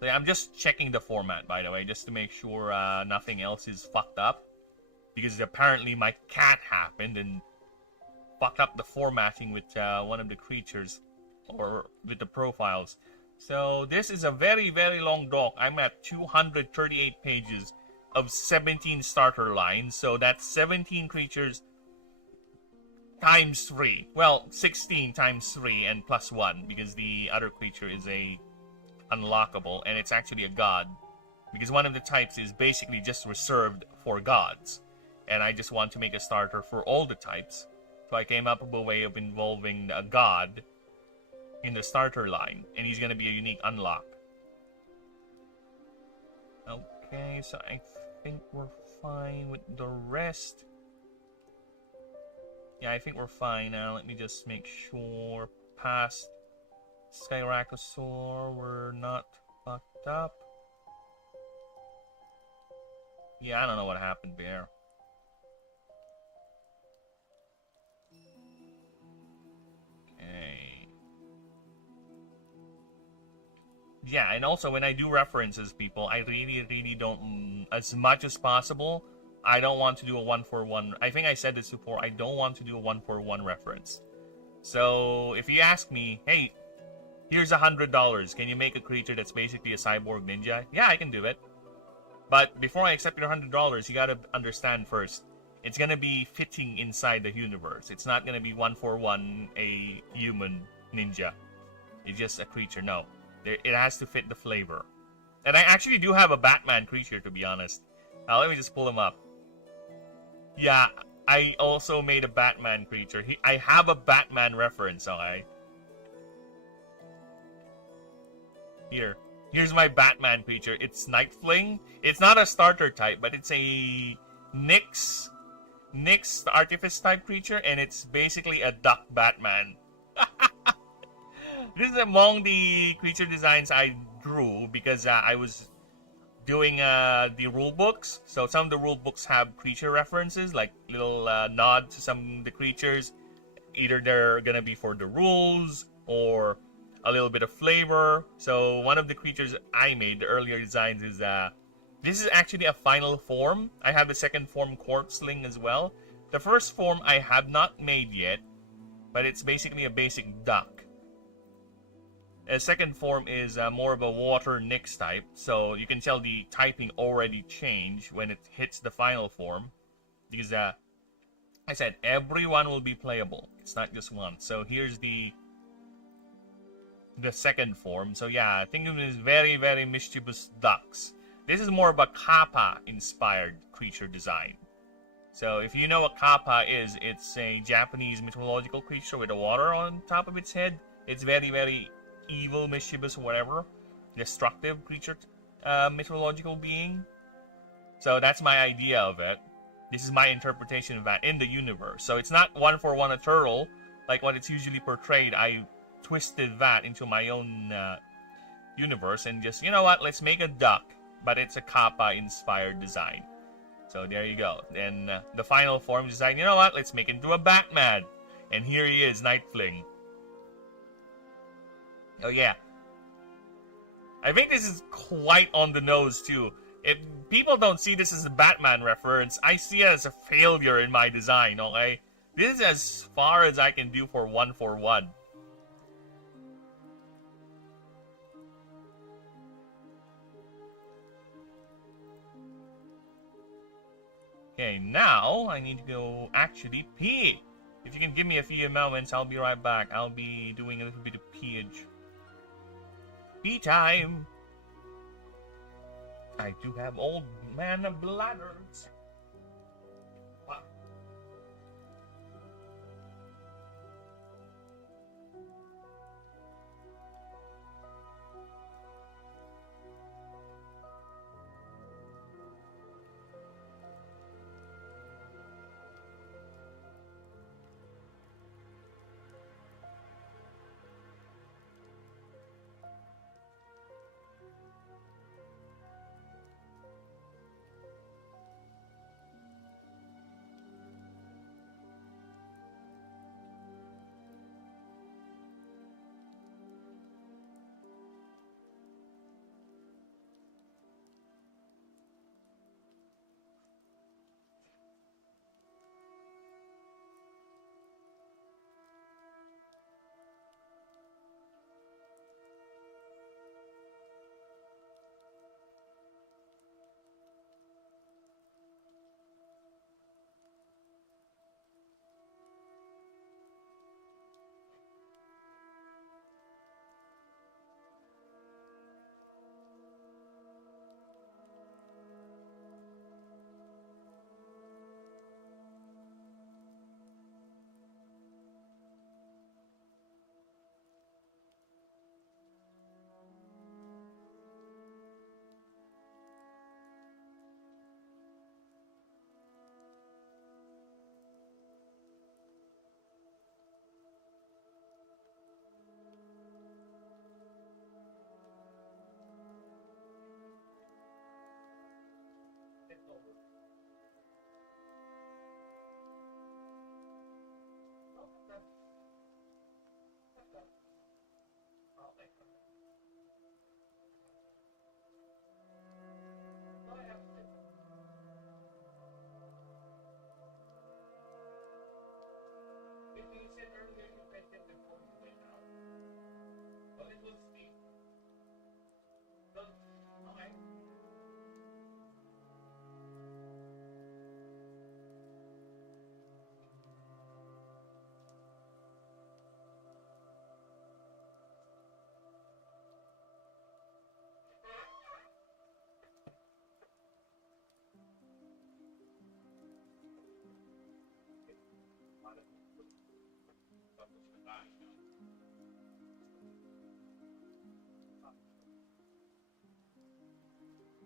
So I'm just checking the format, by the way, just to make sure nothing else is fucked up. Because apparently my cat happened and fucked up the formatting with one of the creatures. Or with the profiles. So this is a very, very long doc. I'm at 238 pages of 17 starter lines. So that's 17 creatures times 3. Well, 16 times 3 and plus 1. Because the other creature is a unlockable. And it's actually a god. Because one of the types is basically just reserved for gods. And I just want to make a starter for all the types. So I came up with a way of involving a god in the starter line, and he's gonna be a unique unlock. Okay, so I think we're fine with the rest. Yeah, I think we're fine now. Let me just make sure past Skyracosaur we're not fucked up. Yeah, I don't know what happened there. Okay. Yeah, and also when I do references, people, I really don't, as much as possible, I don't want to do a 1-for-1. I think I said this before, I don't want to do a 1-for-1 reference. So, if you ask me, hey, here's $100, can you make a creature that's basically a cyborg ninja? Yeah, I can do it. But before I accept your $100, you gotta understand first, it's gonna be fitting inside the universe. It's not gonna be 1-for-1 a human ninja. It's just a creature, no. It has to fit the flavor. And I actually do have a Batman creature, to be honest. Let me just pull him up. Yeah, I also made a Batman creature. I have a Batman reference, okay? Here's my Batman creature. It's Nightfling. It's not a starter type, but it's a Nyx Artifice type creature, and it's basically a duck Batman. This is among the creature designs I drew because I was doing the rule books. So some of the rule books have creature references, like little nods to some of the creatures. Either they're gonna be for the rules or a little bit of flavor. So one of the creatures I made, the earlier designs, is this is actually a final form. I have the second form Corpseling as well. The first form I have not made yet, but it's basically a basic duck. The second form is more of a water Nyx type, so you can tell the typing already changed when it hits the final form. Because I said everyone will be playable. It's not just one. So here's the second form. So yeah, I think it is very, very mischievous ducks. This is more of a kappa inspired creature design. So if you know what kappa is, it's a Japanese mythological creature with a water on top of its head. It's very, very evil, mischievous, whatever, destructive creature, mythological being. So that's my idea of it. This is my interpretation of that in the universe. So it's not one for one a turtle like what it's usually portrayed. I twisted that into my own universe and just, you know what, let's make a duck, but it's a kappa inspired design. So there you go. And the final form design, you know what, let's make it into a Batman. And here he is, Nightfling. Oh yeah. I think this is quite on the nose too. If people don't see this as a Batman reference, I see it as a failure in my design, okay? This is as far as I can do for one. Okay, now I need to go actually pee. If you can give me a few moments, I'll be right back. I'll be doing a little bit of peeage. Pee time! I do have old man bladders. What?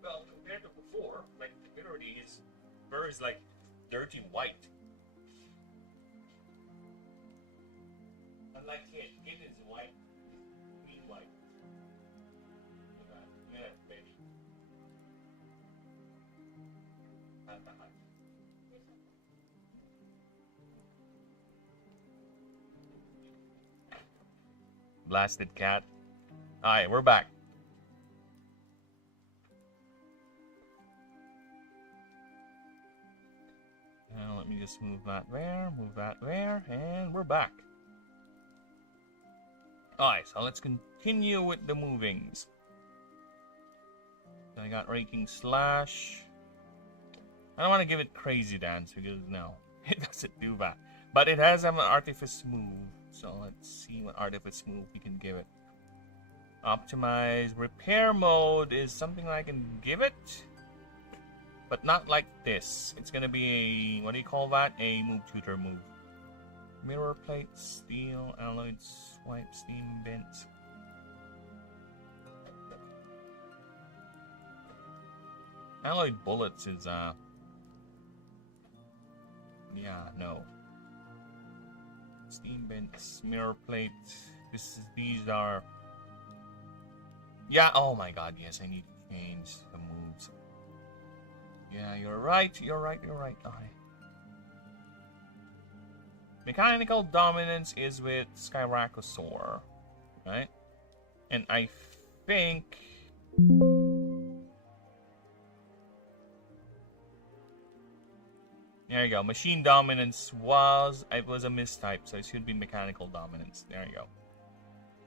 Well, compared to before, like the mirror is fur is like dirty white. Unlike Kit, Kit is white, clean white. Yeah, baby. Blasted cat. Alright, we're back. Now let me just move that there, and we're back. Alright, so let's continue with the movings. So I got Raking Slash. I don't want to give it Crazy Dance because no, it doesn't do that. But it has an Artifice move. So let's see what Artifice move we can give it. Optimize Repair Mode is something I can give it. But not like this. It's gonna be a, what do you call that? A move tutor move. Mirror Plate, Steel, Alloyed Swipe, Steam Bent. Alloyed Bullets is, yeah, no. Steam Bent, Mirror Plate. These are... Yeah, oh my god, yes, I need to change the moves. Yeah, you're right. Alright. Mechanical Dominance is with Skyracosaur, right? And I think... There you go. Machine Dominance was... It was a mistype, so it should be Mechanical Dominance. There you go.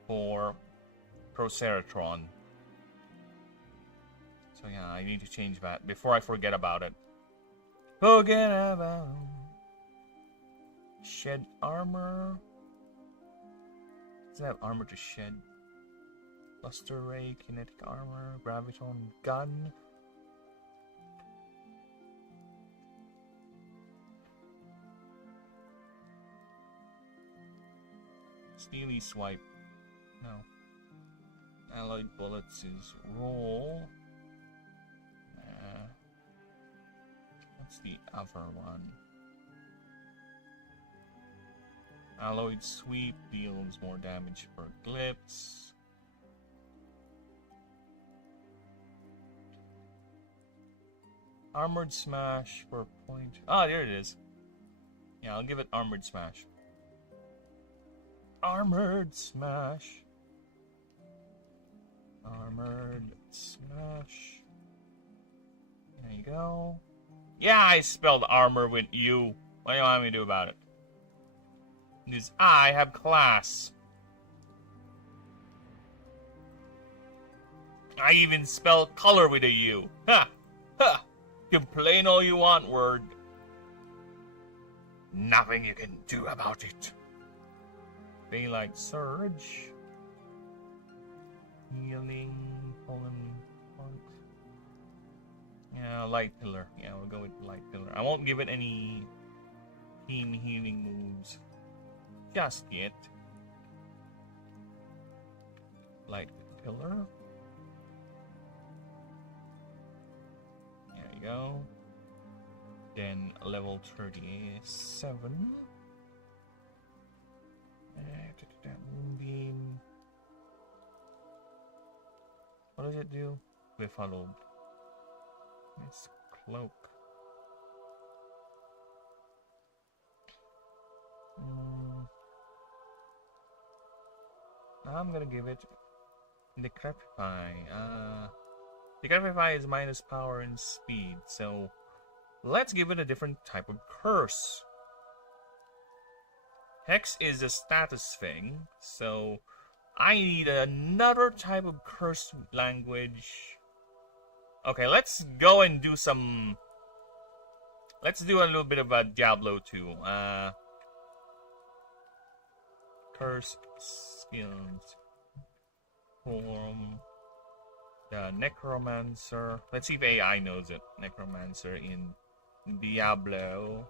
For Proceratron. So yeah, I need to change that before I forget about it. Forget about it. Shed armor. Does it have armor to shed? Luster Ray, kinetic armor, graviton gun. Steely Swipe. No. Alloyed Bullets is roll. What's the other one? Alloyed Sweep deals more damage per glyphs. Armored Smash for a point. Ah, there it is. Yeah, I'll give it Armored Smash. Armored Smash. Armored Smash. There you go. Yeah, I spelled armor with U. What do you want me to do about it? Because I have class. I even spell color with a U. Ha! Ha! Complain all you want, word. Nothing you can do about it. Daylight Surge. Healing. Pulling. Yeah, Light Pillar. Yeah, we'll go with Light Pillar. I won't give it any team healing moves just yet. Light Pillar. There you go. Then level 37. Moonbeam. What does it do? Befuddled. It's Cloak. I'm gonna give it Decrepify. Decrepify is minus power and speed, so let's give it a different type of curse. Hex is a status thing, so I need another type of curse language. Okay, let's go and do some... Let's do a little bit of a Diablo 2. Curse skills. Form. The Necromancer. Let's see if AI knows it. Necromancer in Diablo.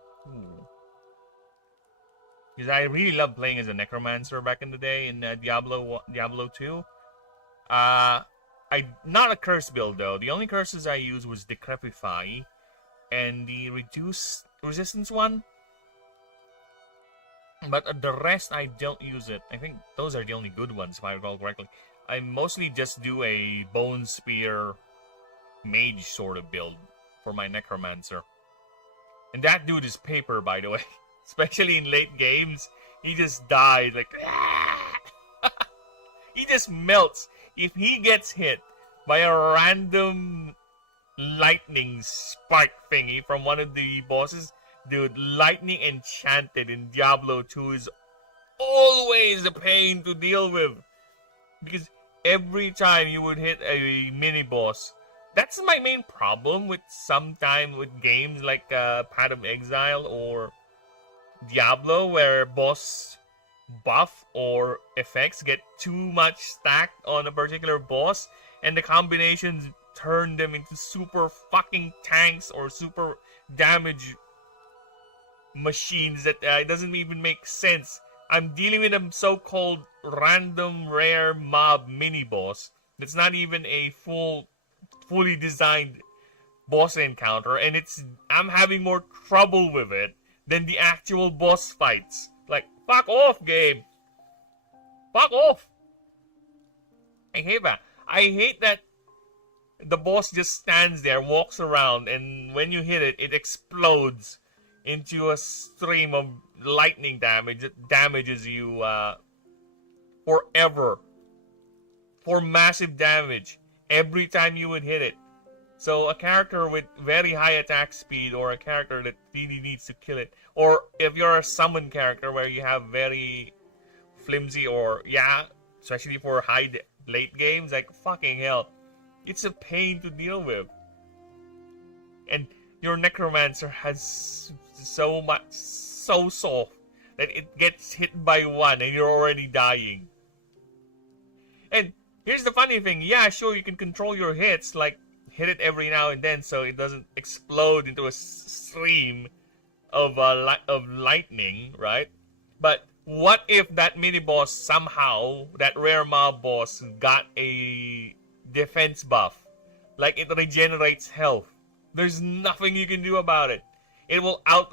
Because I really loved playing as a Necromancer back in the day in Diablo 2. Not a curse build though. The only curses I used was Decrepify and the Reduce Resistance one. But the rest I don't use it. I think those are the only good ones if I recall correctly. I mostly just do a Bone Spear Mage sort of build for my Necromancer. And that dude is paper, by the way. Especially in late games. He just dies like... He just melts. If he gets hit by a random lightning spark thingy from one of the bosses, dude, lightning enchanted in Diablo 2 is always a pain to deal with. Because every time you would hit a mini-boss, that's my main problem with sometimes with games like Path of Exile or Diablo, where boss buff or effects get too much stacked on a particular boss, and the combinations turn them into super fucking tanks or super damage machines that doesn't even make sense. I'm dealing with a so-called random rare mob mini boss that's not even a fully designed boss encounter, and I'm having more trouble with it than the actual boss fights. Like, fuck off, game. Fuck off. I hate that. I hate that the boss just stands there, walks around, and when you hit it, it explodes into a stream of lightning damage that damages you forever. For massive damage every time you would hit it. So a character with very high attack speed, or a character that really needs to kill it, or if you're a summon character where you have very flimsy, or especially for late games, like fucking hell, it's a pain to deal with. And your necromancer has so soft that it gets hit by one and you're already dying. And here's the funny thing, yeah, sure, you can control your hits, like hit it every now and then so it doesn't explode into a stream of lightning, right? But what if that mini boss somehow, that rare mob boss, got a defense buff? Like it regenerates health. There's nothing you can do about it. It will out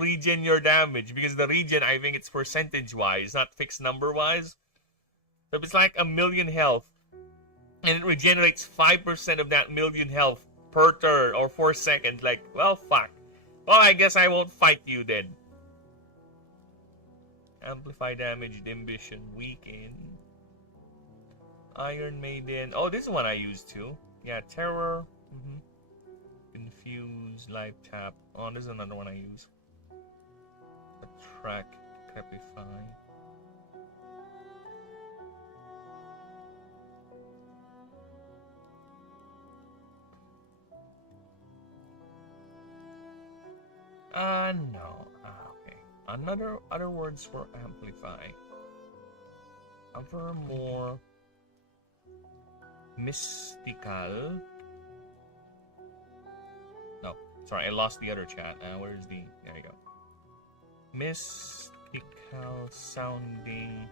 regen your damage, because the regen, I think it's percentage wise, not fixed number wise. So if it's like 1,000,000 health, and it regenerates 5% of that 1,000,000 health per turn or 4 seconds, like, well, fuck. Well, I guess I won't fight you then. Amplify damage, ambition, weaken. Iron Maiden. Oh, this is one I used too. Yeah, terror. Confuse, life tap. Oh, this is another one I use. Attract, crepify. No. Okay. Other words for amplify. Other more mystical. No, sorry, I lost the other chat. Where's the? There you go. Mystical sounding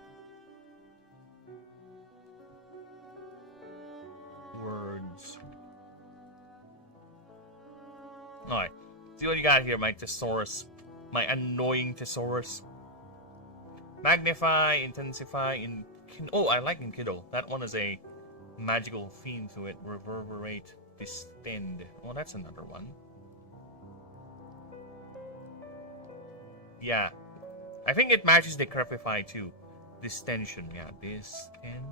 words. Alright. See what you got here, my thesaurus. My annoying thesaurus. Magnify, intensify, oh, I like Enkiddo. That one is a magical theme to it. Reverberate, distend. Oh, that's another one. Yeah. I think it matches the crepify too. Distension, yeah. Distension.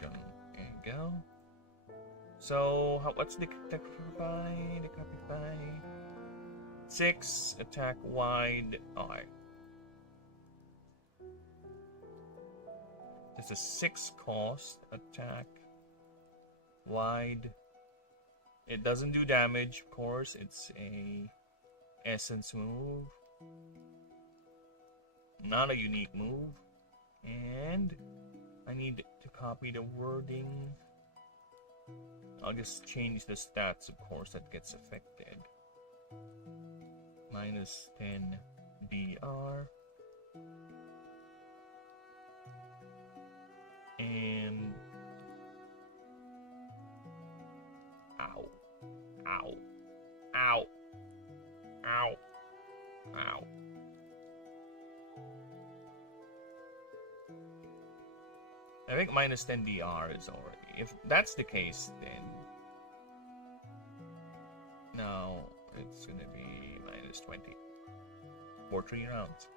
There you go. So, what's the crepify? The crepify. 6, attack wide. Alright. It's a 6 cost, attack wide. It doesn't do damage, of course. It's a essence move. Not a unique move. And I need to copy the wording. I'll just change the stats, of course, that gets affected. Minus 10 DR. And ow. Ow. Ow. Ow. Ow. I think minus 10 DR is already. If that's the case, then No, it's gonna be minus 20 for 3 rounds.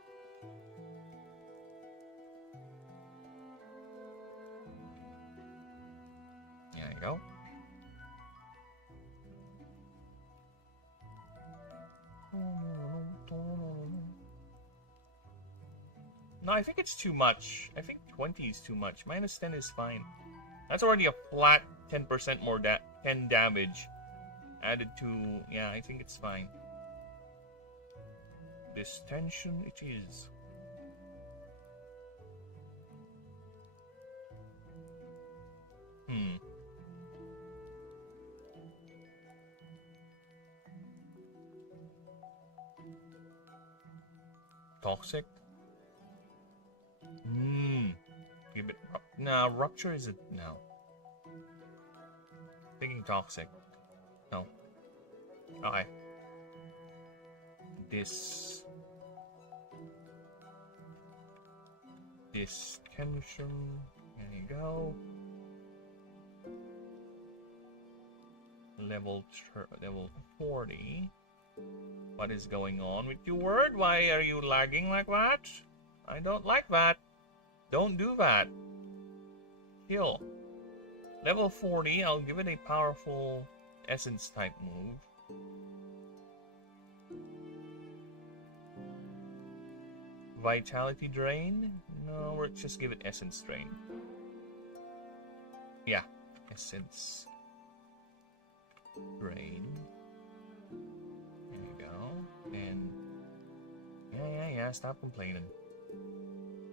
There you go. No, I think it's too much. I think 20 is too much. Minus 10 is fine. That's already a flat 10% more 10 damage added to... Yeah, I think it's fine. This tension it is. Toxic? Give it... Nah, rupture is it? No. Thinking toxic. No. Okay. This tension. There you go. Level 40. What is going on with you, Word? Why are you lagging like that? I don't like that. Don't do that. Kill. Level 40, I'll give it a powerful essence type move. Vitality drain? No, let's just give it essence drain. Yeah, essence drain. There you go. And yeah, stop complaining.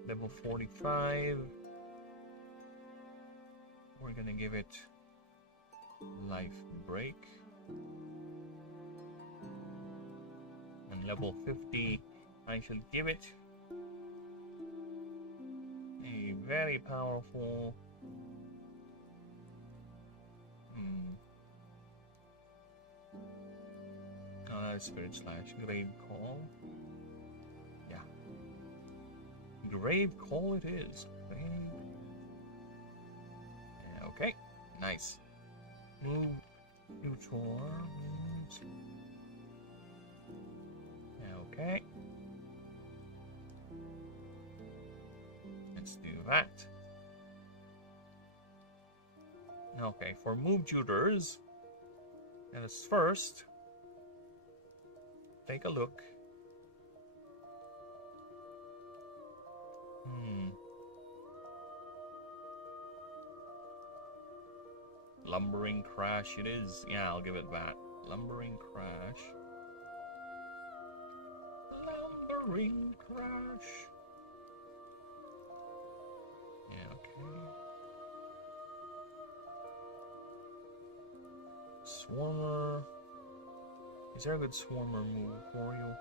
Level 45. We're gonna give it life break. And level 50, I shall give it a very powerful Spirit Slash. Grave Call. Yeah. Grave Call it is. Okay. Nice. Move Tutor. Okay. Let's do that. Okay, for move tutors, let us first take a look. Lumbering Crash it is. Yeah, I'll give it that. Lumbering Crash. Lumbering Crash. Yeah, okay. Swarmer. Is there a good Swarmer move for you?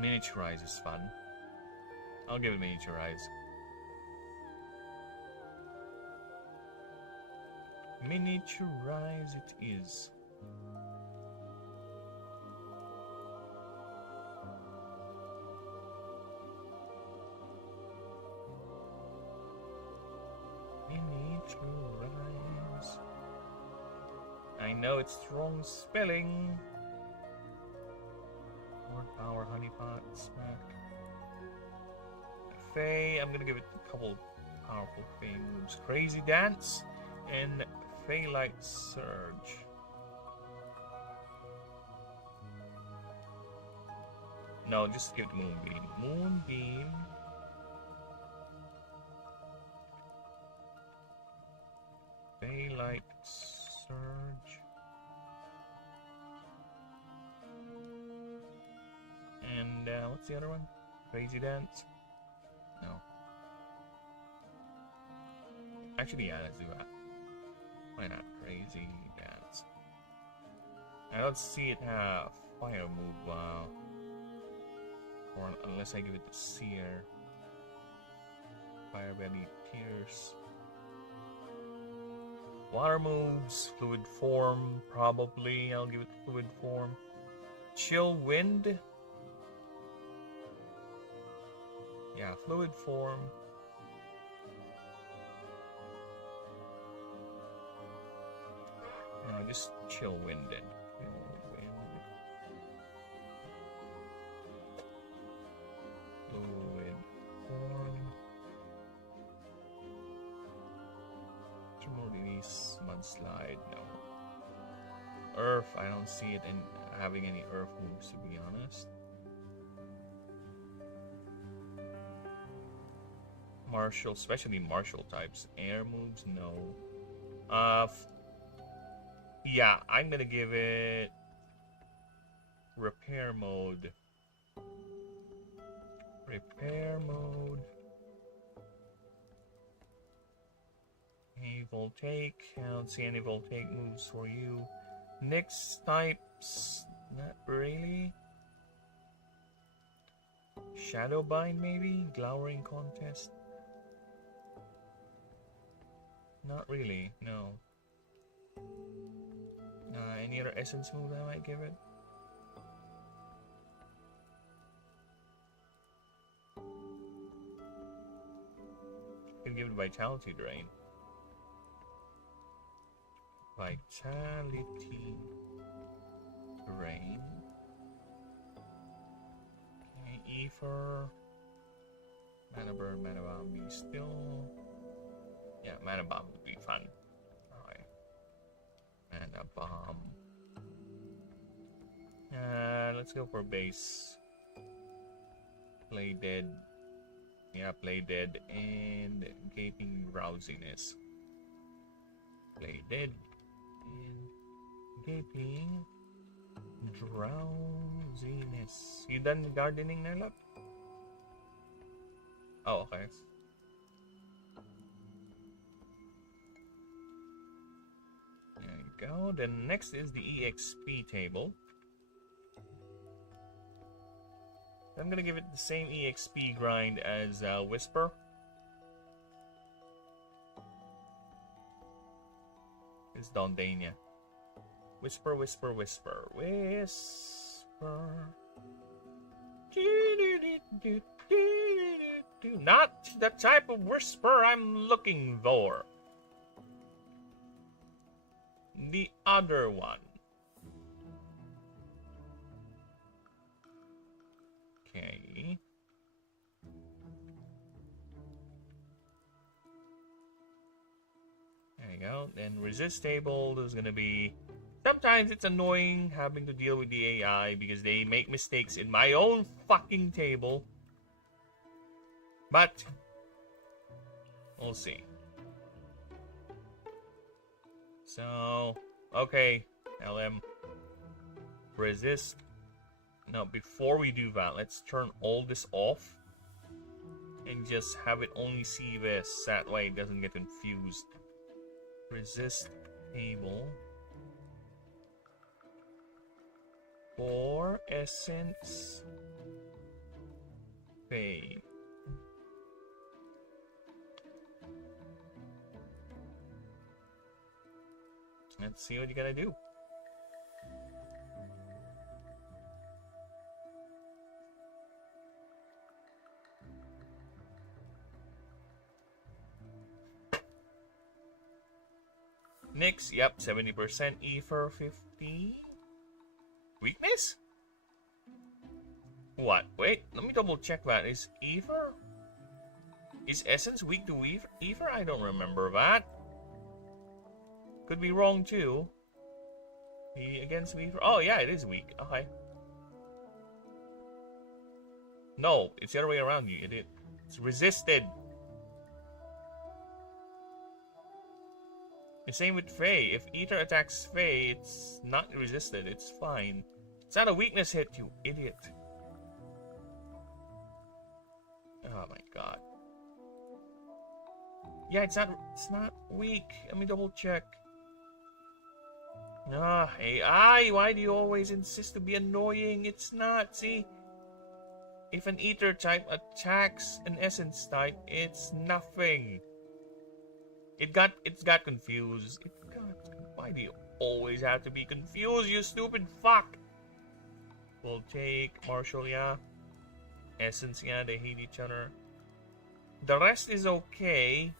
Miniaturize is fun. I'll give it Miniaturize. Miniaturize it is. Miniaturize. I know it's strong spelling. Power, honeypot, smack. Fae, I'm gonna give it a couple powerful Fae moves. Crazy Dance and Fae Light Surge. No, just give it Moonbeam. Moonbeam. Fae Light Surge. And what's the other one? Crazy Dance? No. Actually, yeah, let's do that. Why not? Crazy Dance. I don't see it have fire move, or unless I give it the Seer. Fire Belly, Pierce. Water moves, Fluid Form, probably. I'll give it Fluid Form. Chill Wind. Yeah, Fluid Form. just chill wind then. Chill wind. Fluid form. Thermal release, mudslide, no. Earth, I don't see it in having any earth moves, to be honest. Martial, especially martial types. Air moves, no. Yeah, I'm gonna give it repair mode. Repair mode. Any voltaic? I don't see any voltaic moves for you. Next types, not really. Shadowbind maybe? Glowering contest? Not really, no. Any other essence move I might give it? Could give it Vitality Drain. Vitality Drain. Okay, Ether. Mana Burn, Mana Bomb be still. Yeah, Mana Bomb would be fun. Alright. Mana Bomb. Let's go for base. Play Dead. Yeah, Play Dead and Gaping Drowsiness. Play Dead and Gaping Drowsiness. You done gardening, Nerlop? Oh, okay. There you go. Then next is the EXP table. I'm gonna give it the same EXP grind as Whisper. It's Dondania. Whisper, whisper, whisper, whisper. Not the type of whisper I'm looking for. The other one. Okay. There you go. Then resist table, there's gonna be... Sometimes it's annoying having to deal with the AI because they make mistakes in my own fucking table. But we'll see. So, okay, LM. Resist. Now, before we do that, let's turn all this off and just have it only see this. That way it doesn't get confused. Resist table. For essence fame. Let's see what you gotta do. Nyx, yep, 70% Ether, 50. Weakness? What? Wait, let me double check that. Is Ether? Is Essence weak to Ether? I don't remember that. Could be wrong too. Against Ether? Oh yeah, it is weak. Okay. No, it's the other way around, you idiot. It's resisted. The same with Faye. If Ether attacks Faye, it's not resisted. It's fine. It's not a weakness hit, you idiot. Oh my god. Yeah, it's not weak. Let me double check. Ah, AI, why do you always insist to be annoying? It's not. See, if an Ether type attacks an Essence type, it's nothing. It got confused. Why do you always have to be confused, you stupid fuck? We'll take Marshall, yeah. Essence, yeah, they hate each other. The rest is okay.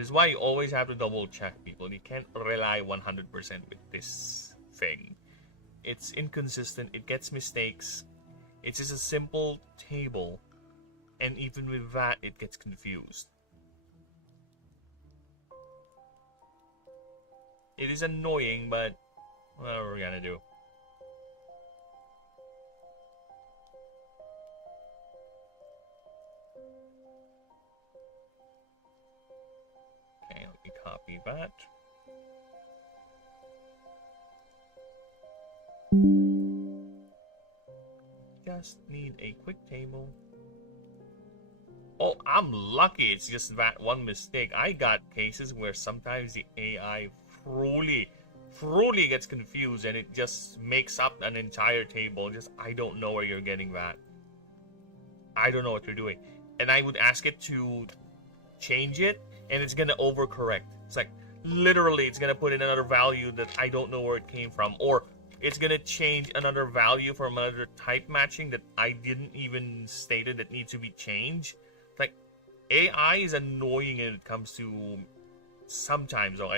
This is why you always have to double check, people. You can't rely 100% with this thing. It's inconsistent, it gets mistakes. It's just a simple table, and even with that, it gets confused. It is annoying, but whatever we're gonna do. Okay, let me copy that. Just need a quick table. Oh, I'm lucky it's just that one mistake. I got cases where sometimes the AI truly gets confused and it just makes up an entire table. Just, I don't know where you're getting that. I don't know what you're doing. And I would ask it to change it, and it's gonna overcorrect. It's like, literally, it's gonna put in another value that I don't know where it came from. Or it's gonna change another value from another type matching that I didn't even stated that needs to be changed. Like, AI is annoying when it comes to sometimes, though.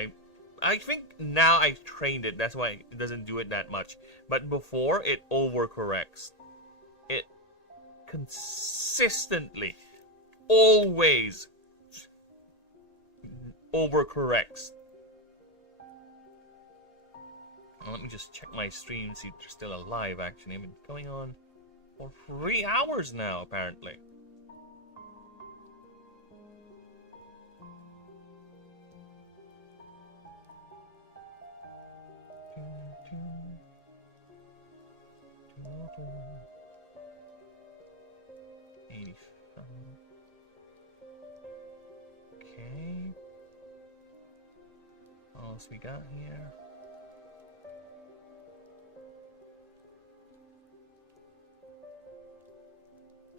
I think now I've trained it, that's why it doesn't do it that much. But before, it overcorrects. It consistently, always overcorrects. Let me just check my stream, see if they're still alive. Actually, I've been going on for 3 hours now, apparently. Okay. What else we got here?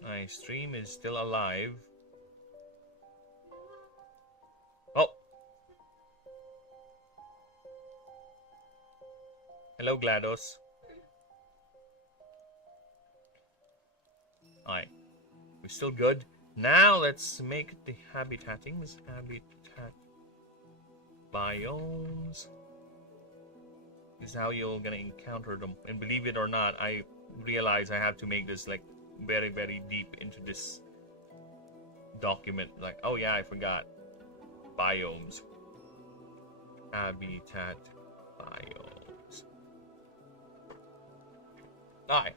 My stream is still alive. Oh! Hello, GLaDOS. Alright. We're still good. Now let's make the habitattings. Habitat biomes. This is how you're gonna encounter them. And believe it or not, I realize I have to make this like very, very deep into this document. Like, oh yeah, I forgot. Biomes. Habitat biomes. Alright.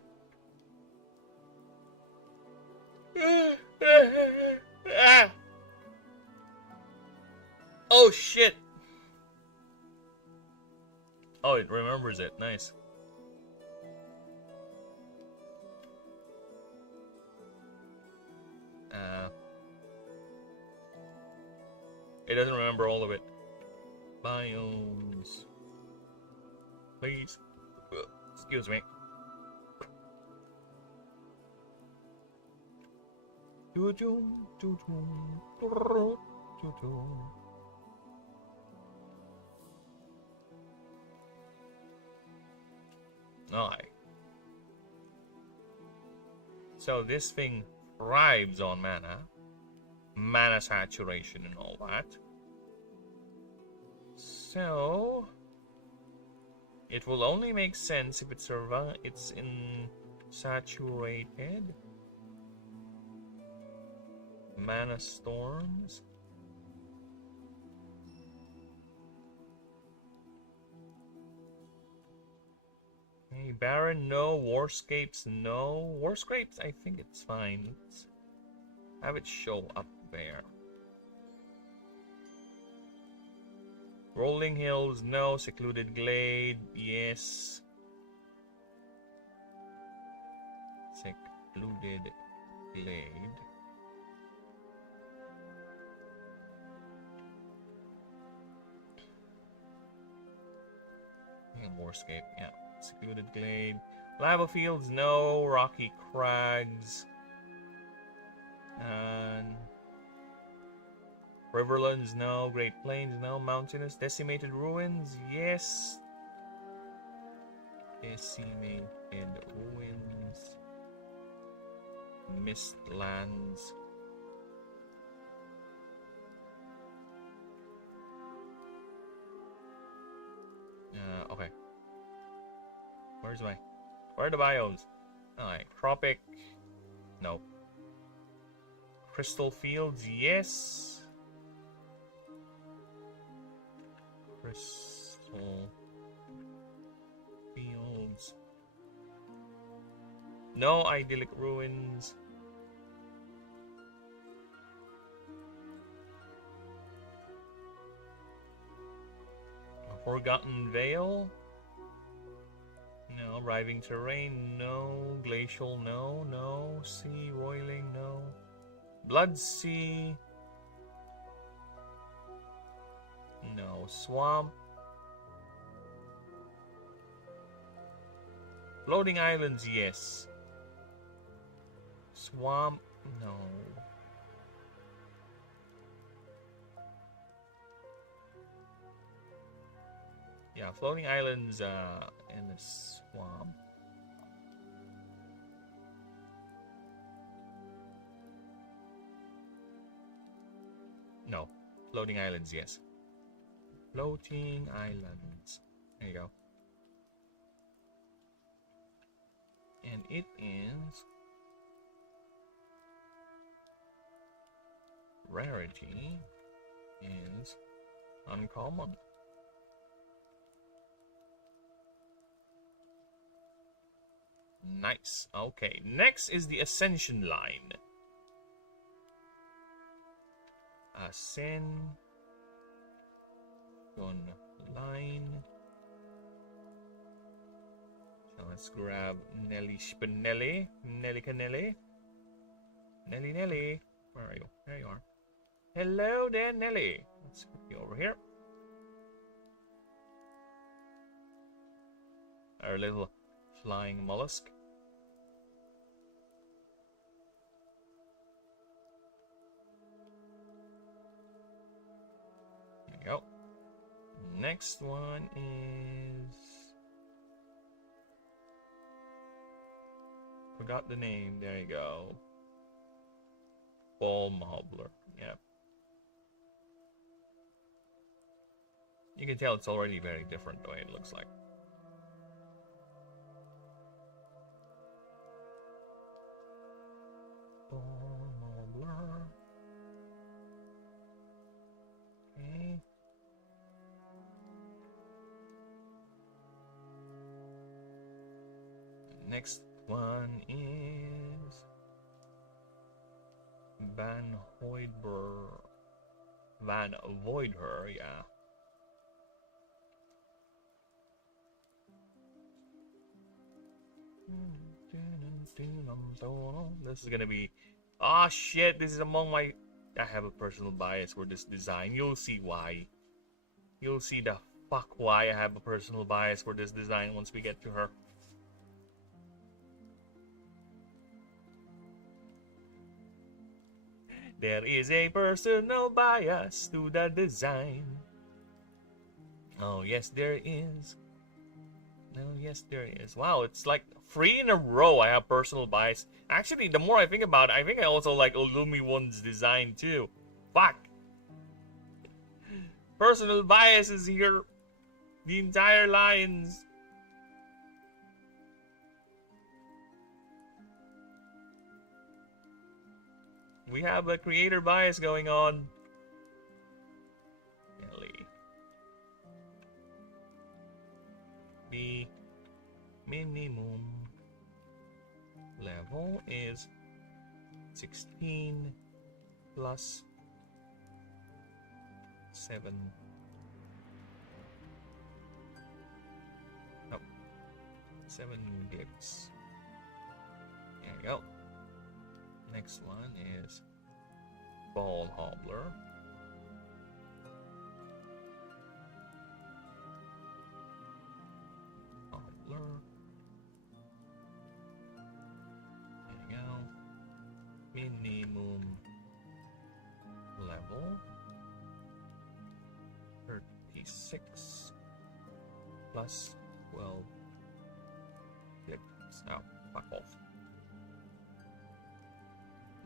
Oh shit! Oh, it remembers it. Nice. It doesn't remember all of it. Biomes. Please. Excuse me. Alright. So this thing thrives on mana saturation and all that. So it will only make sense if it's in saturated. Mana storms. Hey, Baron, no. Warscapes, no. Warscapes, I think it's fine. Let's have it show up there. Rolling Hills, no. Secluded Glade, yes. Secluded Glade. Warscape, yeah. Secluded Glade. Lava Fields, no. Rocky Crags. Riverlands, no. Great Plains, no. Mountainous. Decimated Ruins, yes. Decimated Ruins. Mistlands. Where are the biomes? Alright, tropic. No. Crystal fields, yes. Crystal fields. No idyllic ruins. A forgotten vale. No. Riving terrain, no. Glacial, no. No. Sea roiling, no. Blood sea. No. Swamp. Floating islands, yes. Swamp, no. Yeah, floating islands in the swamp. No. Floating islands, yes. Floating islands. There you go. And it is rarity is uncommon. Nice. Okay, next is the Ascension line. Ascend line. So let's grab Nelly Spinelli. Nelly Canelli. Nelly Nelly. Where are you? There you are. Hello there, Nelly. Let's put you over here. Our little flying mollusk. There you go. Next one is... Forgot the name. There you go. Ball Mobbler. Yep. You can tell it's already very different the way it looks like. Ball Mobbler. Okay. Next one is Van Voidber. Van Voidher, yeah. This is gonna be... Ah, shit, this is among my... I have a personal bias for this design. You'll see why. You'll see the fuck why I have a personal bias for this design once we get to her. There is a personal bias to the design. Oh, yes, there is. Oh, yes, there is. Wow, it's like 3 in a row I have personal bias. Actually, the more I think about it, I think I also like Illumi 1's design too. Fuck. Personal bias is here. The entire lines. We have a creator bias going on. Ellie. The minimum level is 16 plus 7. Nope. 7 gigs. There we go. Next one is Ball Hobbler. Hobbler. There you go. Minimum level 36 plus 12 gigs. Oh, fuck off.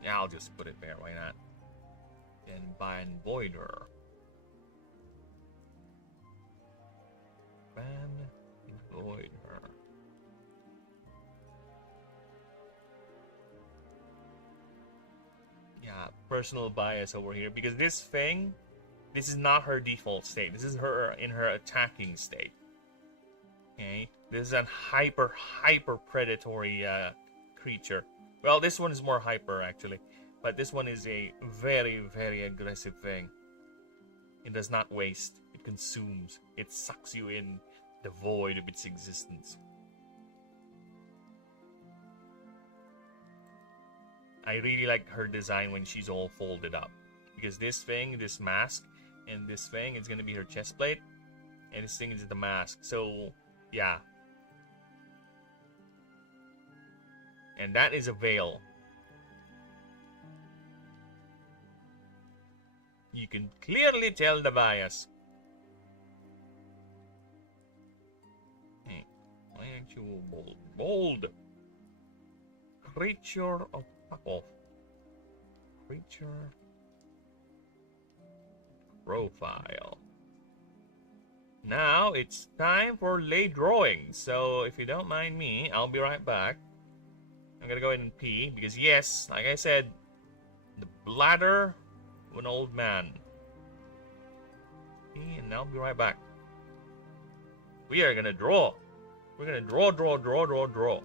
Yeah, I'll just put it there, why not? Then Van Voider. Van Voider. personal bias over here because this thing, this is not her default state. This is her in her attacking state. Okay, this is a hyper predatory creature. Well, this one is more hyper actually, but this one is a very aggressive thing. It does not waste. It consumes. It sucks you in the void of its existence. I really like her design when she's all folded up. Because this thing, this mask, and this thing is going to be her chest plate. And this thing is the mask. So, yeah. And that is a veil. You can clearly tell the bias. Hey, why aren't you bold? Bold! Creature of... Fuck off. Creature... Profile. Now it's time for lay drawings. So if you don't mind me, I'll be right back. I'm gonna go ahead and pee because yes, like I said, the bladder of an old man. And I'll be right back. We are gonna draw. We're gonna draw.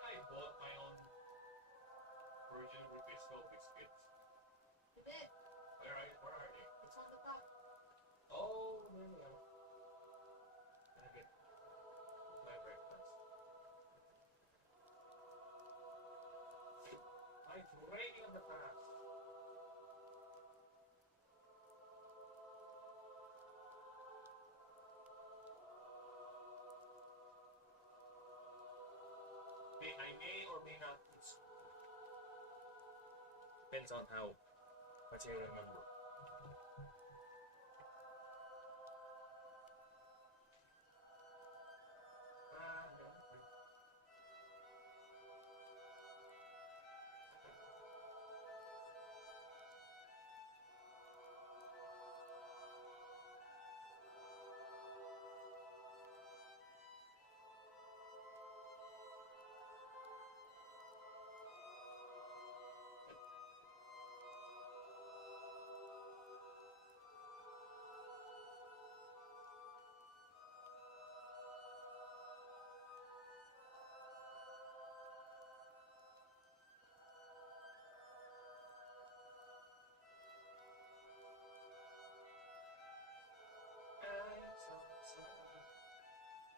I bought my own version with biscuit biscuits. You did. Where are they? It's on the top. Oh, there we go. Can I get my breakfast? It's raining on the past. I may or may not. Depends on how much I remember.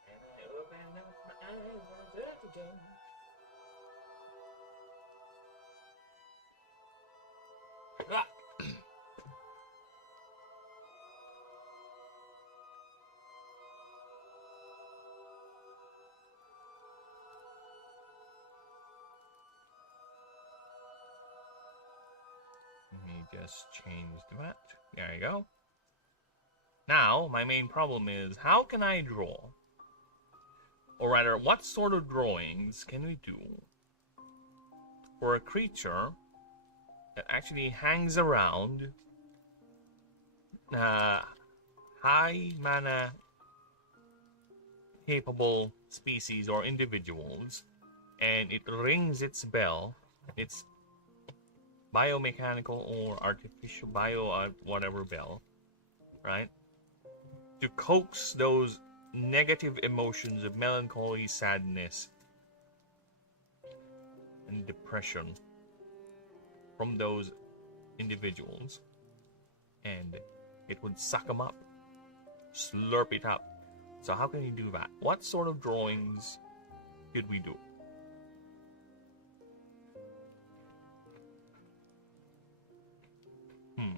And I open up my eyes and I look again. Ah. Let me just change that. There you go. Now, my main problem is, how can I draw? Or rather, what sort of drawings can we do for a creature that actually hangs around high mana capable species or individuals, and it rings its bell, its biomechanical or artificial whatever bell, right? To coax those negative emotions of melancholy, sadness, and depression from those individuals, and it would suck them up, slurp it up. So how can you do that? What sort of drawings could we do? Hmm.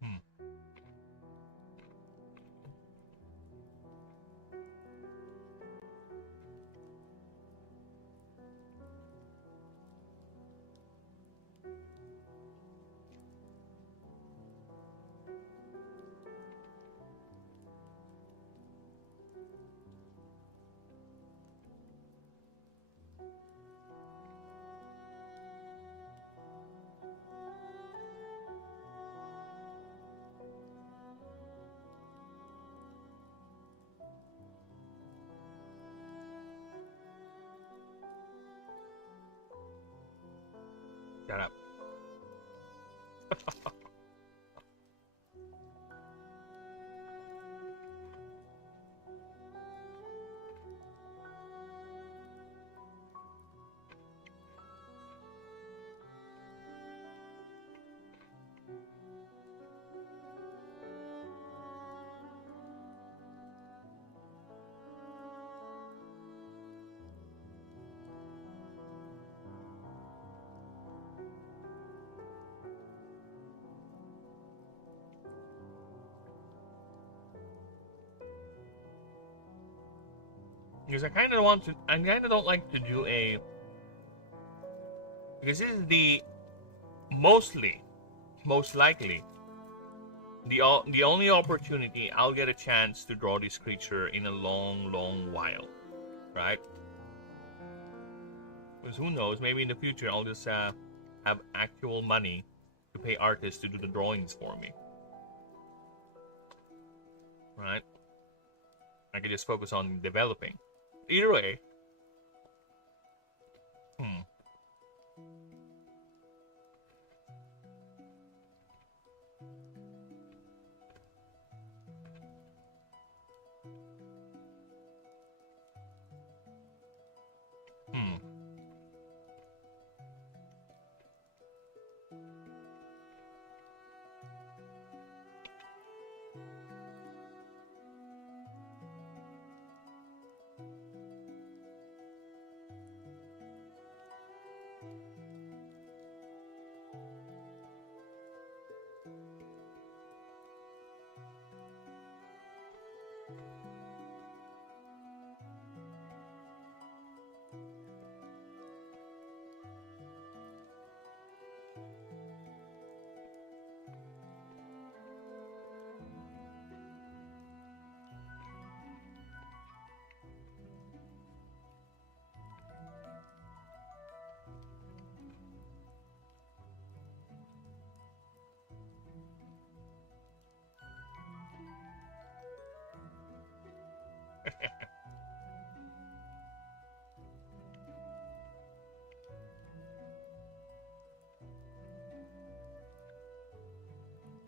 Hmm. Shut up. Because I kind of don't like to do because this is the most likely, the only opportunity I'll get a chance to draw this creature in a long while, right? Because who knows, maybe in the future I'll just have actual money to pay artists to do the drawings for me, right? I can just focus on developing. Either way. Hmm. Hmm.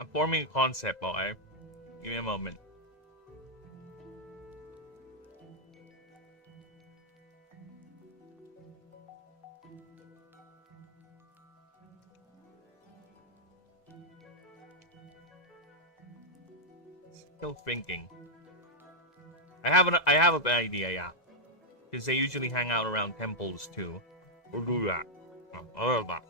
I'm forming a concept, okay? Give me a moment. Still thinking. I have an idea, yeah. Because they usually hang out around temples too. We'll do that. All of that.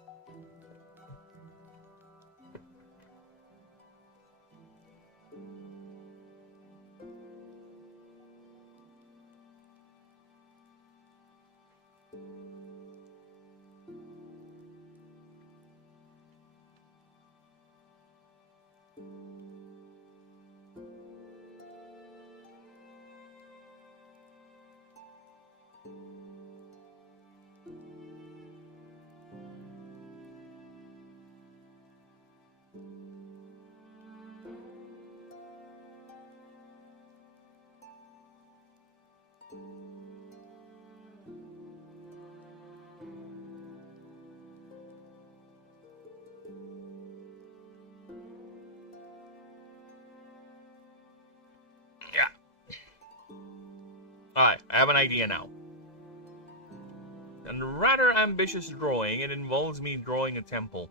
Alright, I have an idea now. A rather ambitious drawing. It involves me drawing a temple.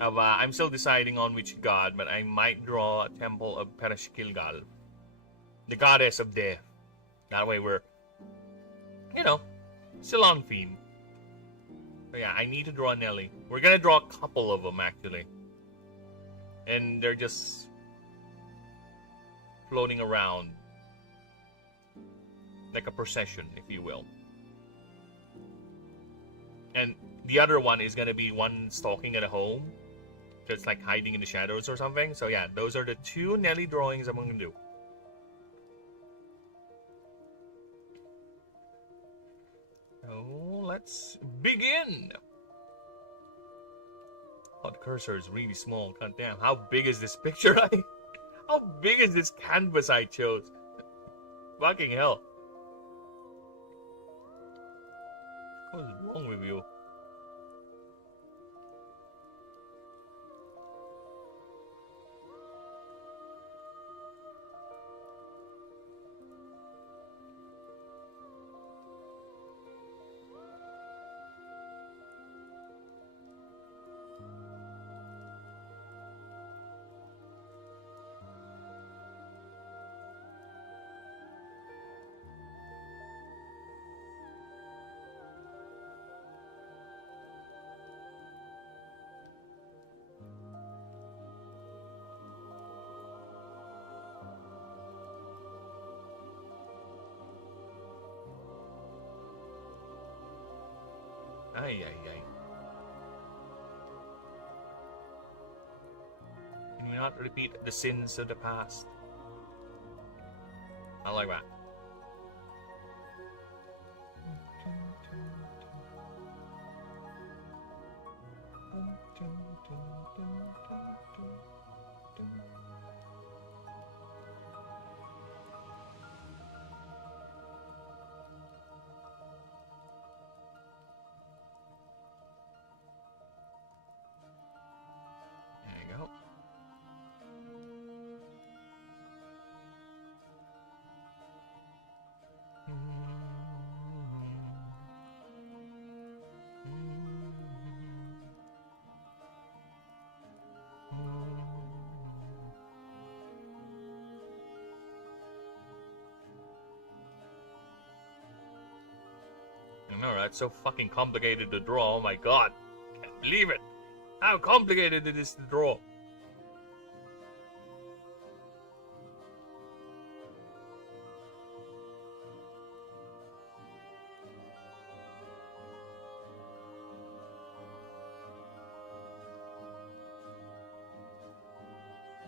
I'm still deciding on which god, but I might draw a temple of Pereshkilgal, the goddess of death. That way we're, you know, still on theme. But yeah, I need to draw Nelly. We're gonna draw a couple of them, actually. And they're just floating around. Like a procession, if you will. And the other one is gonna be one stalking at a home. That's like hiding in the shadows or something. So yeah, those are the two Nelly drawings I'm gonna do. So let's begin. Oh, the cursor is really small. God damn, how big is this picture? How big is this canvas I chose? Fucking hell. What is wrong with you? Ay, ay, ay. Can we not repeat the sins of the past? I like that. I know, right? It's so fucking complicated to draw. Oh my god. Can't believe it. How complicated it is to draw.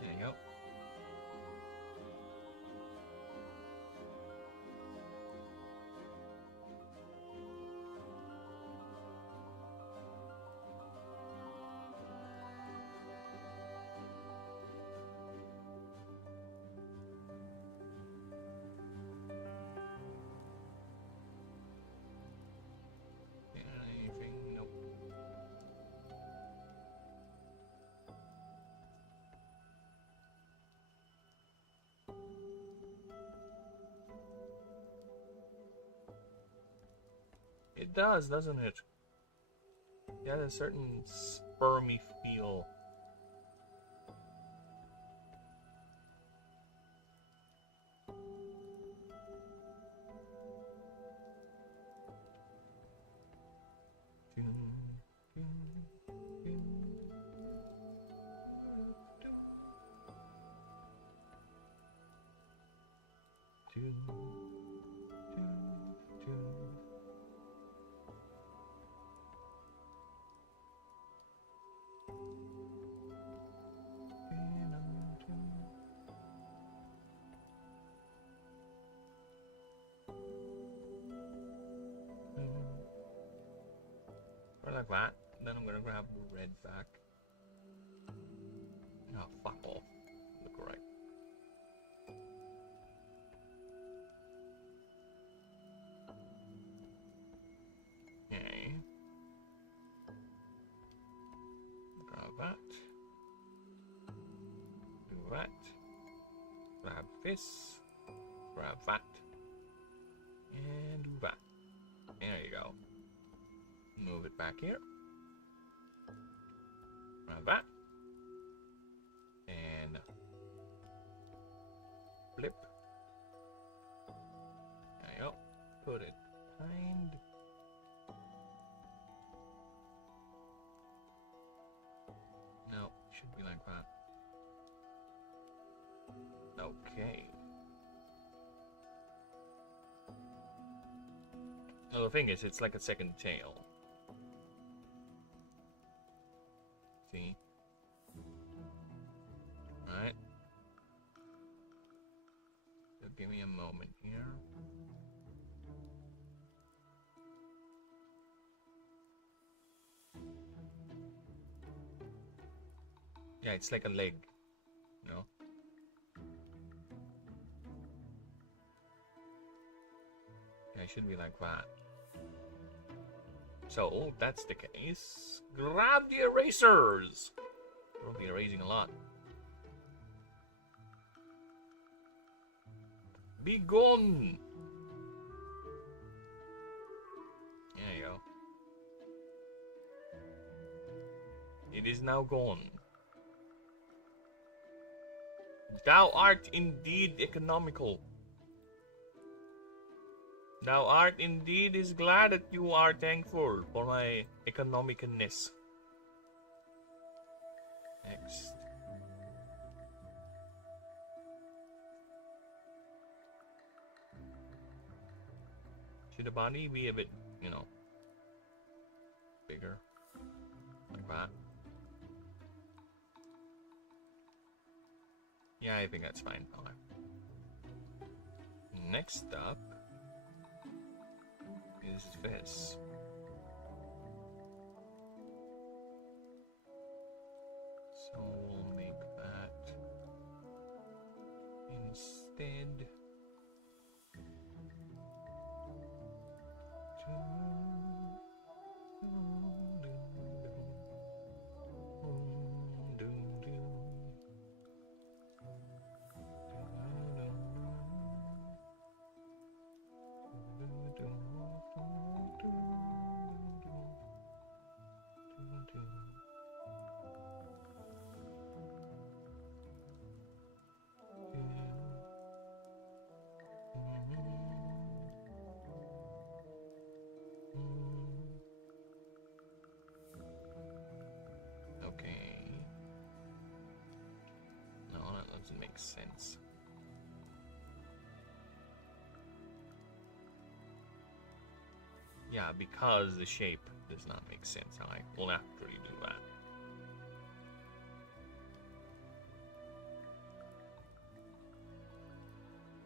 There you go. Anything? Nope. It does, doesn't it? It has a certain spermy feel. Like that. Then I'm gonna grab the red back. Oh, fuck off. Look right. Okay. Grab that. Do that. Grab this. Grab that. back here. Like that. And flip. There you go. Put it behind. No, should be like that. Okay. Well, the thing is, it's like a second tail. See? Alright. So give me a moment here. Yeah, it's like a leg, you know? Yeah, it should be like that. So, if that's the case, grab the erasers! We'll be erasing a lot. Be gone! There you go. It is now gone. Thou art indeed economical. Thou art indeed is glad that you are thankful for my economicalness. Next. Should the body be a bit, you know, bigger? Like that. Yeah, I think that's fine. Okay. Next up is this. So we'll make that instead. Okay. No, that doesn't make sense. Yeah, because the shape does not make sense. I will actually do that.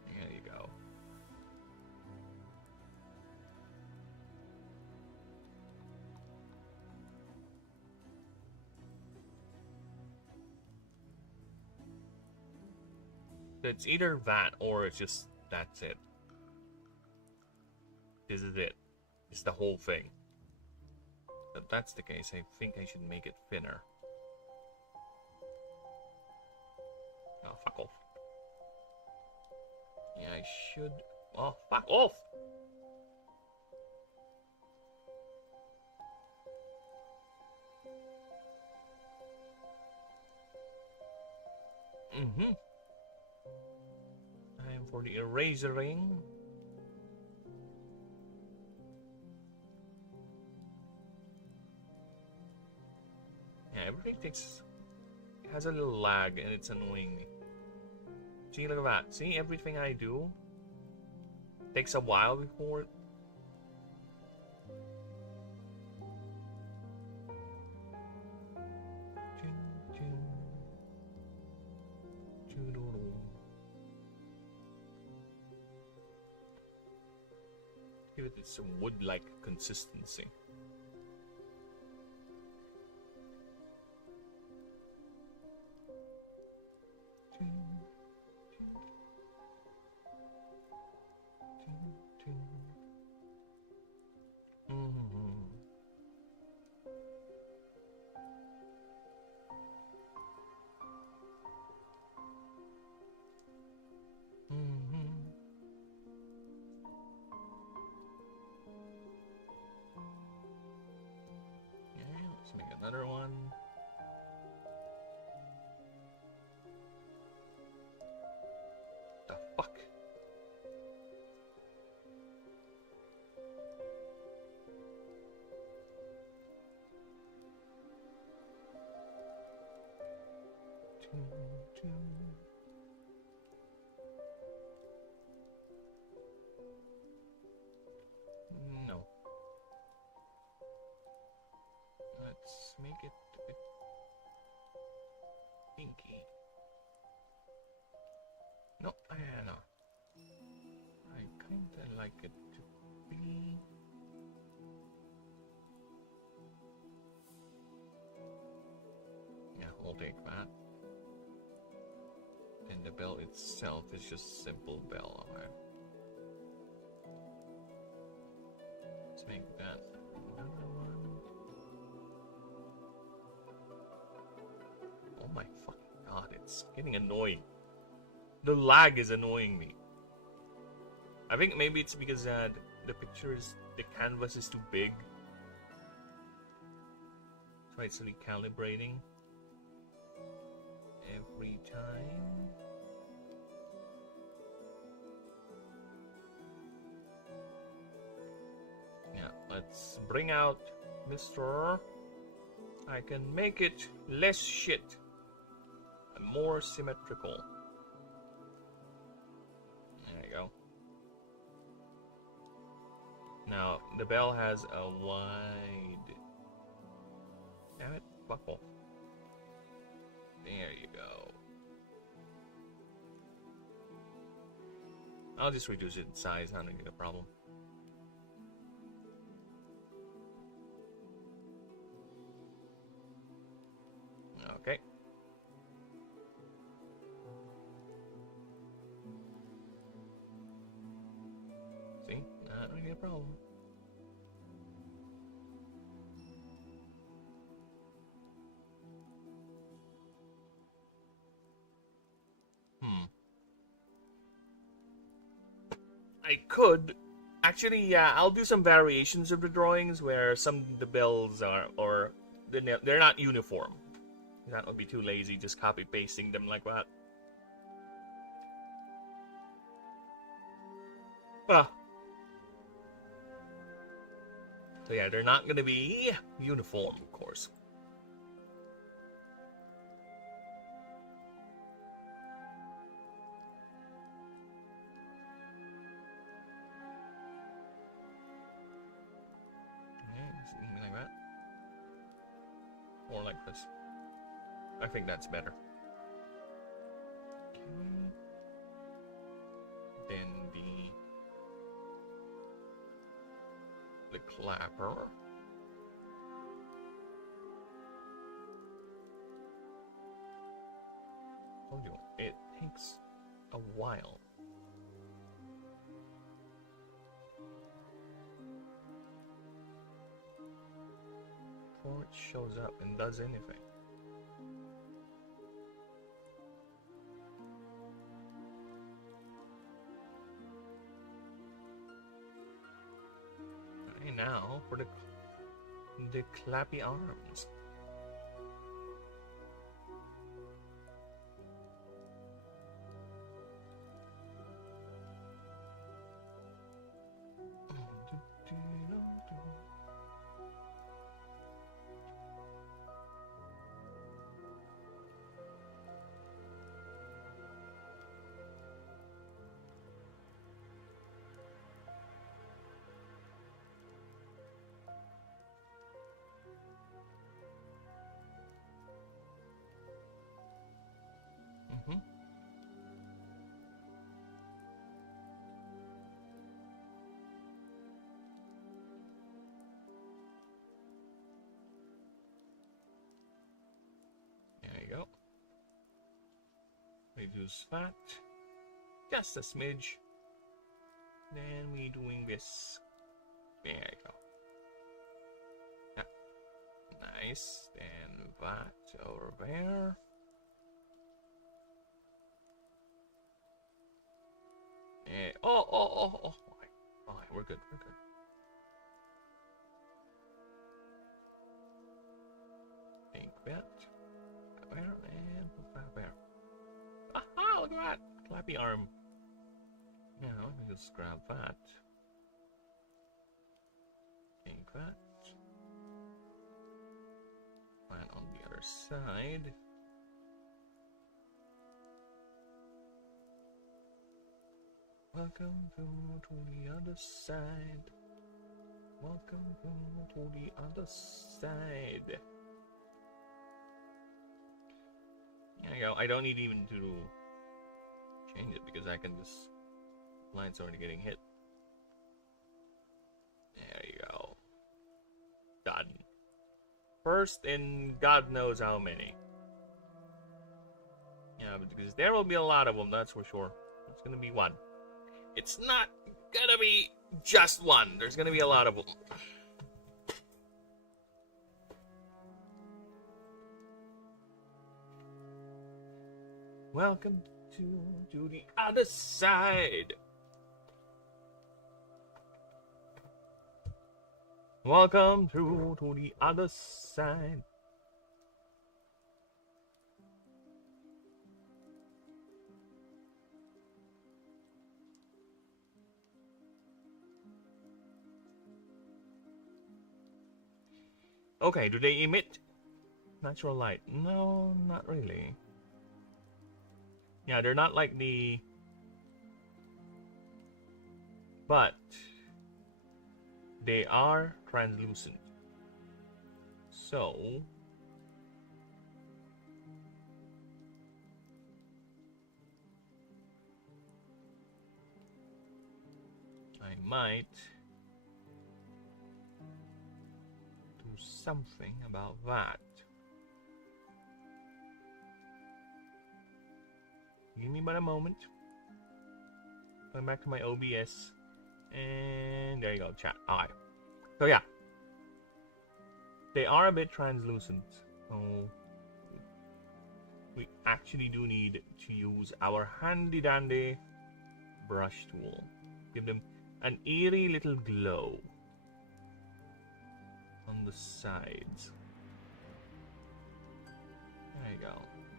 There you go. It's either that or it's just that's it. This is it. It's the whole thing. If that's the case, I think I should make it thinner. Oh, fuck off. Yeah, I should. Oh, fuck off! Time for the erasering. Yeah, everything takes. It has a little lag and it's annoying me. See, look at that. See, everything I do takes a while before it. Give it some wood-like consistency. Another one. The fuck? No. Let's make it a bit pinky. No, no. I kinda like it to be. Yeah, we'll take that. And the bell itself is just simple bell. Okay. Let's make that another one. Oh my fucking god, it's getting annoying. The lag is annoying me. I think maybe it's because the canvas is too big. So it's recalibrating every time. Yeah, let's bring out Mr. I can make it less shit and more symmetrical. There you go. Now, the bell has a wide... Damn it, buckle. There you go. I'll just reduce it in size, not gonna be a problem. Okay. See? Not really a problem. I could actually, yeah, I'll do some variations of the drawings where some of the bells are, or they're not uniform. That would be too lazy, just copy pasting them like that. Ah. So yeah, they're not gonna be uniform, of course. Something like that. Or like this. I think that's better. Okay. Then the clapper. Told you, it takes a while. Before it shows up and does anything. Okay, now for the clappy arms. Mm-hmm. There you go. Reduce that. Just a smidge. Then we doing this. There you go. Yeah. Nice. Then that over there. Oh. Alright, we're good, we're good. bit. Where and put that there. Aha! Look at that! Clappy arm. Yeah, let me just grab that. Take that. Plant on the other side. Welcome to the other side. Welcome to the other side. There you go. I don't need even to change it because I can just. Line's already getting hit. There you go. Done. First in God knows how many. Yeah, because there will be a lot of them, that's for sure. It's gonna be one. It's not gonna be just one. There's gonna be a lot of them. Welcome to the other side. Welcome to the other side. Okay, do they emit natural light? No, not really. Yeah, they're not like the... But they are translucent. So I might do something about that. Give me but a moment. Going back to my OBS. And there you go, chat. Alright. So yeah. They are a bit translucent. So we actually do need to use our handy dandy brush tool. Give them an eerie little glow on the sides. There you go.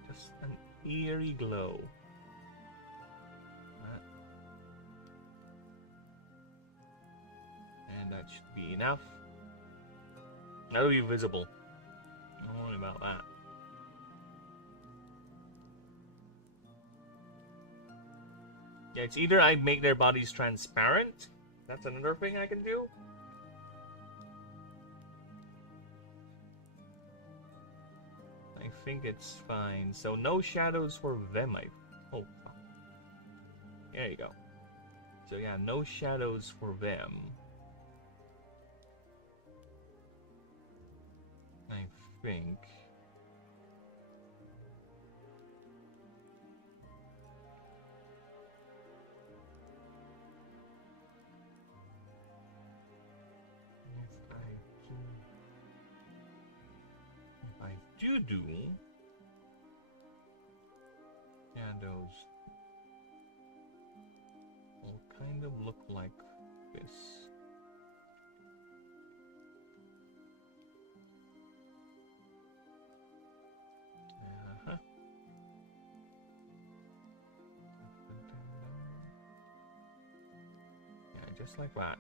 Just an eerie glow. And that should be enough. That'll be visible. Don't worry about that. Yeah, it's either I make their bodies transparent. That's another thing I can do. I think it's fine. So no shadows for them. Oh, fuck. There you go. So yeah, no shadows for them. I think. If I do shadows will kind of look like this. Yeah, just like that.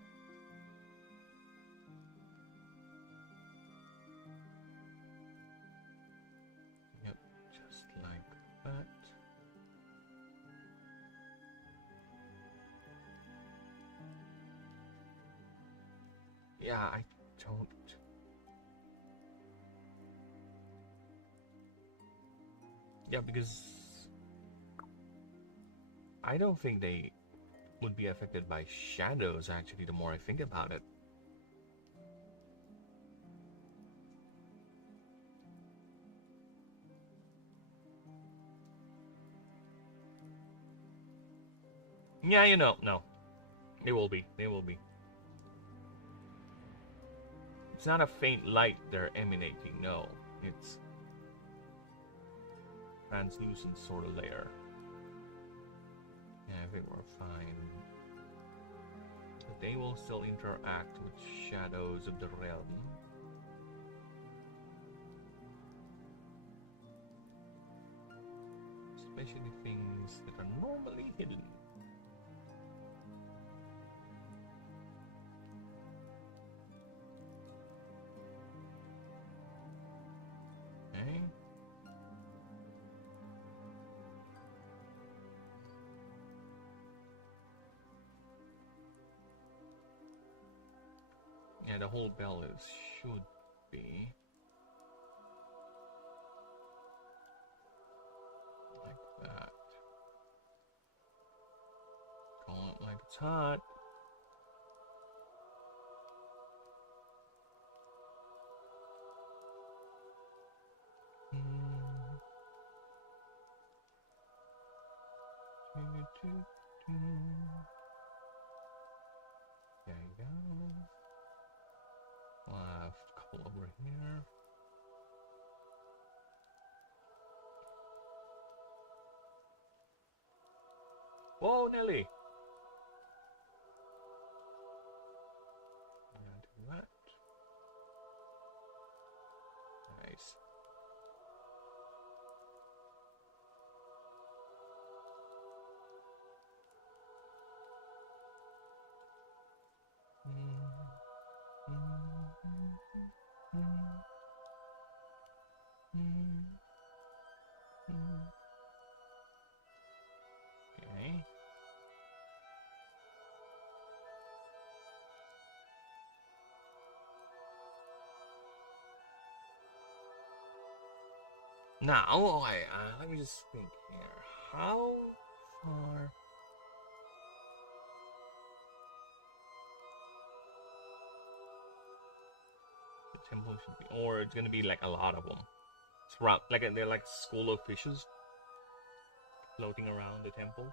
Yep, just like that. Yeah, I don't. Yeah, because I don't think they would be affected by shadows, actually, the more I think about it. Yeah, you know, no. They will be. They will be. It's not a faint light they're emanating, no. It's translucent sort of layer. Yeah, I think we're fine. But they will still interact with shadows of the realm. especially things that are normally hidden. Okay. Yeah, the whole bell is should be like that. Call it like it's hot. There you go. We'll have a couple over here. Whoa, Nelly! I'm gonna do that. Nice. Okay. Now, let me just think here. How far? The temple should be, or it's gonna be like a lot of them. It's around, like they're like school of fishes floating around the temple.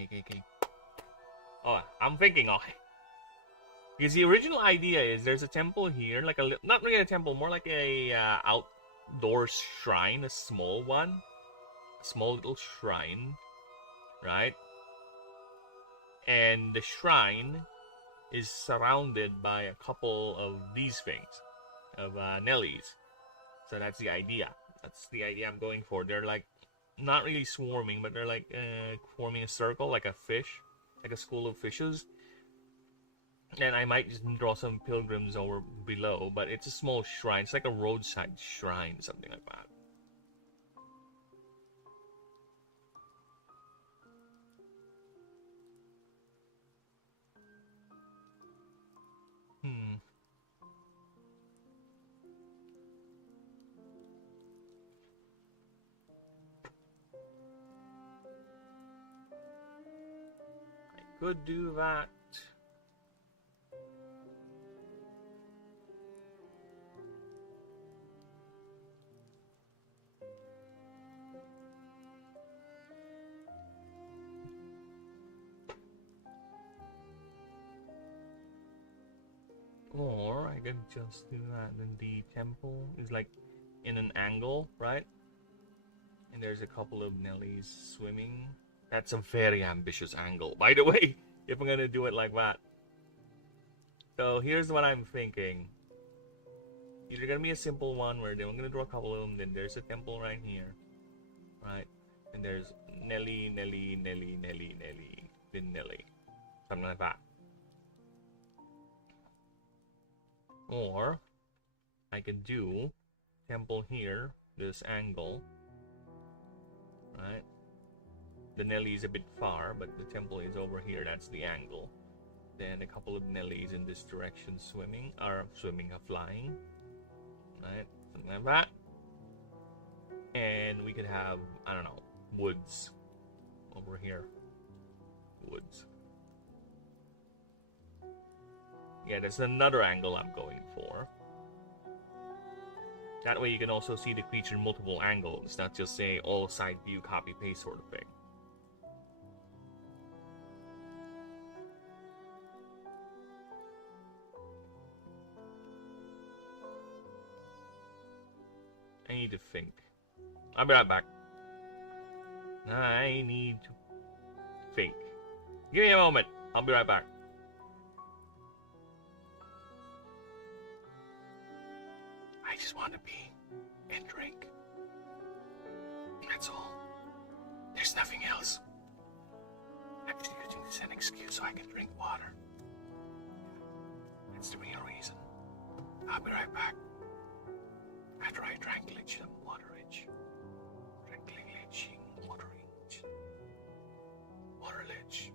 Okay. Oh, I'm thinking. Okay. Because the original idea is there's a temple here, like not really a temple, more like a outdoor shrine, a small one, a small little shrine, right? And the shrine is surrounded by a couple of these things, of Nellies. So that's the idea. That's the idea I'm going for. They're like not really swarming, but they're like forming a circle, like a fish, like a school of fishes. And I might just draw some pilgrims over below, but it's a small shrine. It's like a roadside shrine, something like that. I could do that. Or I could just do that. Then the temple is like in an angle, right? And there's a couple of Nellies swimming. That's a very ambitious angle, by the way, if I'm gonna do it like that. So here's what I'm thinking. Either gonna be a simple one where then I'm gonna draw a couple of them, then there's a temple right here, right? And there's Nelly, then Nelly. Something like that. Or I can do temple here, this angle, right? The Nelly is a bit far, but the temple is over here. That's the angle. Then a couple of Nellies in this direction flying, right? Something like that. And we could have, I don't know, woods over here. Woods. Yeah, that's another angle I'm going for. That way you can also see the creature in multiple angles, not just say all side view, copy paste sort of thing. I need to think. I'll be right back. I need to think. Give me a moment. I'll be right back. I just want to pee and drink. That's all. There's nothing else. I'm just using this as an excuse so I can drink water. That's the real reason. I'll be right back. After I drank some water rich. Water rich. Water lich.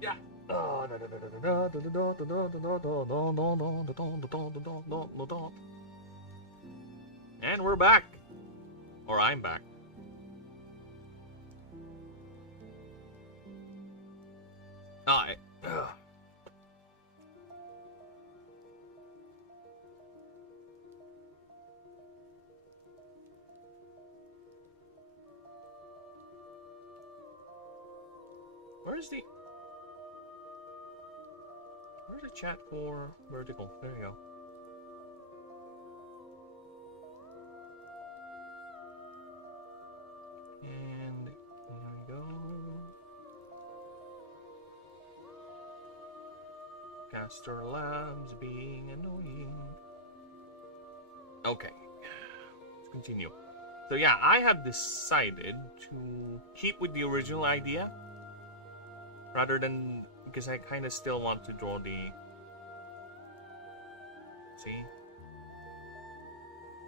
Yeah. And we're back. Or I'm back. Alright. Where's the chat for vertical? There you go. And there we go. Castor Labs being annoying. Okay, let's continue. So yeah, I have decided to keep with the original idea rather than, because I kind of still want to draw the, see,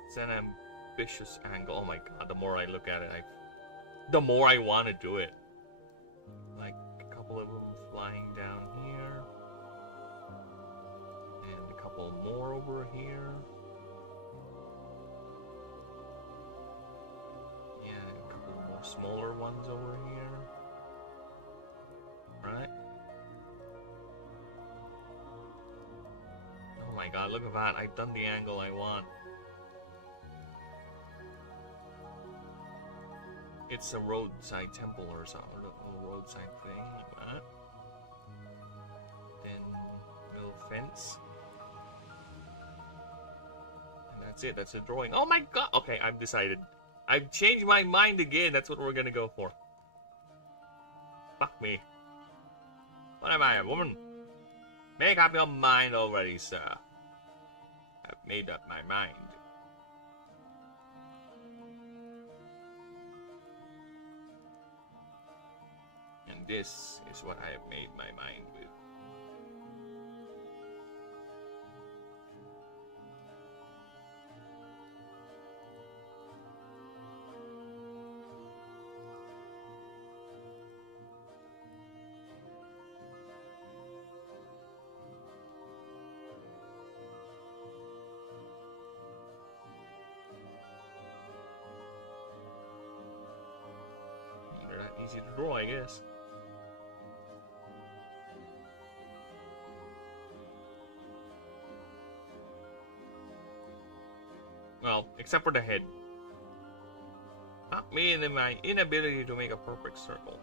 it's an ambitious angle. Oh my god, the more I look at it, the more I want to do it. Like a couple of them flying down here, and a couple more over here. Yeah, a couple more smaller ones over here. Right? Oh my god, look at that. I've done the angle I want. It's a roadside temple or something, a roadside thing like that. Then little fence. And that's it, that's a drawing. Oh my god! Okay, I've decided. I've changed my mind again, that's what we're gonna go for. Fuck me. What am I, a woman? Make up your mind already, sir. I've made up my mind. And this is what I have made my mind with. They're not easy to draw, I guess. Well, except for the head. Not me and my inability to make a perfect circle.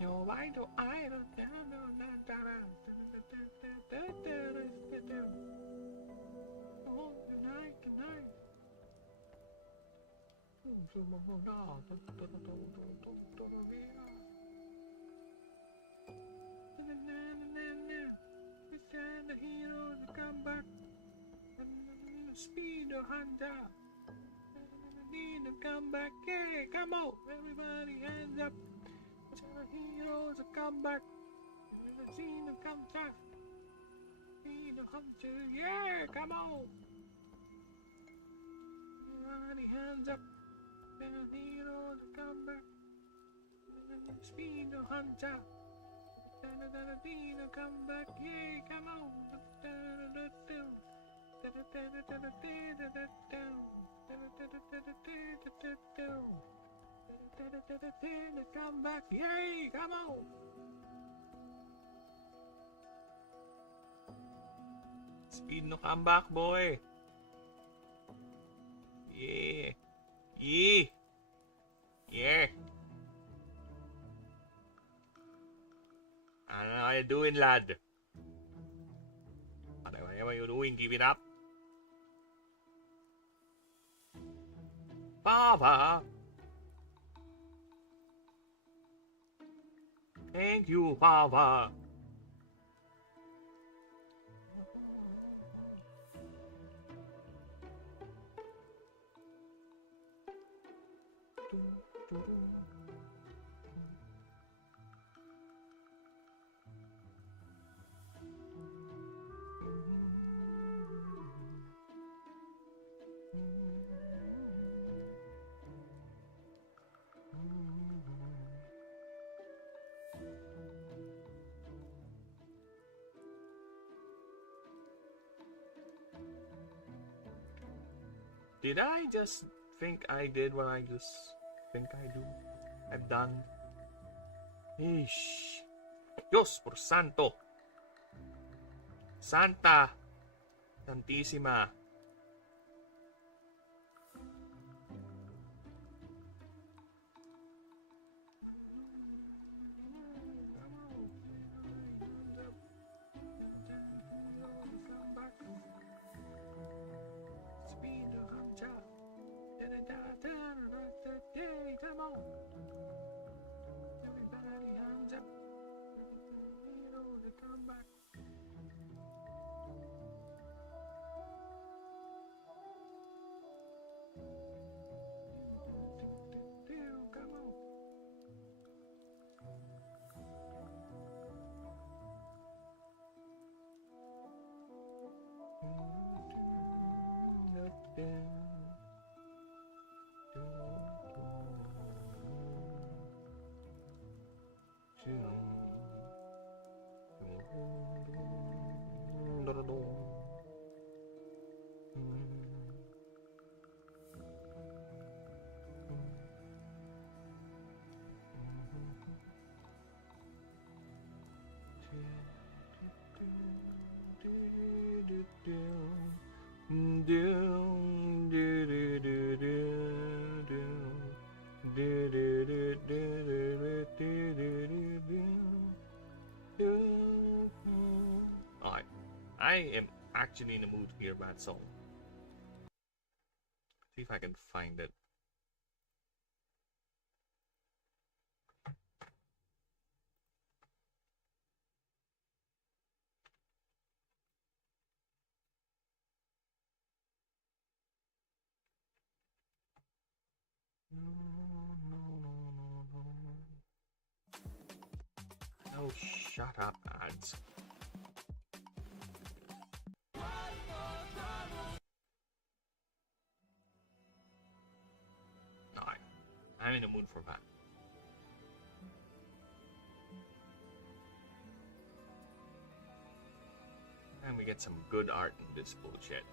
Yo, why do I the hero to come back and speed the hunter. Need to come back, yeah, come on, everybody hands up. The heroes to come back. The scene to come back. Need the hunter, yeah, come on. Everybody hands up. The heroes to come back. Speed the hunter. Need to come back, yeah, come on. Come back, yay, come on! Speed no comeback, boy! Yeah! Yeah! Yeah! Ano are you doing, lad? What are you doing? Give it up! Papa! Thank you, Papa! Did I just think I did what I just think I do? I've done. Ish. Dios por santo. Santa. Santissima. Come on. Everybody hands up. Come back. Come on. Alright, I am actually in the mood to hear that song. See if I can find it. Oh, shut up, ads. Alright, I'm in the mood for that. And we get some good art in this bullshit.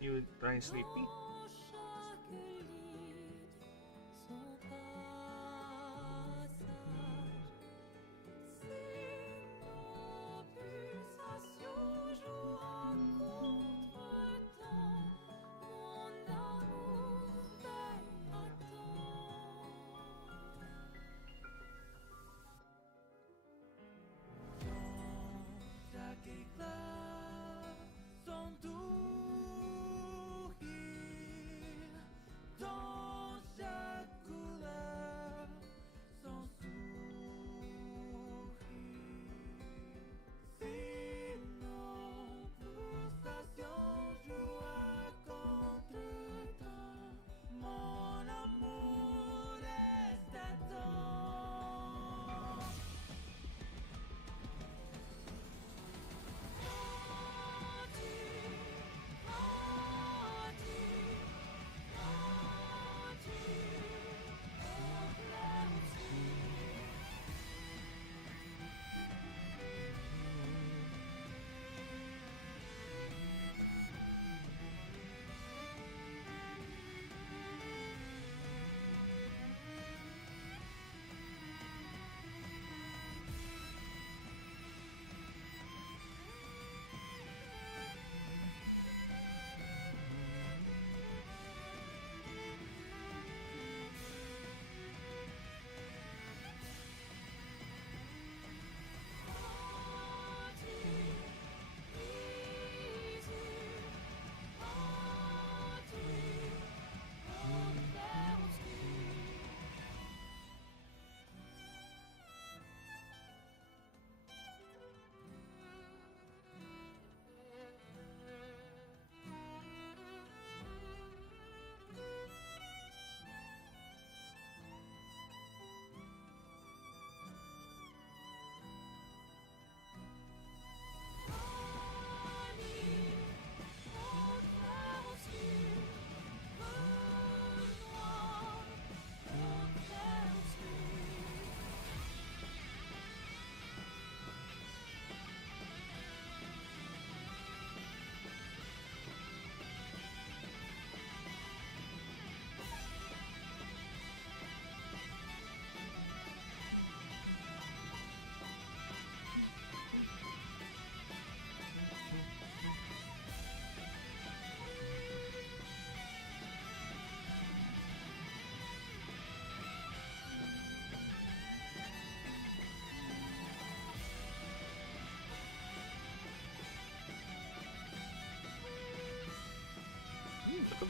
You trying sleepy?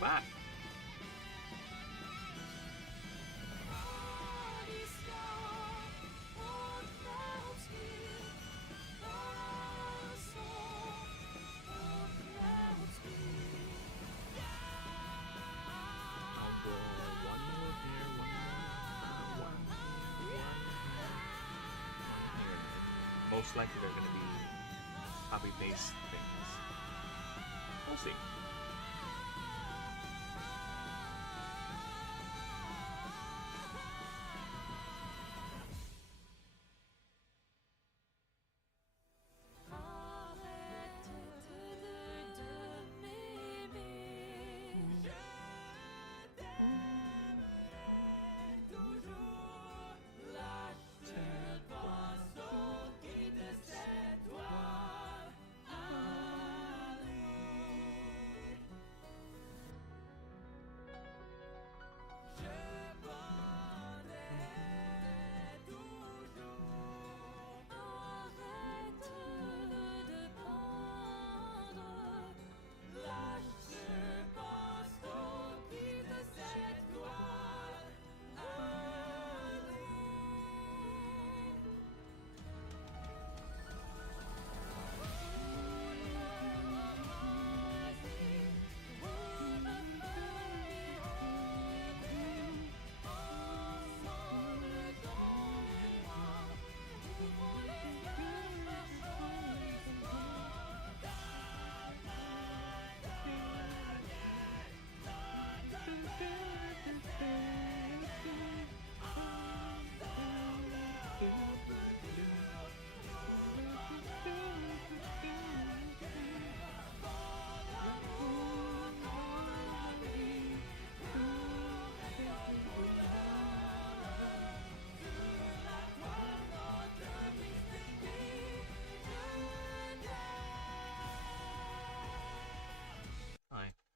Welcome back. Most likely they're going to be copy-paste things. We'll see.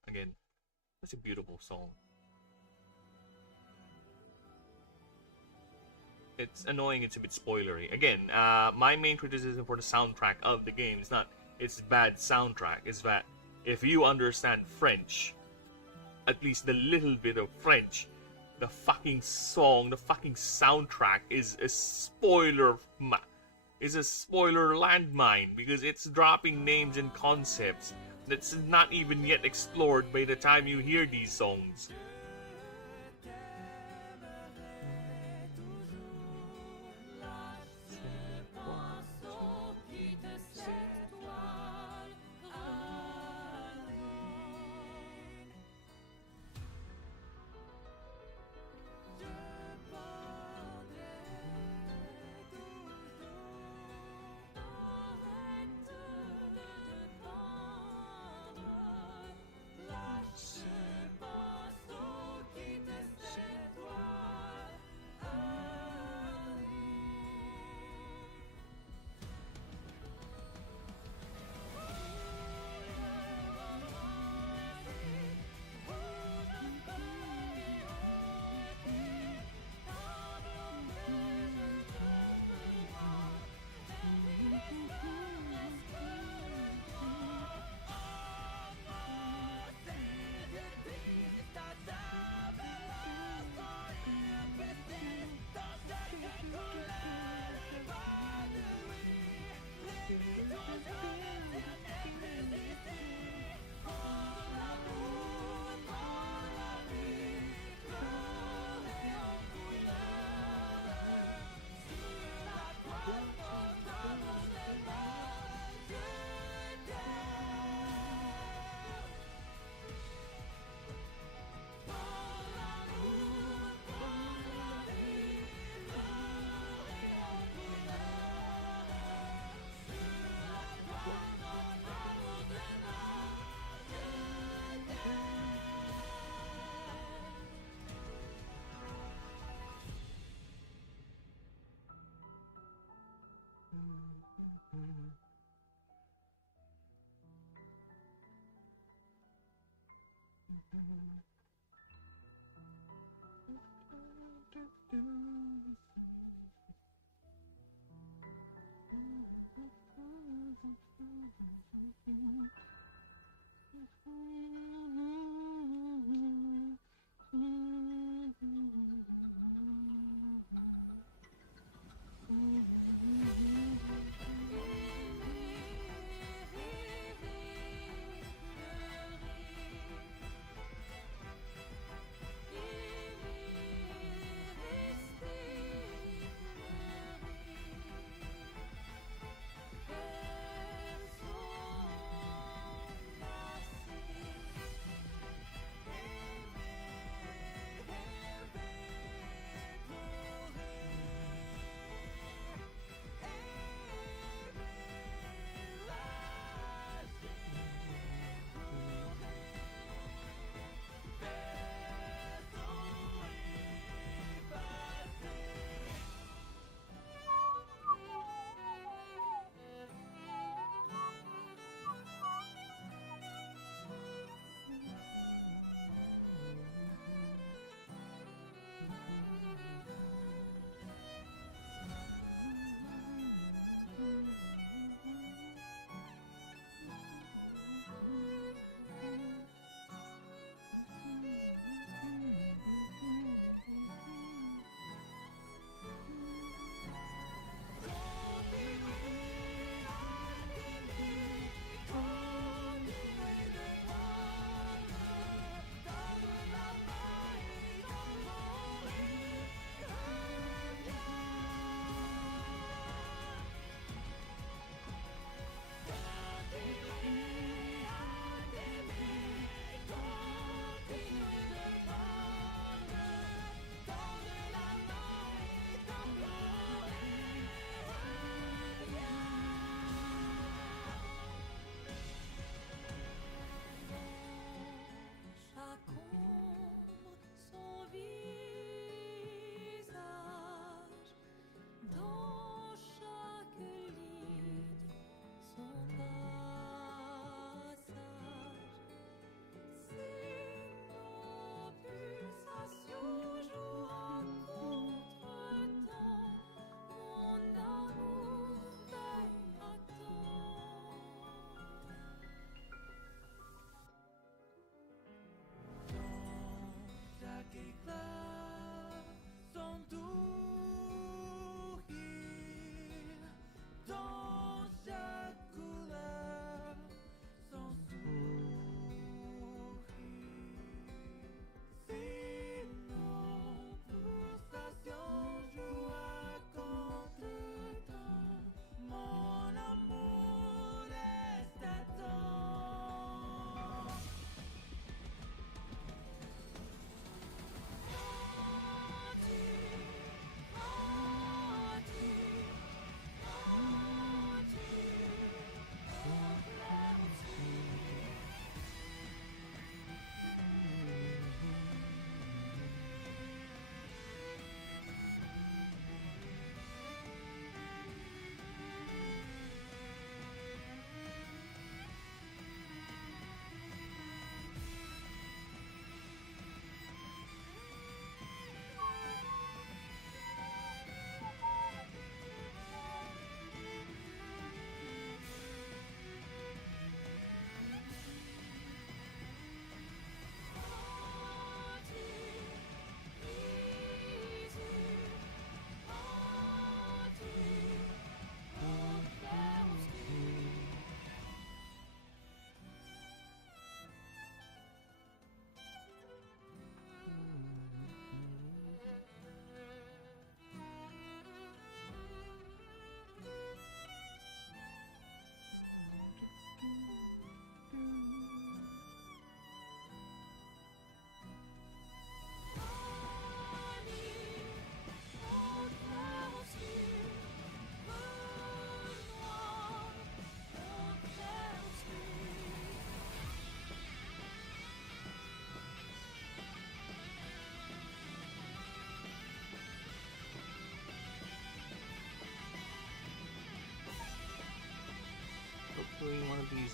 Again, that's a beautiful song. It's annoying, it's a bit spoilery. Again, my main criticism for the soundtrack of the game is not it's bad soundtrack, it's that if you understand French, at least the little bit of French, the fucking song, the fucking soundtrack is a spoiler landmine because it's dropping names and concepts that's not even yet explored by the time you hear these songs.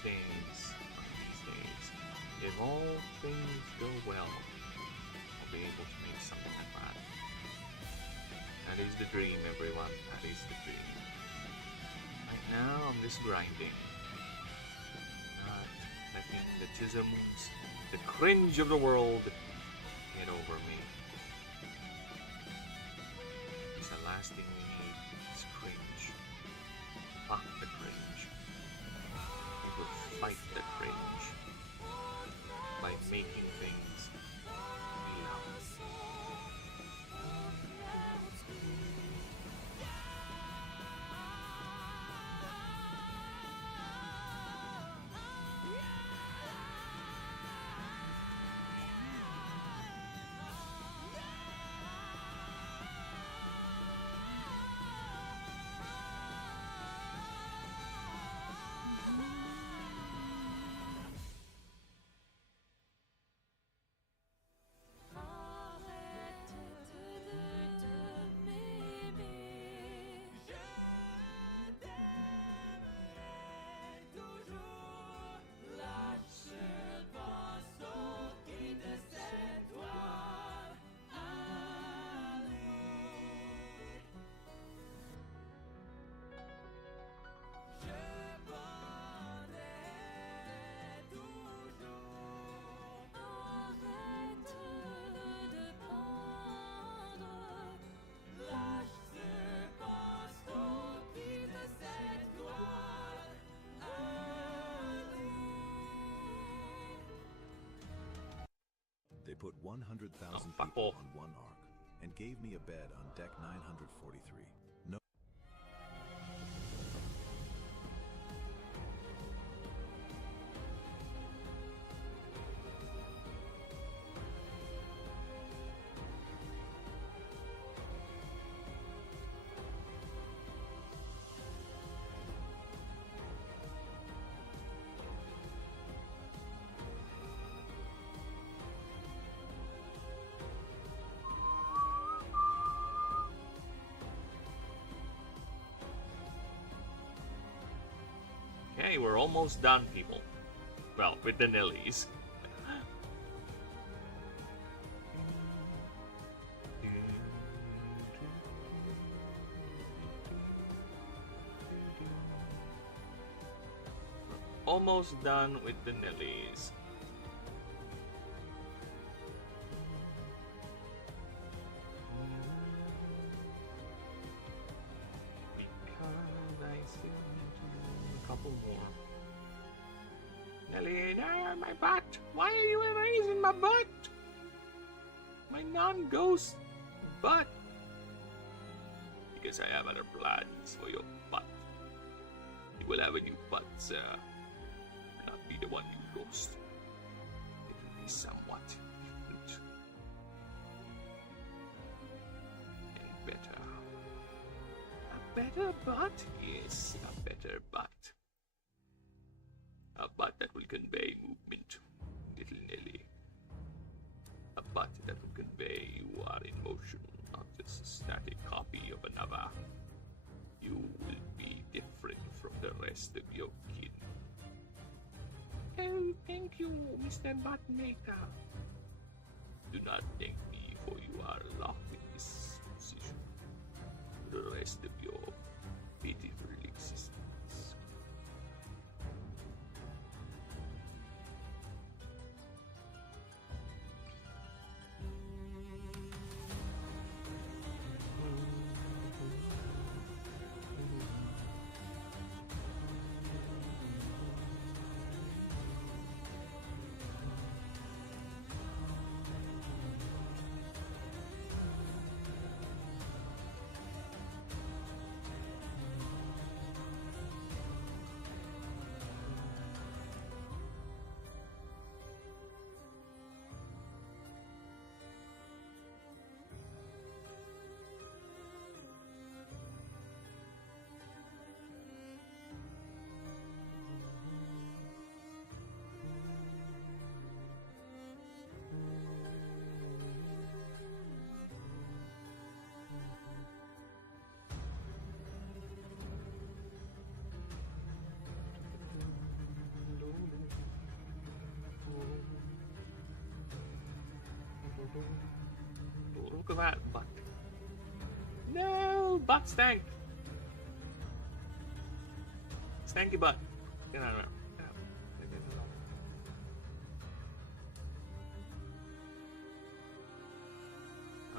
these days, if all things go well, I'll be able to make something like that. That is the dream, everyone. That is the dream. Right now, I'm just grinding. Not letting the chisms, the cringe of the world, get over me. Because the last thing we need is cringe. Fuck the cringe. We will fight the cringe by making things real. They put 100,000 fuck people off. on one ark and gave me a bed on deck 943. No. Okay, we're almost done, people. Well, with the Nellies. Almost done with the Nellies. Couple more. Nelly, my butt! Why are you erasing my butt? My non-ghost butt! Because I have other plans for your butt. You will have a new butt, sir. Will not be the one you lost. It will be somewhat different. And better. A better butt? Yes, a better butt. A butt that will convey movement, little Nelly. A butt that will convey you are in motion, not just a static copy of another. You will be different from the rest of your kin. Oh, thank you, Mr. Buttmaker. Do not thank me, for you are locked in this position for the rest of your pitiful existence. Look at that butt. No, butt stank. Stanky butt. Get out of there. Get out.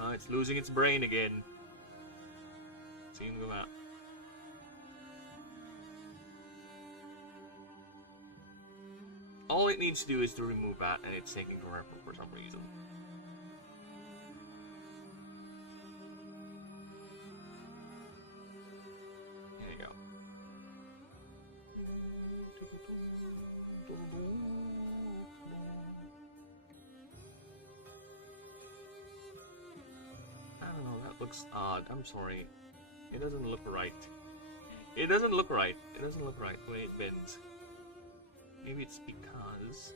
Oh, it's losing its brain again. See him go out. All it needs to do is to remove that, and it's taking forever for some reason. There you go. I don't know, that looks odd. I'm sorry. It doesn't look right. It doesn't look right. It doesn't look right the way it bends. Maybe it's because...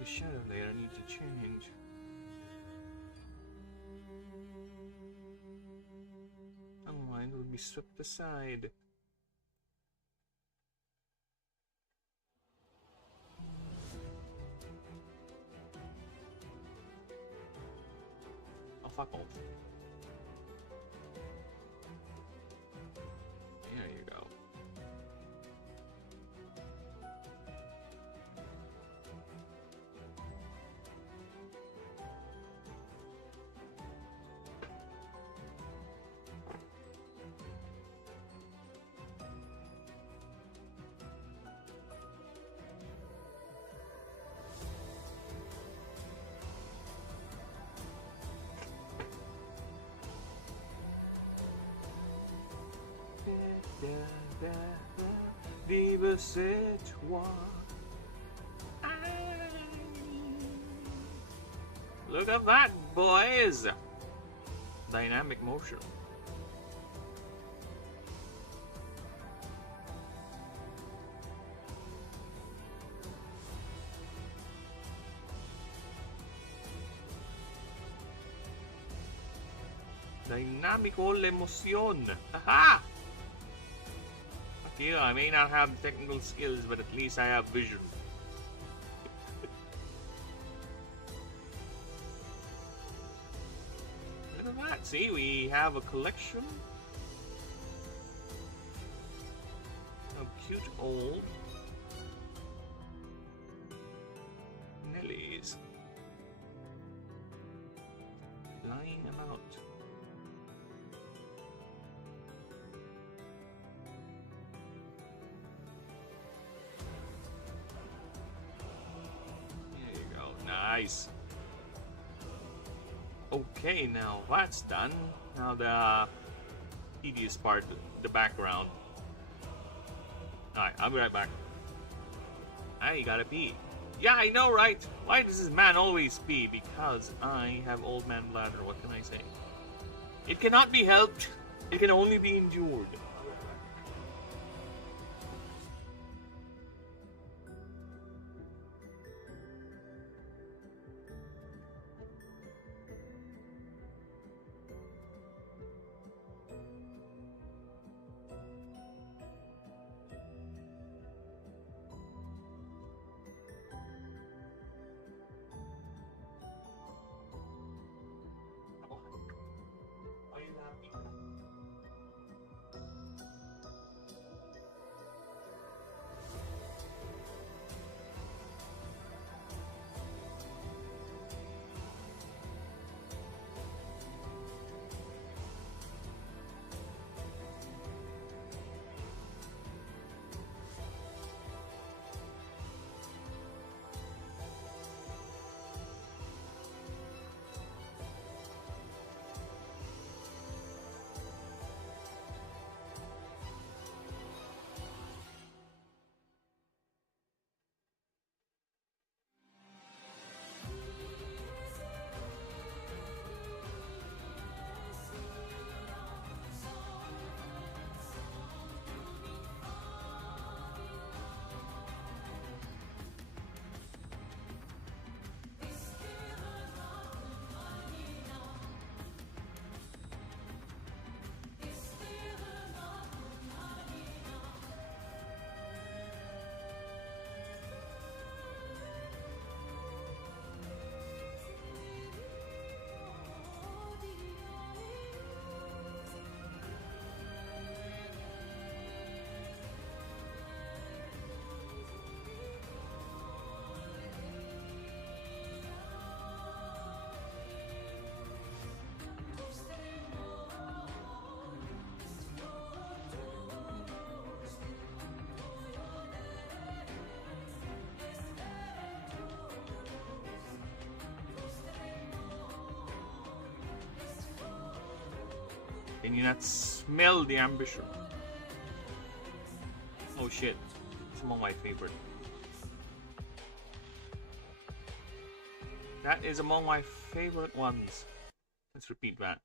The shadow layer needs to change. Otherwise, it will be swept aside. Oh, fuck off. There you go. Vive cette joie. Look at that, boys! Dynamic motion. Dynamical emoción. Aha! Okay, I may not have technical skills, but at least I have vision. Look at that. See, we have a collection of cute old Nellies lying about. Nice. Okay, now that's done. Now the tedious part, the background. Alright, I'll be right back. I gotta pee. Yeah, I know, right? Why does this man always pee? Because I have old man bladder. What can I say? It cannot be helped. It can only be endured. Why are you laughing? Can you not smell the ambition? Oh shit. It's among my favorite. That is among my favorite ones. Let's repeat that.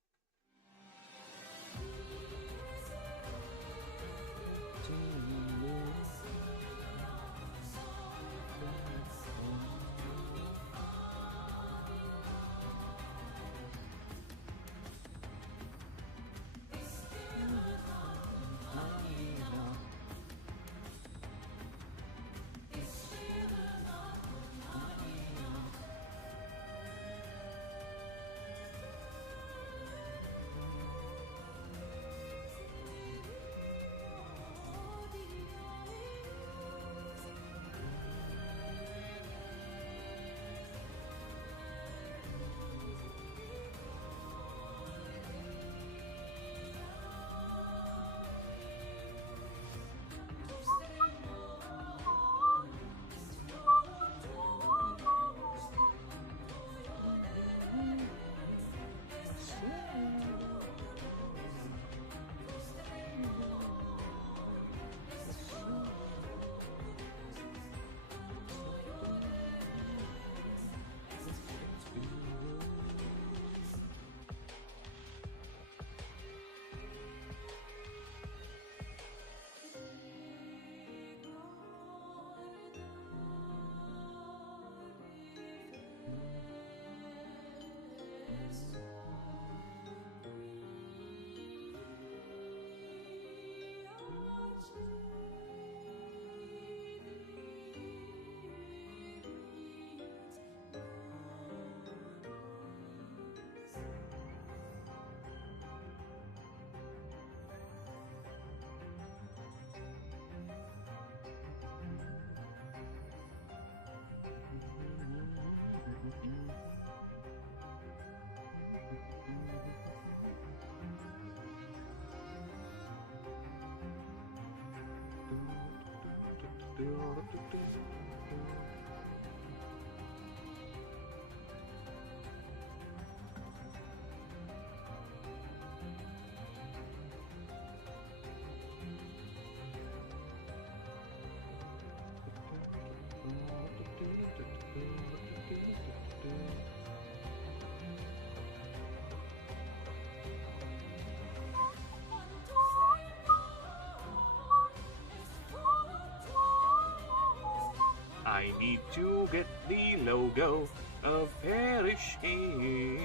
I need to get the logo of Parish in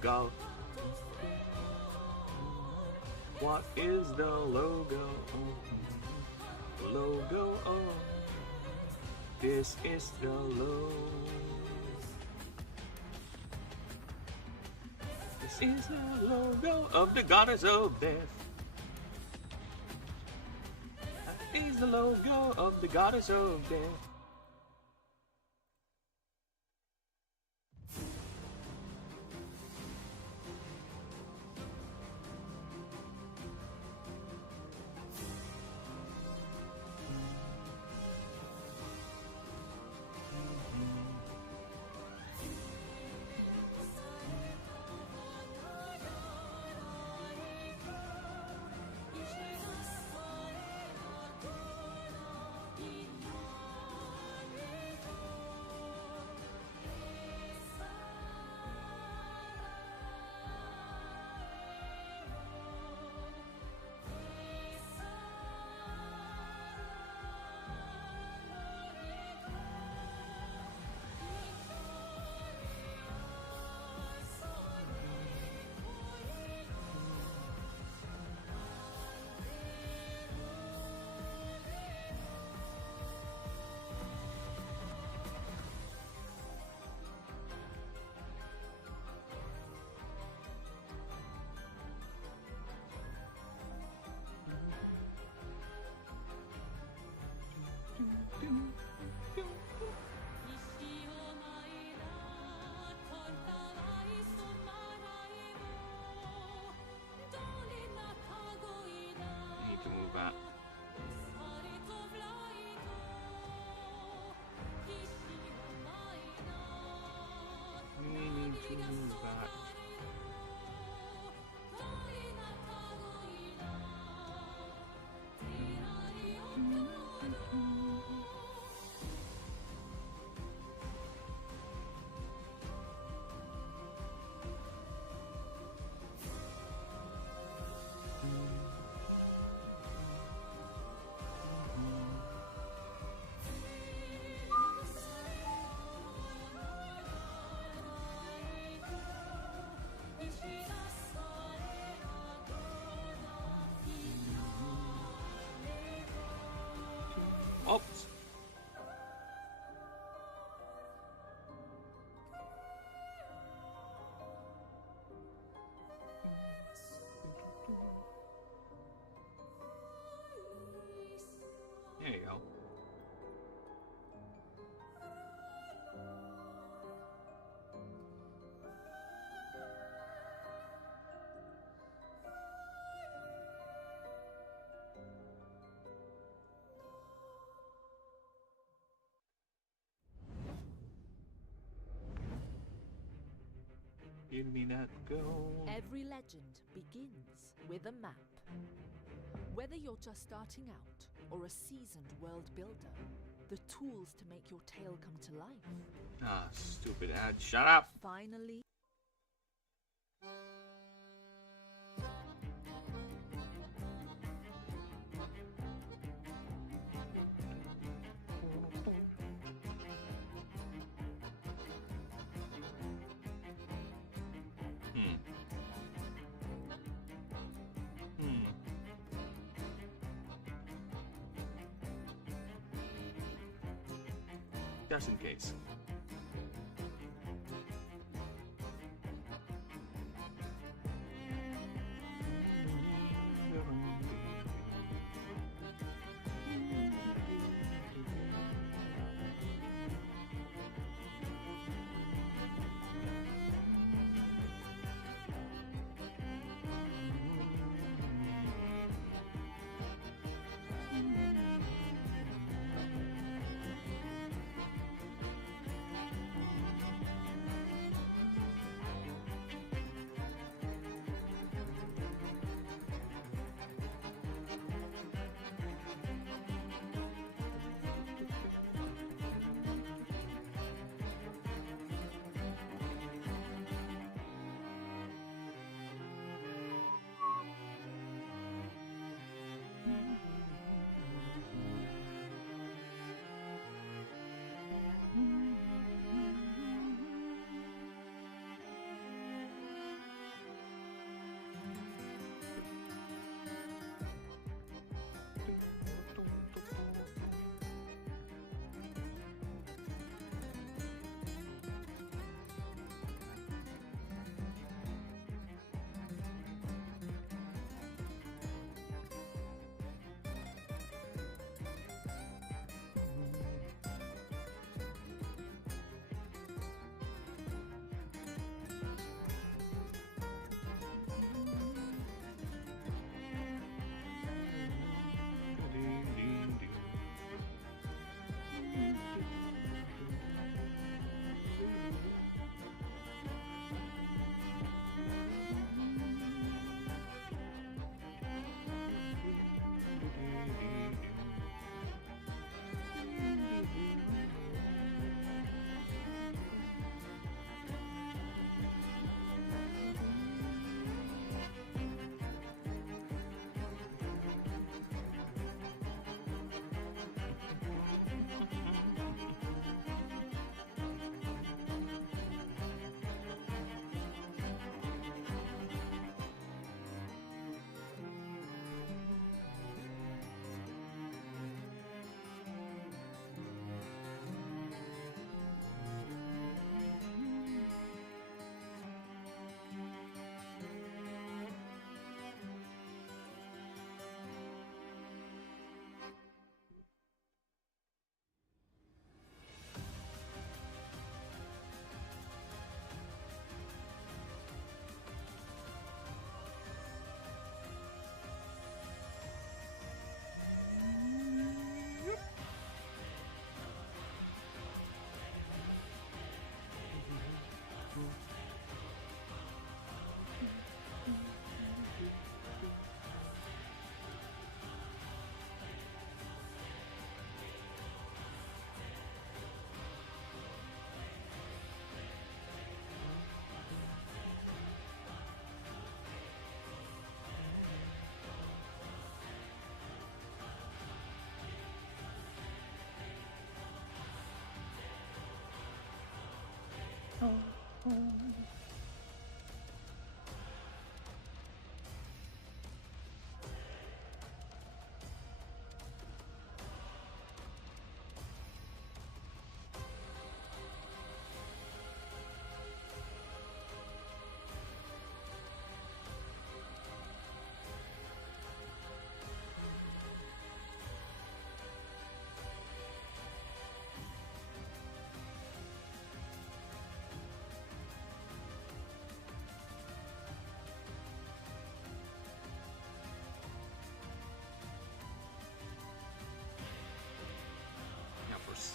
Golf. What is the logo? Logo of. This is the logo. This is the logo of the goddess of death. That is the logo of the goddess of death. Give me that gold. Every legend begins with a map. Whether you're just starting out or a seasoned world builder, the tools to make your tale come to life Ah, stupid ad. Shut up! finally. Just in case.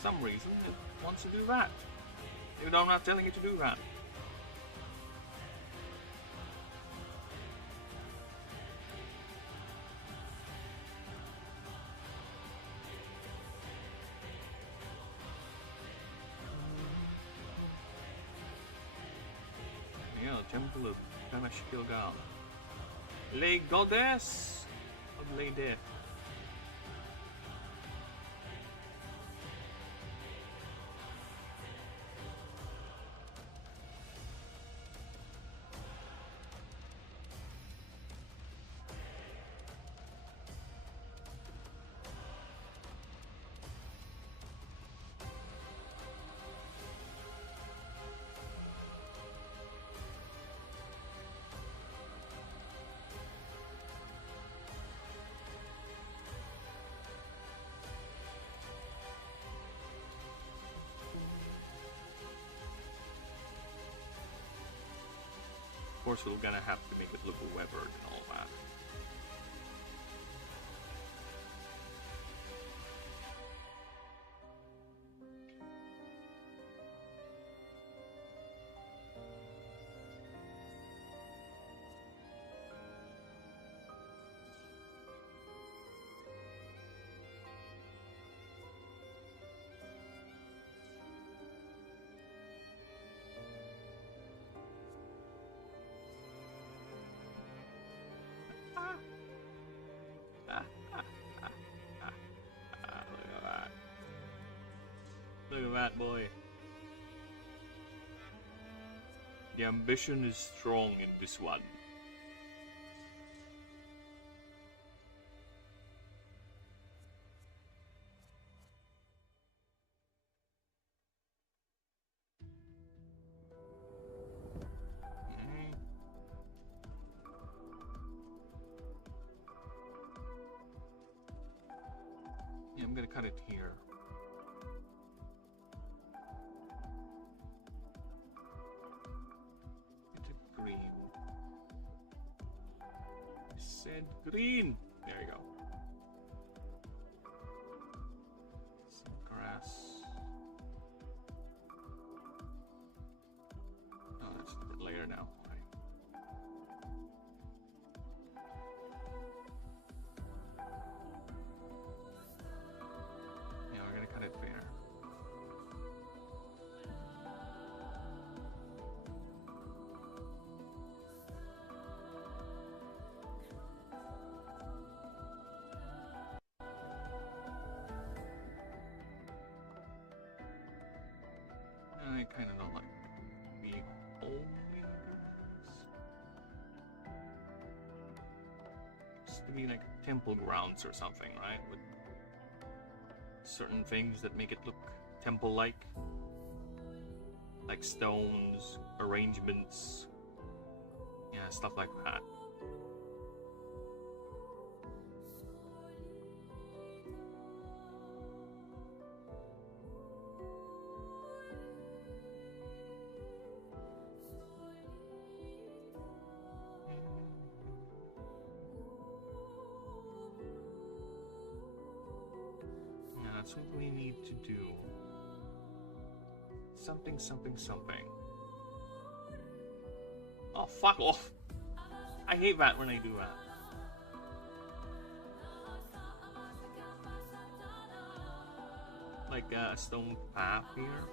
some reason it wants to do that. Even though I'm not telling it to do that. Temple of Kanashkilgal. Les Goddess of Les Death. Of course, we're gonna have to make it look weathered and all that. Look at that, boy. The ambition is strong in this one. Yeah, I'm gonna cut it here. Green. I said green. There you go. Some grass. Oh, that's a bit later now. Right. Yeah, we're gonna cut it fair. I kind of don't like being only just to be like temple grounds or something, right? With certain things that make it look temple-like, like stones, arrangements, yeah, stuff like that. That's what we need to do. Something, something, something. Oh, fuck off! I hate that when I do that. Like a stone path here.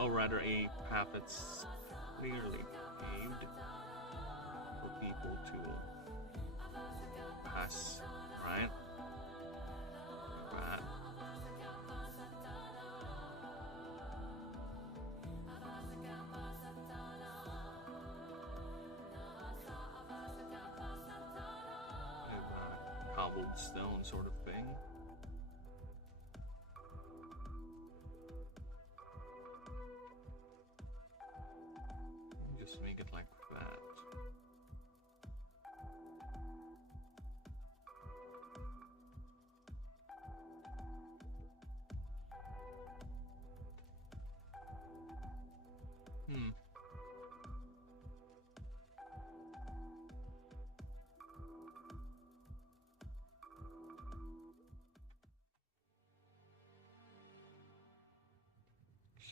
Or rather a path that's clearly paved for people to pass, right? Cobbled stone sort of thing. Just make it like that.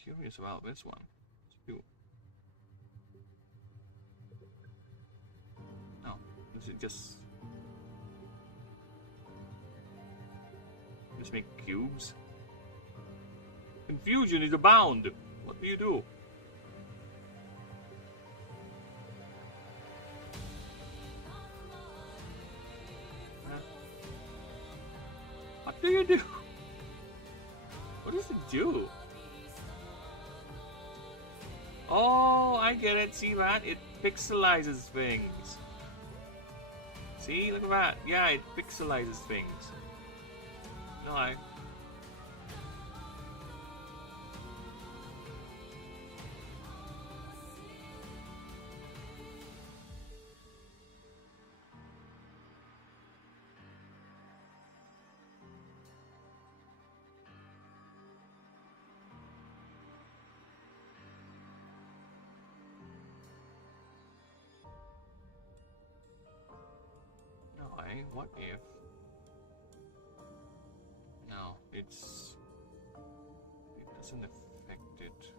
Curious about this one. Oh, is it just make cubes? Confusion is abound. What do you do? do you do? What does it do? Oh, I get it. See that? It pixelizes things. See? Look at that. Yeah, it pixelizes things. No, what if? No, it doesn't affect it.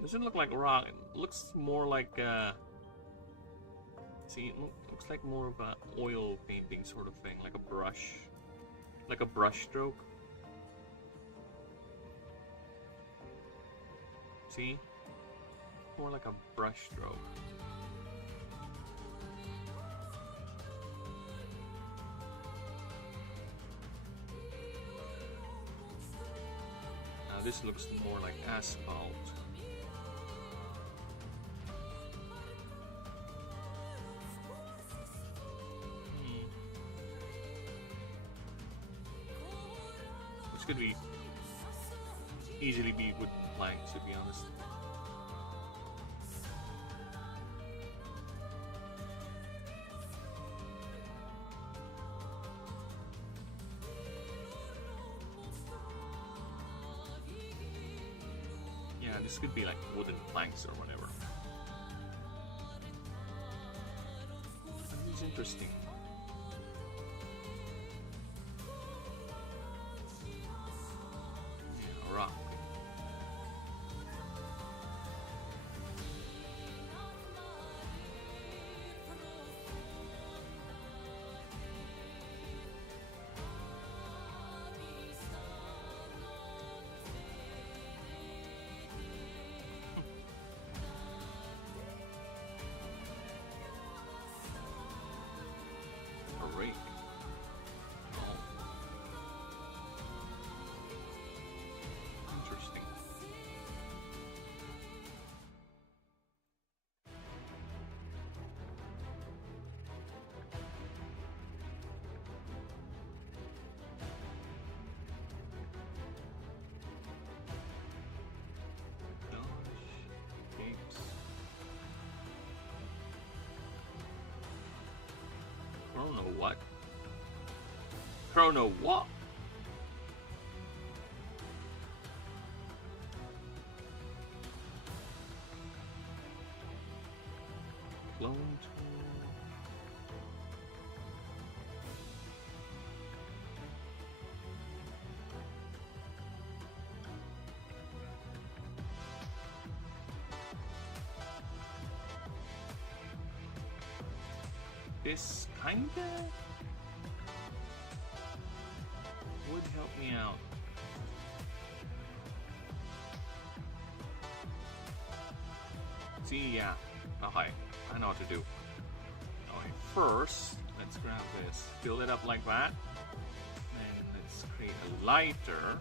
Doesn't look like rock. It looks more like see, it looks like more of a oil painting sort of thing, like a brush stroke. See, more like a brush stroke. This looks more like asphalt. Which could be easily be wooden planks, to be honest. This could be like wooden planks or whatever. It's interesting. Yeah, rock. Rake. Oh. Interesting. Chrono what? Chrono what? Clone tool. This kinda would help me out. See, yeah. Okay, I know what to do. Okay, first, let's grab this, fill it up like that, and let's create a lighter.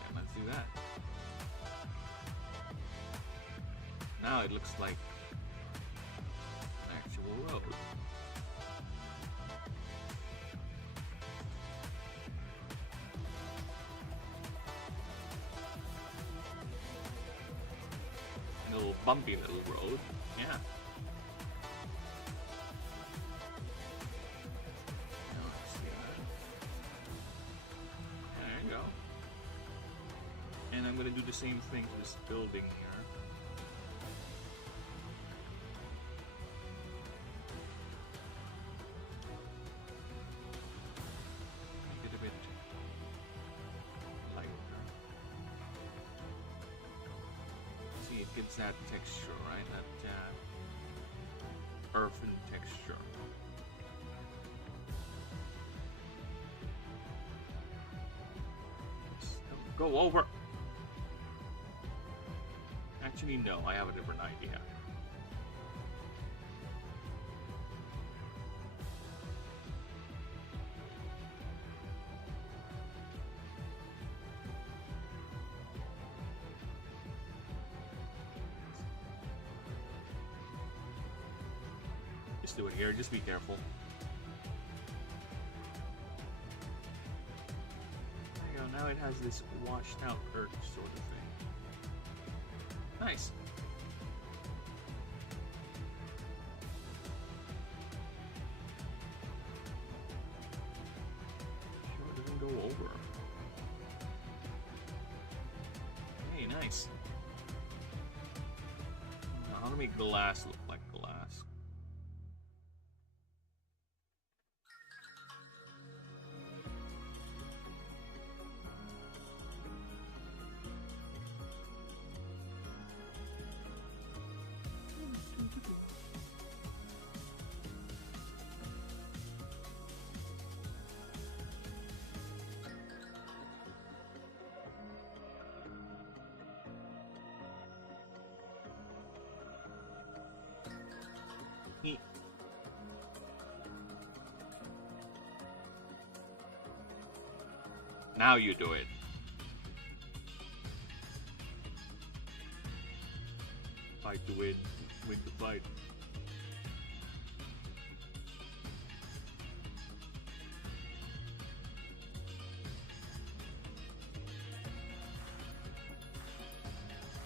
Yeah, let's do that. Now it looks like an actual road. A little bumpy little road, yeah. Let's see that. There you go. And I'm gonna do the same thing to this building here. Gives that texture, right? That earthen texture. Go over. Actually, no. I have a different idea. Just do it here. Just be careful. There you go. Now it has this washed out earth sort of thing. Nice. Sure, it doesn't go over. Hey, nice. Now, how to make glass look like glass? Now you do it. Fight to win, win to fight.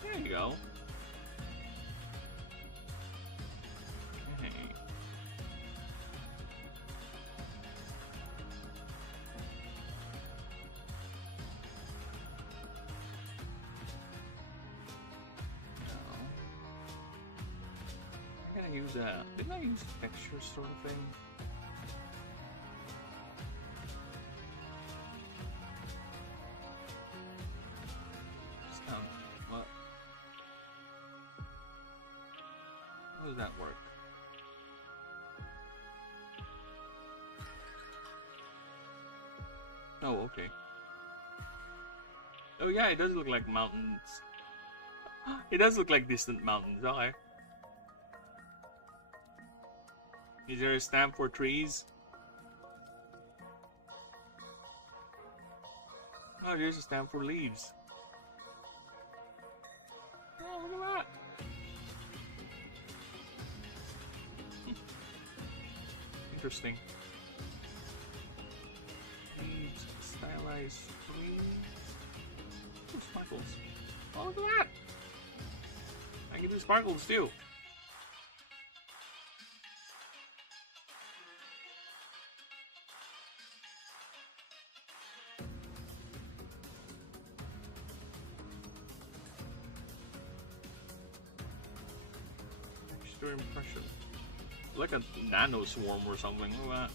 There you go. Okay. I use didn't I use texture sort of thing? Just what? How does that work? Oh, okay. Oh yeah, it does look like mountains. It does look like distant mountains, okay. Is there a stamp for trees? Oh, there's a stamp for leaves. Oh, look at that. Interesting. Leaves, stylized trees. Oh, sparkles. Oh, look at that. I can do sparkles too. Impression. Like a nano swarm or something. Look at that.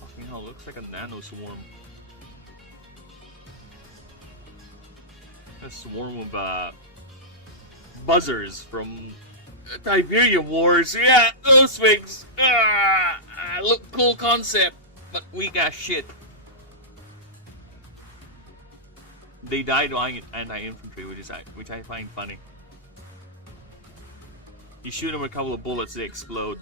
Fucking hell, looks like a nano swarm. A swarm of buzzers from Tiberium Wars. Yeah, those things. Look cool concept, but we got shit. They died on anti-infantry, which I find funny. You shoot them with a couple of bullets, they explode.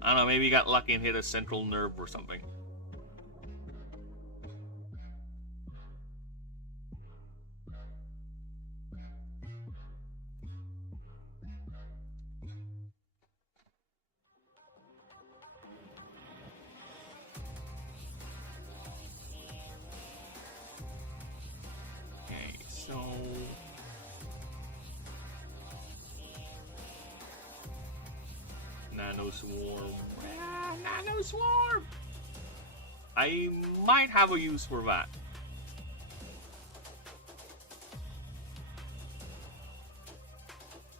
I don't know, maybe you got lucky and hit a central nerve or something. Okay, so... Nano swarm. Nano swarm! I might have a use for that.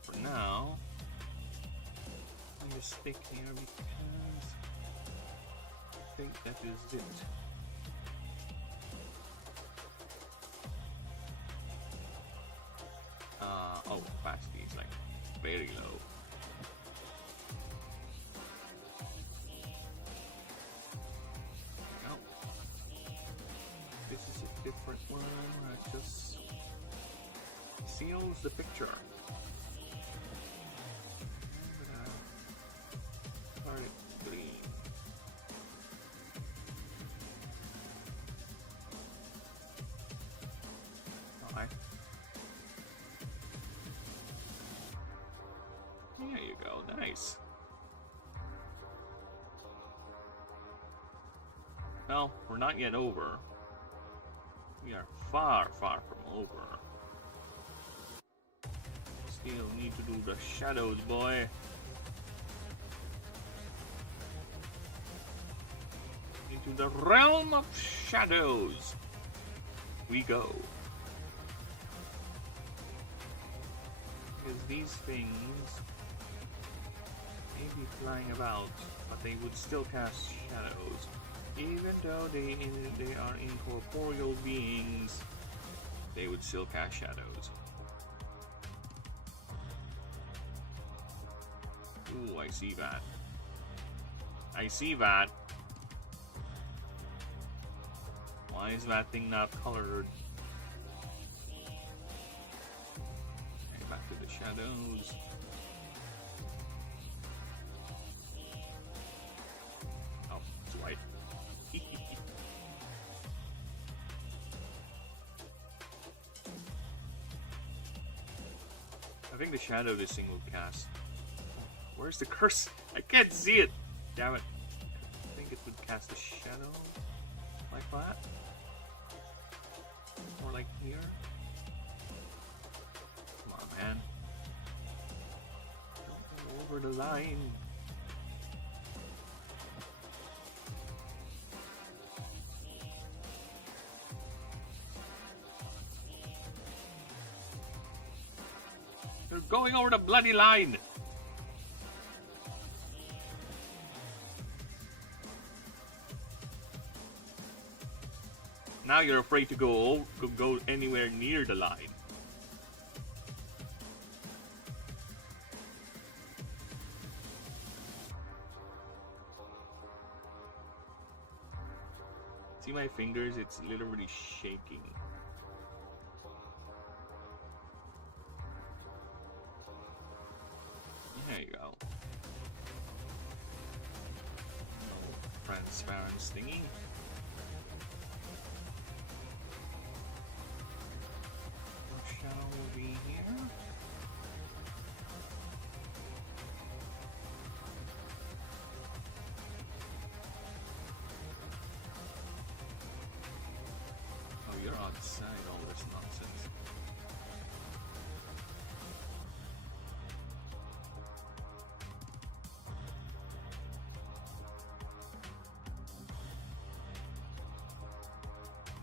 For now, I'm just stick here because I think that is it. Oh, capacity is like very low. Different one that just seals the picture. Green. Okay. you go. Nice. Well, we're not yet over. We are far, far from over. Still need to do the shadows, boy. Into the realm of shadows we go. Because these things may be flying about, but they would still cast shadows. Even though they are incorporeal beings, they would still cast shadows. Ooh, I see that. I see that. Why is that thing not colored? Okay, back to the shadows. Oh, it's white. I think the shadow this thing will cast. Where's the curse? I can't see it! Damn it. I think it would cast a shadow like that. Or like here. Come on, man. Don't go over the line. You're going over the bloody line! Now you're afraid to go anywhere near the line. See my fingers? It's literally shaking. There you go. No transparent stingy. Will be here. Oh, you're outside all this nonsense.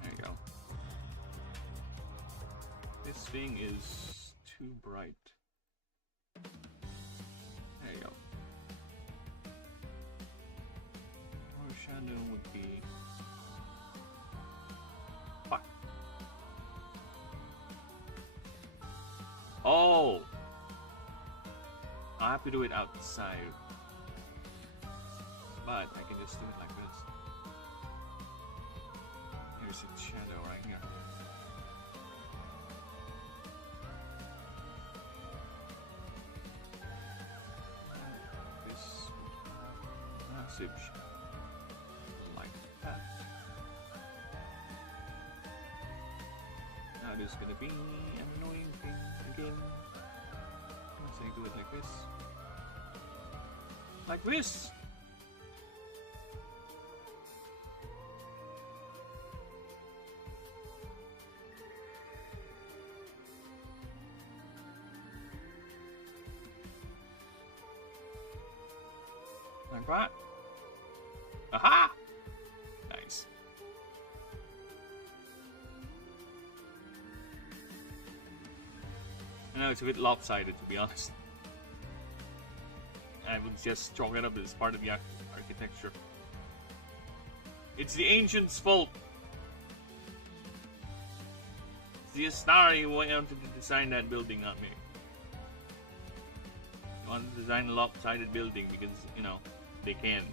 There you go. This thing is too bright. There you go. Our shadow would be... Fuck. Oh! I have to do it outside. But I can just do it like this. Here's its shadow right here. Like that. Now it is gonna be an annoying thing again. Once I do it like this. Like this! Like that. Aha! Nice. I know it's a bit lopsided, to be honest. I would just chalk it up as part of the architecture. It's the ancients' fault. It's the Astari who wanted to design that building, not me. They wanted to design a lopsided building because, you know, they can.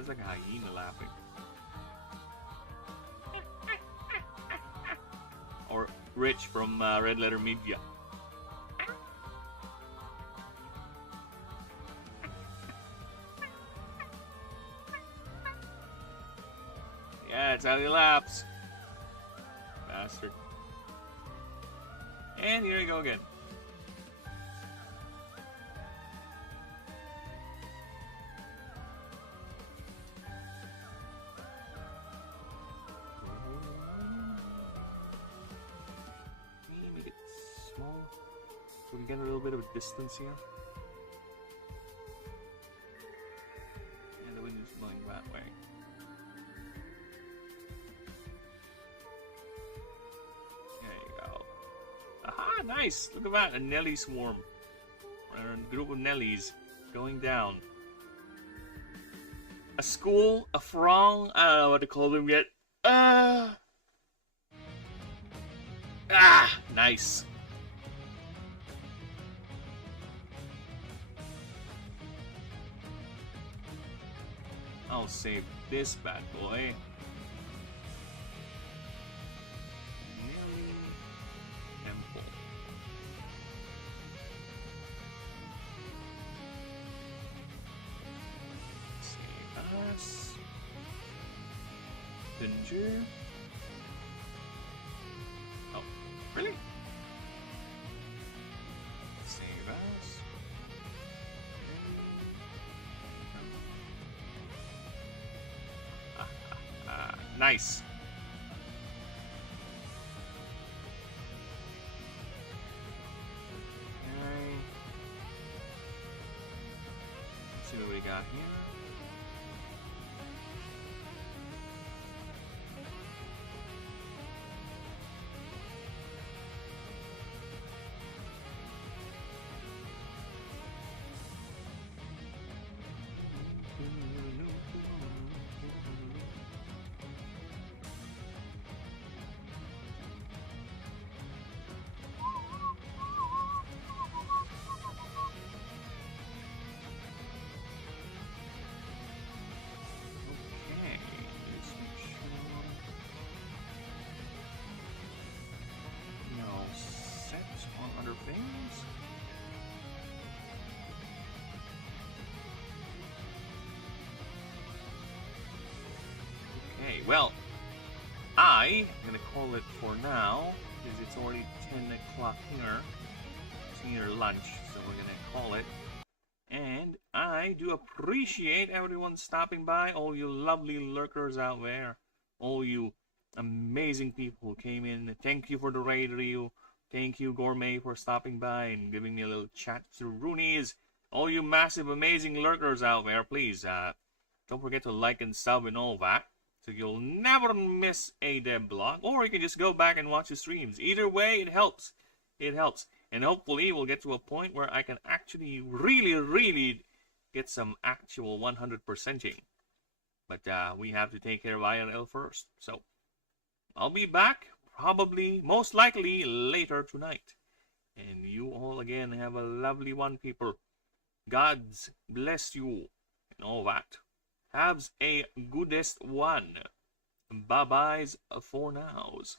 Sounds like a hyena laughing. Or Rich from Red Letter Media. Yeah, it's how he laughs. Bastard. And here we go again. Make it small so we get a little bit of a distance here. And the wind is blowing that way. Aha, nice! Look at that, a Nelly swarm. Or a group of Nellies going down. A school, a throng, I don't know what to call them yet. Nice. I'll save this bad boy. Danger. Oh, really? Save us. Nice. Okay. Let's see what we got here. Okay, well, I'm gonna call it for now, because it's already 10 o'clock here. It's near lunch, so we're gonna call it. And I do appreciate everyone stopping by, all you lovely lurkers out there, all you amazing people who came in. Thank you for the raid, Ryu. Thank you, Gourmet, for stopping by and giving me a little chat through Roonies. All you massive, amazing lurkers out there, please, don't forget to like and sub and all that, so you'll never miss a Devlog. Or you can just go back and watch the streams. Either way, it helps. It helps. And hopefully we'll get to a point where I can actually really get some actual 100%ing. But we have to take care of IRL first. So I'll be back probably, most likely, later tonight. And you all again have a lovely one, people. God's bless you and all that. Have a goodest one. Bye-byes for nows.